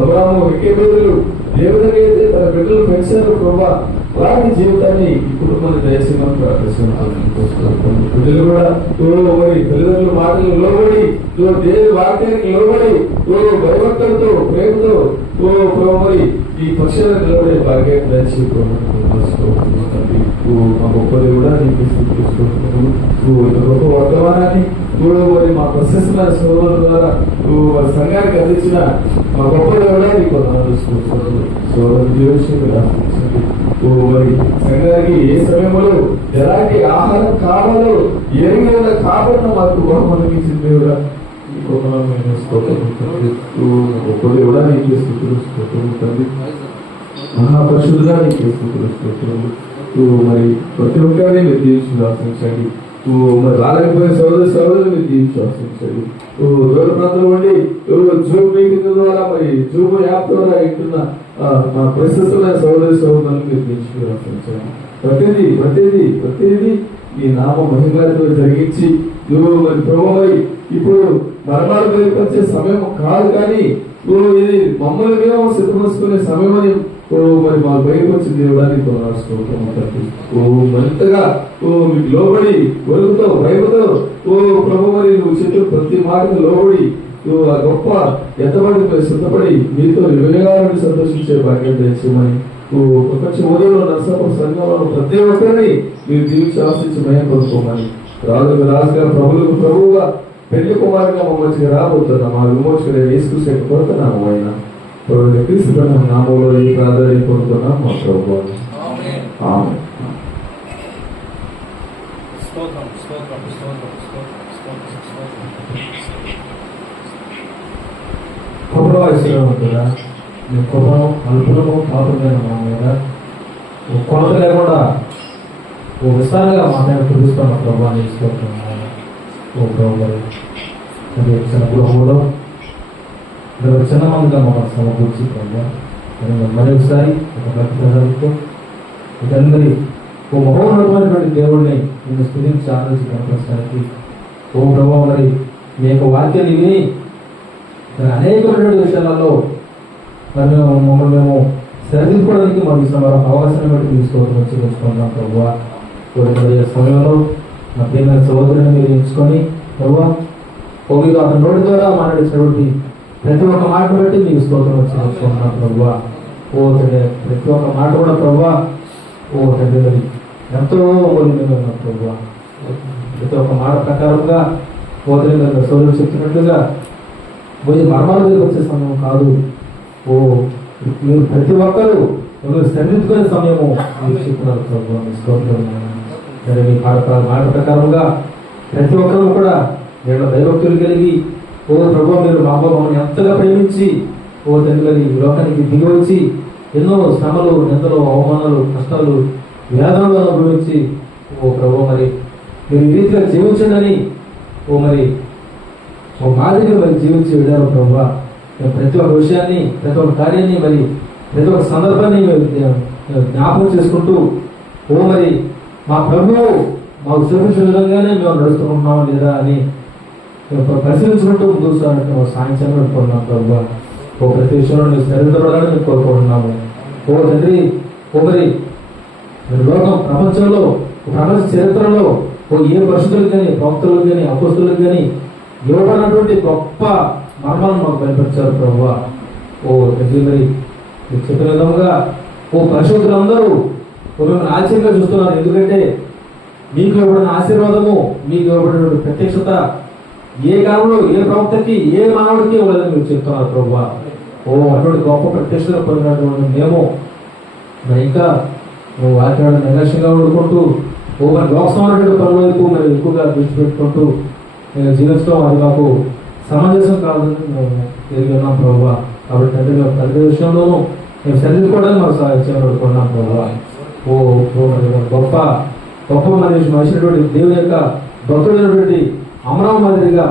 అబ్రాహాము ఎక్కేబేదలు ఏ విధంగా అయితే తన బిడ్డలు పెంచారు ప్రభావ, అలాంటి జీవితాన్ని ఈ కుటుంబాన్ని దయచేయమని ప్రార్థిస్తున్నాను. బిడ్డలు కూడా మరి తల్లిదండ్రుల మాటలు లోబడి, దేవుని వాక్యానికి లోబడి భయభక్తులతో, ప్రేమతో మరి ఈ పక్షాలను నిలబడే భాగ్యాన్ని దయచేయమని మా గొప్పది కూడా నీకు గొప్ప వర్తమానాన్ని మరి మా ప్రశస్తమైన సోదరుల ద్వారా వారి సంఘానికి అందించిన మా గొప్పది కూడా నీకు సోదరు జీవించండి. మరి సంఘానికి ఏ సమయంలో ఎలాంటి ఆహారం కావాలో ఎరిగి ఉన్న కాపాడిన మాకు బహుమతించింది కూడా కృపణమైన స్తోత్రం తండ్రి. గొప్ప దేవుడా నీకే స్తుతులు స్తోత్రము తండ్రి. మహాపరిశుద్ధుడా నీకే స్తుతులు స్తోత్రము. మరి ప్రతి ఒక్కరిని మీరు దీవించి ఆశించండి. మరి రాలేకపోయిన సోదరులు మీరు దీవించి ఆశించండి. దూర ప్రాంతం వండి జూమ్ మీటింగ్ ద్వారా మరి జూమ్ యాప్ ద్వారా ఇంటున్న మా ప్రశస్తమైన సోదరులను మీరు దీవించి ఆశించండి. ప్రతిదీ ఈ నామ మహిమతో జరిగించి మరి ప్రభావి ఇప్పుడు మరణాలు వేరుపరిచే సమయం కాదు, కానీ ఇది మమ్మల్ని మేము సిద్ధపరుచుకునే సమయం అని మరి మా బయటకు వచ్చి దేవుడానికి మరింతగా మీకు లోబడి వరుగుతో భయముతో ప్రభు మరి నువ్వు చెప్పిన ప్రతి మాటకు లోబడి ఆ గొప్ప ఎత్తబడి సిద్ధపడి మీతో వివేగాలను సంతోషించే భాగ్యం తెచ్చేమని ప్రపంచ ఉదయంలో నర్సాపూర్ సంఘంలో ప్రతి ఒక్కరిని మీరు దీవించి ఆశించి మయం కొనుక్కోమని రాజుగా ప్రభువుగా పెళ్లి కుమారుగా మమ్మల్ని రాబోతున్నాం. మా విమోచకుడు యేసుక్రీస్తు కోరుతున్నాము. ఆయన క్రీస్తు నామంలో ఈ ప్రార్థన కోరుతున్నాం మా ప్రభువు. ఆమేన్. ఉంటుందా మీ కృపను అల్పులము పాపమైన మా మీద కొలత లేకుండా విస్తారంగా మా మీద చూపిస్తున్న ప్రభావాన్ని తీసుకుంటున్నాము. అది చిన్న గృహంలో చిన్న మందిగా మమ్మల్ని సమకూర్చి మరి ఒకసారి ఒక భక్తి ప్రజలతో ఇదందరి మహోన్నతమైనటువంటి దేవుడిని నేను స్థుతించి ఆలోచించి కనిపించడానికి ప్రభావం మరి మీ యొక్క వాక్యాన్ని విని అనేకమైనటువంటి విషయాలలో మరి మమ్మల్ని మేము సరిదిద్దుకోవడానికి మాకు ఇచ్చిన వారు అవకాశాన్ని బట్టి తీసుకోవడం చూపించుకుంటాం. ప్రభావ కోరికల సమయంలో మా ప్రియమైన సహోదరుని మీరు ఎంచుకొని ప్రభావ మీరు అతని నోటి ద్వారా మాట్లాడేసినటువంటి ప్రతి ఒక్క మాట బట్టి మీకు స్తోత్రం వచ్చి ప్రభావ ప్రతి ఒక్క మాట కూడా ప్రభావ తండ్రి మరి ఎంతో మూల్యమైన ప్రభావ ప్రతి ఒక్క మాట ప్రకారంగా తండ్రి సోదరులు చెప్తున్నట్లుగా పోయి మర్మాల మీద వచ్చే సమయం కాదు. మీరు ప్రతి ఒక్కరూ మీరు సరిదిద్దుకునే సమయము మీరు చెప్తున్నారు ప్రభావ. మీ స్తోత్రం సరే మీ మాట ప్రకారంగా ప్రతి ఒక్కరూ కూడా నేను దైవక్తులు కలిగి ప్రభావ మీరు మా మమ్మల్ని ఎంతగా ప్రేమించి తండ్రి లోకానికి దిగి వచ్చి ఎన్నో శ్రమలు నిందలు అవమానాలు కష్టాలు వేదనలు అనుభవించి ప్రభావ మరి మీరు ఈ రీతిగా జీవించండి మరి మాదిరిగా మరి జీవించి వెళ్ళారు ప్రభావ. ప్రతి ఒక్క విషయాన్ని ప్రతి ఒక్క కార్యాన్ని మరి ప్రతి ఒక్క సందర్భాన్ని జ్ఞాపకం చేసుకుంటూ మరి మా ప్రభువు మాకు చూపించిన విధంగానే మేము నడుస్తున్నాం లేదా అని పరిశీలించుకుంటూ ముందుకు సాయంత్రం పెట్టుకుంటున్నాం ప్రభావ. ప్రతి విషయంలో నేను సరిదిద్దబడాలని మేము కోరుకుంటున్నాము. తండ్రి మరి లోకం ప్రపంచంలో ప్రపంచ చరిత్రలో ఏ పరిస్థితులకు కానీ ప్రవక్తలకు కానీ అపోస్తులకు కానీ ఇవ్వబడినటువంటి గొప్ప మర్మాలను మాకు బయలుపరిచారు ప్రభావ. తండ్రి మరి చెప్పిన విధంగా పరిశుద్ధులందరూ మిమ్మల్ని ఆశ్చర్యంగా చూస్తున్నారు. ఎందుకంటే మీకు ఇవ్వబడిన ఆశీర్వాదము మీకు ఇవ్వబడిన ప్రత్యక్షత ఏ కాలంలో ఏ ప్రవక్తకి ఏ మానవుడికి ఇవ్వలేదని మీరు చెప్తున్నారు ప్రభావ. అటువంటి గొప్ప ప్రత్యక్షత పొందినటువంటి మేము మరి ఇంకా వాక్యాలను నిర్లక్ష్యంగా వండుకుంటూ మరి లోకసమైనటువంటి పనుల వైపు మరి ఎక్కువగా దృష్టి పెట్టుకుంటూ జీవించడం అది మాకు సమంజసం కాదని మేము ఎరిగి ఉన్నాం ప్రభావ. కాబట్టి తండ్రి విషయంలోనూ మేము సరిదిద్దుకోవడానికి మాకు సహాయం పడుకున్నాం ప్రభావ. గొప్ప గొప్ప మనిషినటువంటి దేవుని యొక్క భక్తుడైనటువంటి అమరావు మాదిరిగా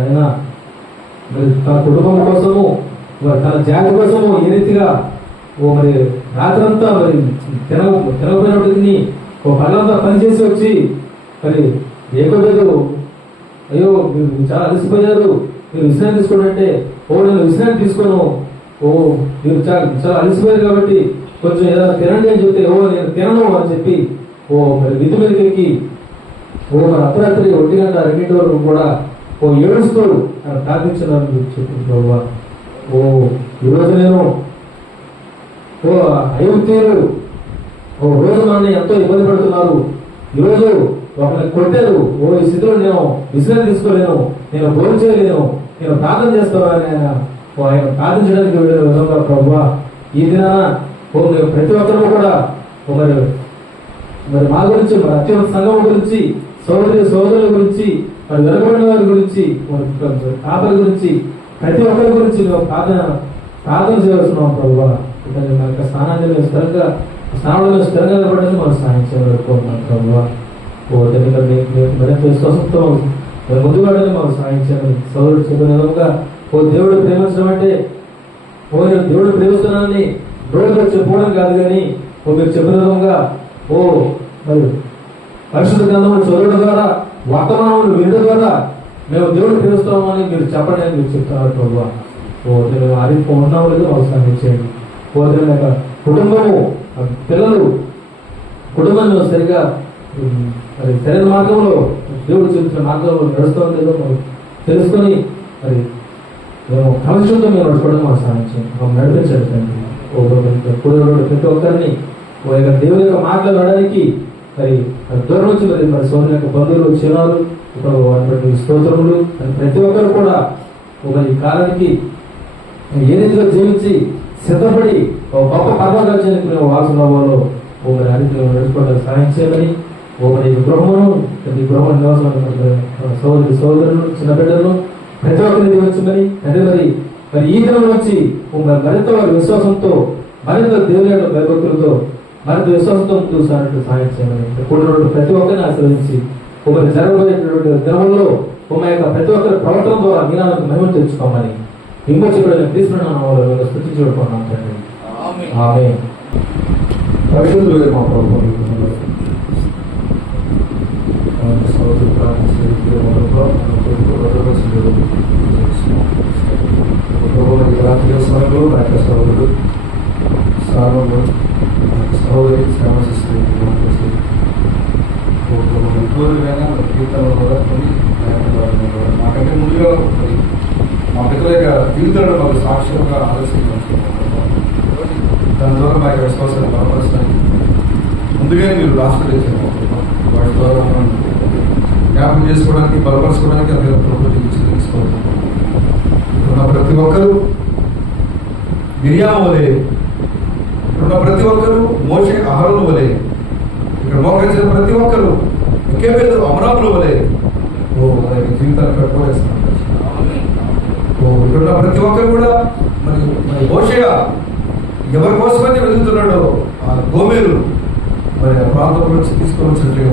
ఆయన మరి తన కుటుంబం కోసము తన జాతి కోసము ఏ రీతిగా మరి రాత్రంతా మరి తినకపోయినప్పటికీ పగలంతా పనిచేసి వచ్చి మరి ఏకోలేదు అయ్యో మీరు చాలా అలసిపోయారు, మీరు విశ్రాంతి తీసుకోండి. నేను విశ్రాంతి తీసుకోను, మీరు చాలా అలసిపోయారు కాబట్టి కొంచెం ఏదైనా తినండి అని చెప్తే నేను తినను అని చెప్పి మరి విధి మీదకి ఎక్కి మరి అర్ధరాత్రి 1 గంట 2 వరకు కూడా ఏడుస్తూ ఆయన ప్రార్థించాలని చెప్పింది ప్రభావ. ఈరోజు నేను అయోధ్యులు రోజు నన్ను ఎంతో ఇబ్బంది పడుతున్నారు, ఈరోజు ఒకరిని కొట్టారు, ఈ స్థితిలో నేను విశ్రాంతి తీసుకోలేను, నేను భోజనం చేయలేను, నేను ప్రార్థన చేస్తాను అని ఆయన ప్రార్థించడానికి వెళ్ళే విధంగా ప్రభావ ఈ దినాన ప్రతి ఒక్కరూ కూడా మరి మా గురించి మరి అత్యంత సంఘం గురించి సోదరుల గురించి మరి వెనకబడిన వారి గురించి, కాపల గురించి, ప్రతి ఒక్కరి గురించి ప్రార్థన చేస్తున్నాం ప్రభావ. మన యొక్క స్థానాన్ని స్థానంలో స్థిరంగా నిలబడని మనం సాయం చేయగలుగుతున్నాం ప్రభావ. మరింత విశ్వాసంతో ముందుగానే మనం సాయం చేయాలి. సౌరుడు చెప్పిన విధంగా దేవుడు ప్రేమించడం అంటే దేవుడు ప్రేమిస్తున్నానని రోజులో చెప్పుకోవడం కాదు, కానీ మీరు చెప్పిన విధంగా మరి పరిశుద్ధ గ్రంథంలో చదవడం ద్వారా, వర్తమానం వినడం ద్వారా మేము దేవుడు ప్రేమిస్తున్నామని మీరు చెప్పండి అని మీరు చెప్తున్నారు ప్రభావ. నేను అది ఉన్నాం లేదు అవసరం చేయండి. కుటుంబము, పిల్లలు కుటుంబంలో సరిగా మరి సరైన మార్గంలో దేవుడు చూపించిన మార్గంలో నడుస్తాం లేదో మనం తెలుసుకొని మరి మేము క్రమశుద్ధం మేము నడుచుకోవడం మనం సాధించండి, మనం నడిపించండి. ప్రతి ఒక్కరిని దేవుని యొక్క మాటలు వినడానికి మరి దూరం నుంచి మరి సోదరు యొక్క బంధువులు చిన్నాలు ఇక్కడ స్తోత్రములు ప్రతి ఒక్కరు కూడా ఈ కాలానికి ఏ రీతిలో జీవించి సిద్ధపడి గొప్ప పర్వకాల్చానికి మేము వాసులో మరి అడిగి నడుచుకోవడానికి సాయం చేయమని మరి గృహమును ప్రతి గృహ నివాసం సోదరులు చిన్న బిడ్డలను ప్రతి ఒక్కరిని దీవించమని అంటే మరి ఈ దినం నుంచి మరింత వారి విశ్వాసంతో, మరింత దేవుని యొక్క భయభక్తులతో, మరింత విశ్వాసంతో చూసినట్టు సాయం చేయమని కూడినటువంటి ప్రతి ఒక్కరిని ఆశ్రయించి ఒకరి జరగబోయేటువంటి దినంలో యొక్క ప్రతి ఒక్కరి ప్రవర్తన ద్వారా మీనాలకు మహిమ తెచ్చుకోమని విమోచకుడైన క్రీస్తు నామములో స్తుతించుకుంటున్నాం తండ్రి. ఆమేన్. పరిశుద్ధుడైన మా ప్రభువు, రాత్రి సమయంలో నా యొక్క సహోదరుడు సారంలో సహోదరి శ్రమశిస్తూ జీవితంలో కూడా కొన్ని మాకంటే ముందుగా మా పిల్లల యొక్క జీవితంలో మాకు సాక్ష్యంగా ఆలోచన దాని ద్వారా మా యొక్క విశ్వాసాన్ని బలపరచడానికి ముందుగానే మీరు రాష్ట్రం చేశారు. వాటి ద్వారా మనం జ్ఞాపకం చేసుకోవడానికి, బలపరచుకోవడానికి అది ప్రభుత్వం తీసుకోవాలి. ఉన్న ప్రతి ఒక్కరూ మిరియాము వలె, ఉన్న ప్రతి ఒక్కరూ మోషే అహరోను వలె, ఇక్కడ మోకరించిన ప్రతి ఒక్కరూ ఒకే పేరు అమరాముల వలె జీవితాన్ని కట్టుకోలేస్తున్నారు. ఇక్కడ ప్రతి ఒక్కరు కూడా మరి మోషేగా ఎవరి కోసమని వెతుకుతున్నాడో ఆ గోమేరు మరి ఆ ప్రాంతం నుంచి తీసుకోవాల్సినట్లుగా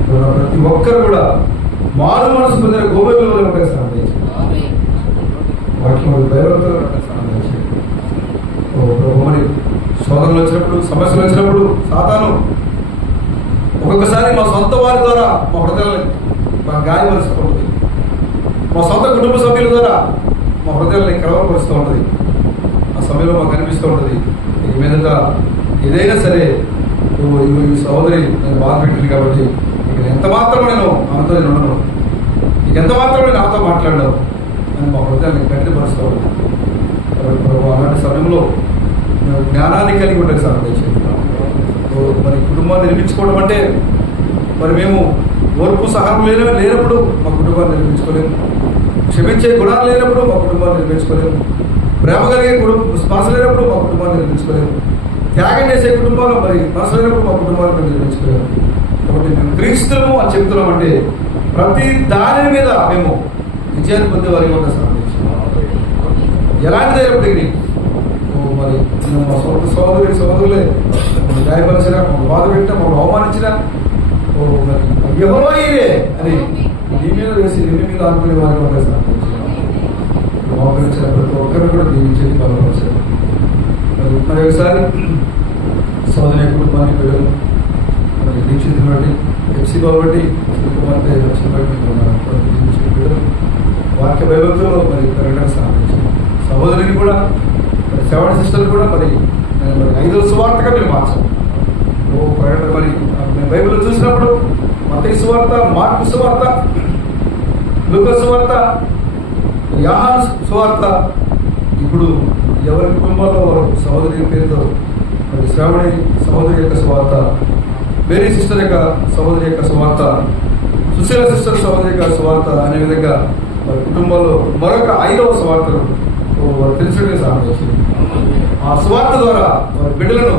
ఇక్కడ ప్రతి ఒక్కరు కూడా మారు మనసు పొందిన గోమేరులో వాటిని దైవంతో మరి శోధనలు వచ్చినప్పుడు, సమస్యలు వచ్చినప్పుడు సాతాను ఒక్కొక్కసారి మా సొంత వారి ద్వారా మా హృదయాన్ని గాయపరుస్తూ ఉంటుంది, మా సొంత కుటుంబ సభ్యుల ద్వారా మా హృదయాన్ని కలవరపరుస్తూ ఉంటుంది. ఆ సమయంలో మాకు కనిపిస్తూ ఉంటుంది, ఈ మీదట ఏదైనా సరే ఈ సహోదరి నేను బాధ పెట్టింది కాబట్టి ఇక ఎంత మాత్రం నేను ఆమెతో నేను ఉండను, ఇక ఎంత మాత్రం నేను ఆమెతో మాట్లాడను అని మా హృదయాన్ని కఠినపరుస్తూ ఉంటాను. అలాంటి సమయంలో మేము జ్ఞానాన్ని కలిగి ఉండే సార్ మరి కుటుంబాన్ని నిర్మించుకోవడం అంటే మరి మేము ఓర్పు సహనం లేనప్పుడు మా కుటుంబాన్ని నిర్మించుకోలేము, క్షమించే గుణాలు లేనప్పుడు మా కుటుంబాన్ని నిర్మించుకోలేము, ప్రేమ కలిగే స్పర్శ లేనప్పుడు మా కుటుంబాన్ని నిర్మించుకోలేము, త్యాగం చేసే కుటుంబాలు మరి స్పర్శ లేనప్పుడు మా కుటుంబాన్ని నిర్మించుకోలేము. కాబట్టి మేము క్రీస్తులము అని చెప్తున్నాం అంటే ప్రతి దాని మీద మేము విజయాన్ని పొందే వారికి ఉన్న ఎలాంటిదైనప్పటికీ మరి మా సొంత సోదరులే గాయపరిచినా, బాధ పెట్టినా, మాకు అవమానించినా ఎవరో ఇదే అని నీ మీద వేసి నీ మీద ఆనుకునే వారికి మోకరించిన ప్రతి ఒక్కరు కూడా దీవించేది బలపరిచారు. మరి ఒకసారి సోదరి కుటుంబాన్ని పిల్లలు మరి దీక్షితులు బట్టి ఎఫ్సీ బట్టి కుమార్తె లక్ష్మి బట్టి పిల్లలు వాక్య భయభక్తులు మరి పెరగడానికి సాధించారు. సహోదరిని కూడా శ్రవణ సిస్టర్ కూడా మరి 5వ సువార్తగా మేము మార్చాం. మరి మేము బైబిల్ చూసినప్పుడు మత్తయి సువార్త, మార్కు సువార్త, లూకా సువార్త, యోహాను సువార్త, ఇప్పుడు ఎవరి కుటుంబంలో సహోదరి పేరుతో మరి శ్రావణి సహోదరి యొక్క సువార్త, మేరీ సిస్టర్ యొక్క సహోదరి యొక్క సువార్త, సుశీల సిస్టర్ సహోదరి యొక్క సువార్త అనే విధంగా మరి కుటుంబంలో మరొక 5వ సువార్తను తెలిసినట్టుగా సాధన చేసింది. ఆ సువార్త ద్వారా వారి బిడ్డలను,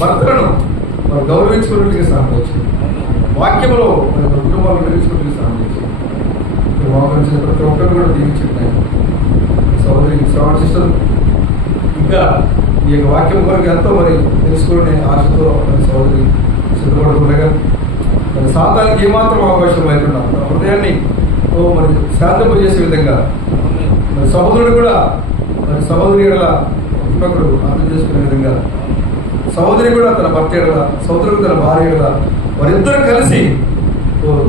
భర్తలను వారు గౌరవించుకున్నట్టుగా సాధన చేసింది. వాక్యంలో మరి కుటుంబాలను గెలిచుకున్నట్టుగా సాధన చేసింది. మోకరించిన ప్రతి ఒక్కరు కూడా దీవించున్నాయి. సోదరి శ్రవణ సిస్టర్ ఇంకా ఈ యొక్క వాక్యం కొరకు ఎంతో మరి తెలుసుకునే ఆశతో మరి సోదరి సిద్ధపడుతుండగా మరి సాతానికి ఏమాత్రం అవకాశం లేకుండా తన హృదయాన్ని మరి శాంతింపజేసే విధంగా మరి సహోదరుడు కూడా మరి సహోదరి ఎడల ఒకరు అర్థం చేసుకునే విధంగా సహోదరి కూడా తన భర్త ఎడల, సహోదరుడు తన భార్య ఎడల వారిద్దరూ కలిసి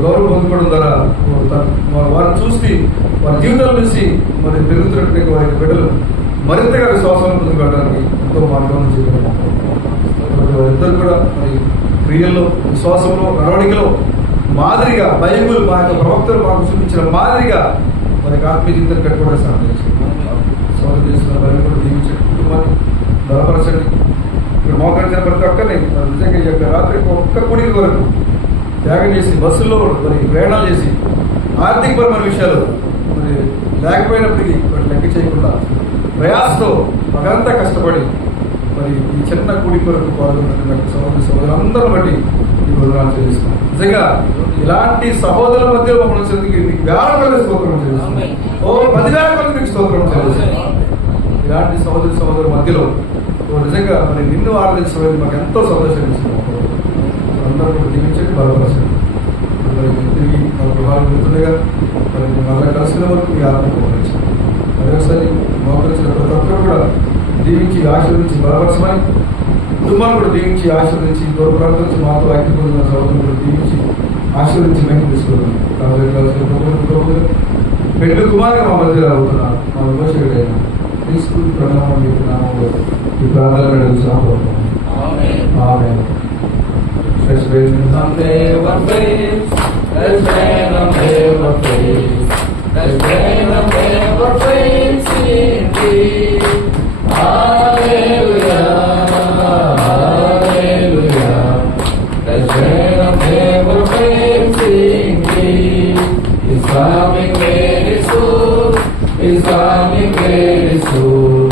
గౌరవం పొందుకోవడం ద్వారా వారిని చూసి వారి జీవితాల నుంచి మరి పెరుగుతున్నట్టు వారి బిడ్డలు మరింతగా విశ్వాసాలను పొందుకోవడానికి ఎంతో మార్గం చేయడం. వారిద్దరు కూడా మరి క్రియల్లో, విశ్వాసంలో, నడవడికలో మాదిరిగా బైబిల్ మా యొక్క ప్రవక్తలు మాకు చూపించిన మాదిరిగా మనకి ఆత్మీయ జీవితాన్ని కట్టుకోవడానికి సాధన సోదరు చేస్తున్న బైబిల్ కూడా దీవించండి, కుటుంబాన్ని బలపరచండి. ఇక్కడ మోకరించిన ప్రతి ఒక్కరిని నిజంగా ఈ యొక్క రాత్రి ఒక్క కుడికి వరకు త్యాగం చేసి బస్సుల్లో మరి ప్రయాణాలు చేసి ఆర్థికపరమైన విషయాలు మరి లేకపోయినప్పటికీ వాటి లెక్క చేయకుండా ప్రయాసతో మగంతా కష్టపడి మరి ఈ చిన్న కూడి కొరకు పాల్గొన్నటువంటి సహోదరులందరూ బట్టి ఈ వందనాలు చేస్తున్నాం. నిజంగా ఇలాంటి సహోదరుల మధ్య మమ్మల్ని వేల కొద్ది స్తోత్రం చేస్తున్నాం. 10,000 కొద్ది మీకు స్తోత్రం చేస్తున్నాం. ఇలాంటి సహోదరుల మధ్యలో నిజంగా మరి నిన్ను ఆరాధించడం మాకు ఎంతో సంతోషం ఇస్తున్నాం. అందరూ కూడా దీవించండి, బలపరచండి. మరి తిరిగి మన ప్రభావం వెళ్తుండగా మరి మళ్ళీ కలిసిన వరకు మీ ఆత్మ మోకరించండి. మరొకసారి మోకరించిన ప్రతి ఒక్కరు కూడా దీవించి ఆశీర్వదించి బలపరచమని, కుటుంబాన్ని కూడా దీవించి ఆశీర్వదించి, దూర ప్రాంతం నుంచి మాతో ఐక్య పొందిన సౌకర్యం కూడా దీవించి ఆశీర్వదించి మేము తీసుకున్నాం. కాబట్టి పెళ్లి కుమారుగా మా మధ్య అవుతున్నాను. మా విమర్శకుడైనా తీసుకుని ప్రణామం చెప్తున్నాము. ఈ ప్రాంతాలను నడుస్తున్నాము. Let's raise it. Never fail. Let's never fail. Let's never fail. In thee. Hallelujah. Hallelujah. Let's never fail. In thee. He's coming very soon. He's coming very soon.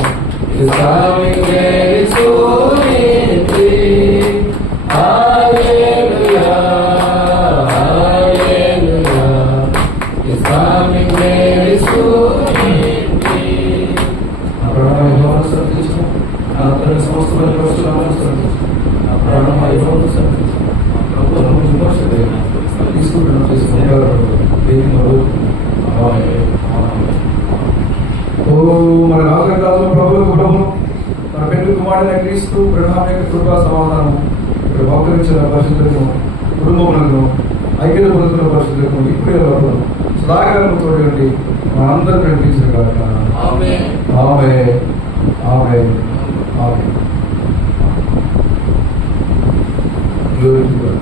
He's coming very soon. In thee. మన రాజు ప్రభువులకు ప్రభువును మన పెళ్లి కుమారుడైన క్రీస్తు ప్రణామ యొక్క కృపా సమాధానం ఇక్కడ మోకరించిన పరిస్థితులను, కుటుంబములను, ఐక్యత పొందుతున్న పరిస్థితులను ఇప్పుడే సదాకాలం చూడండి మనందరూ కనిపించిన కాక. ఆమేన్. ఆమేన్. ఆమేన్. Glory to God.